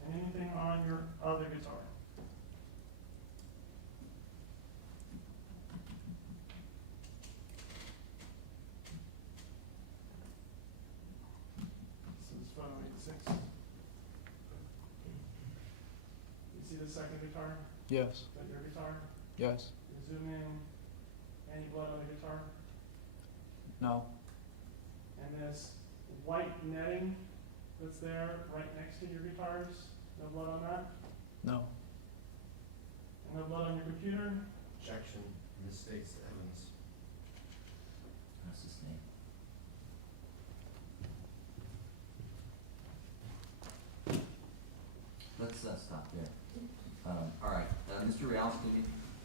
And anything on your other guitar? This is photo 86. You see the second guitar? Yes. Is that your guitar? Yes. You zoom in, any blood on the guitar? No. And this white netting that's there right next to your guitars, no blood on that? No. And no blood on your computer? Objection misstates evidence. That's sustained. Let's stop there. All right, Mr. Riales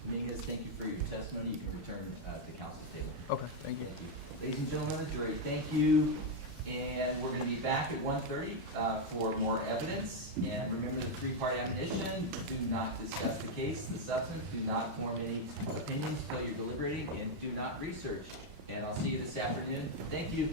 Dominguez, thank you for your testimony. You can return to council's table. Okay, thank you. Ladies and gentlemen of the jury, thank you And we're going to be back at 1:30 for more evidence. And remember the three-part admonition: do not discuss the case, the substance, do not form any opinions until you're deliberating, and do not research. And I'll see you this afternoon. Thank you.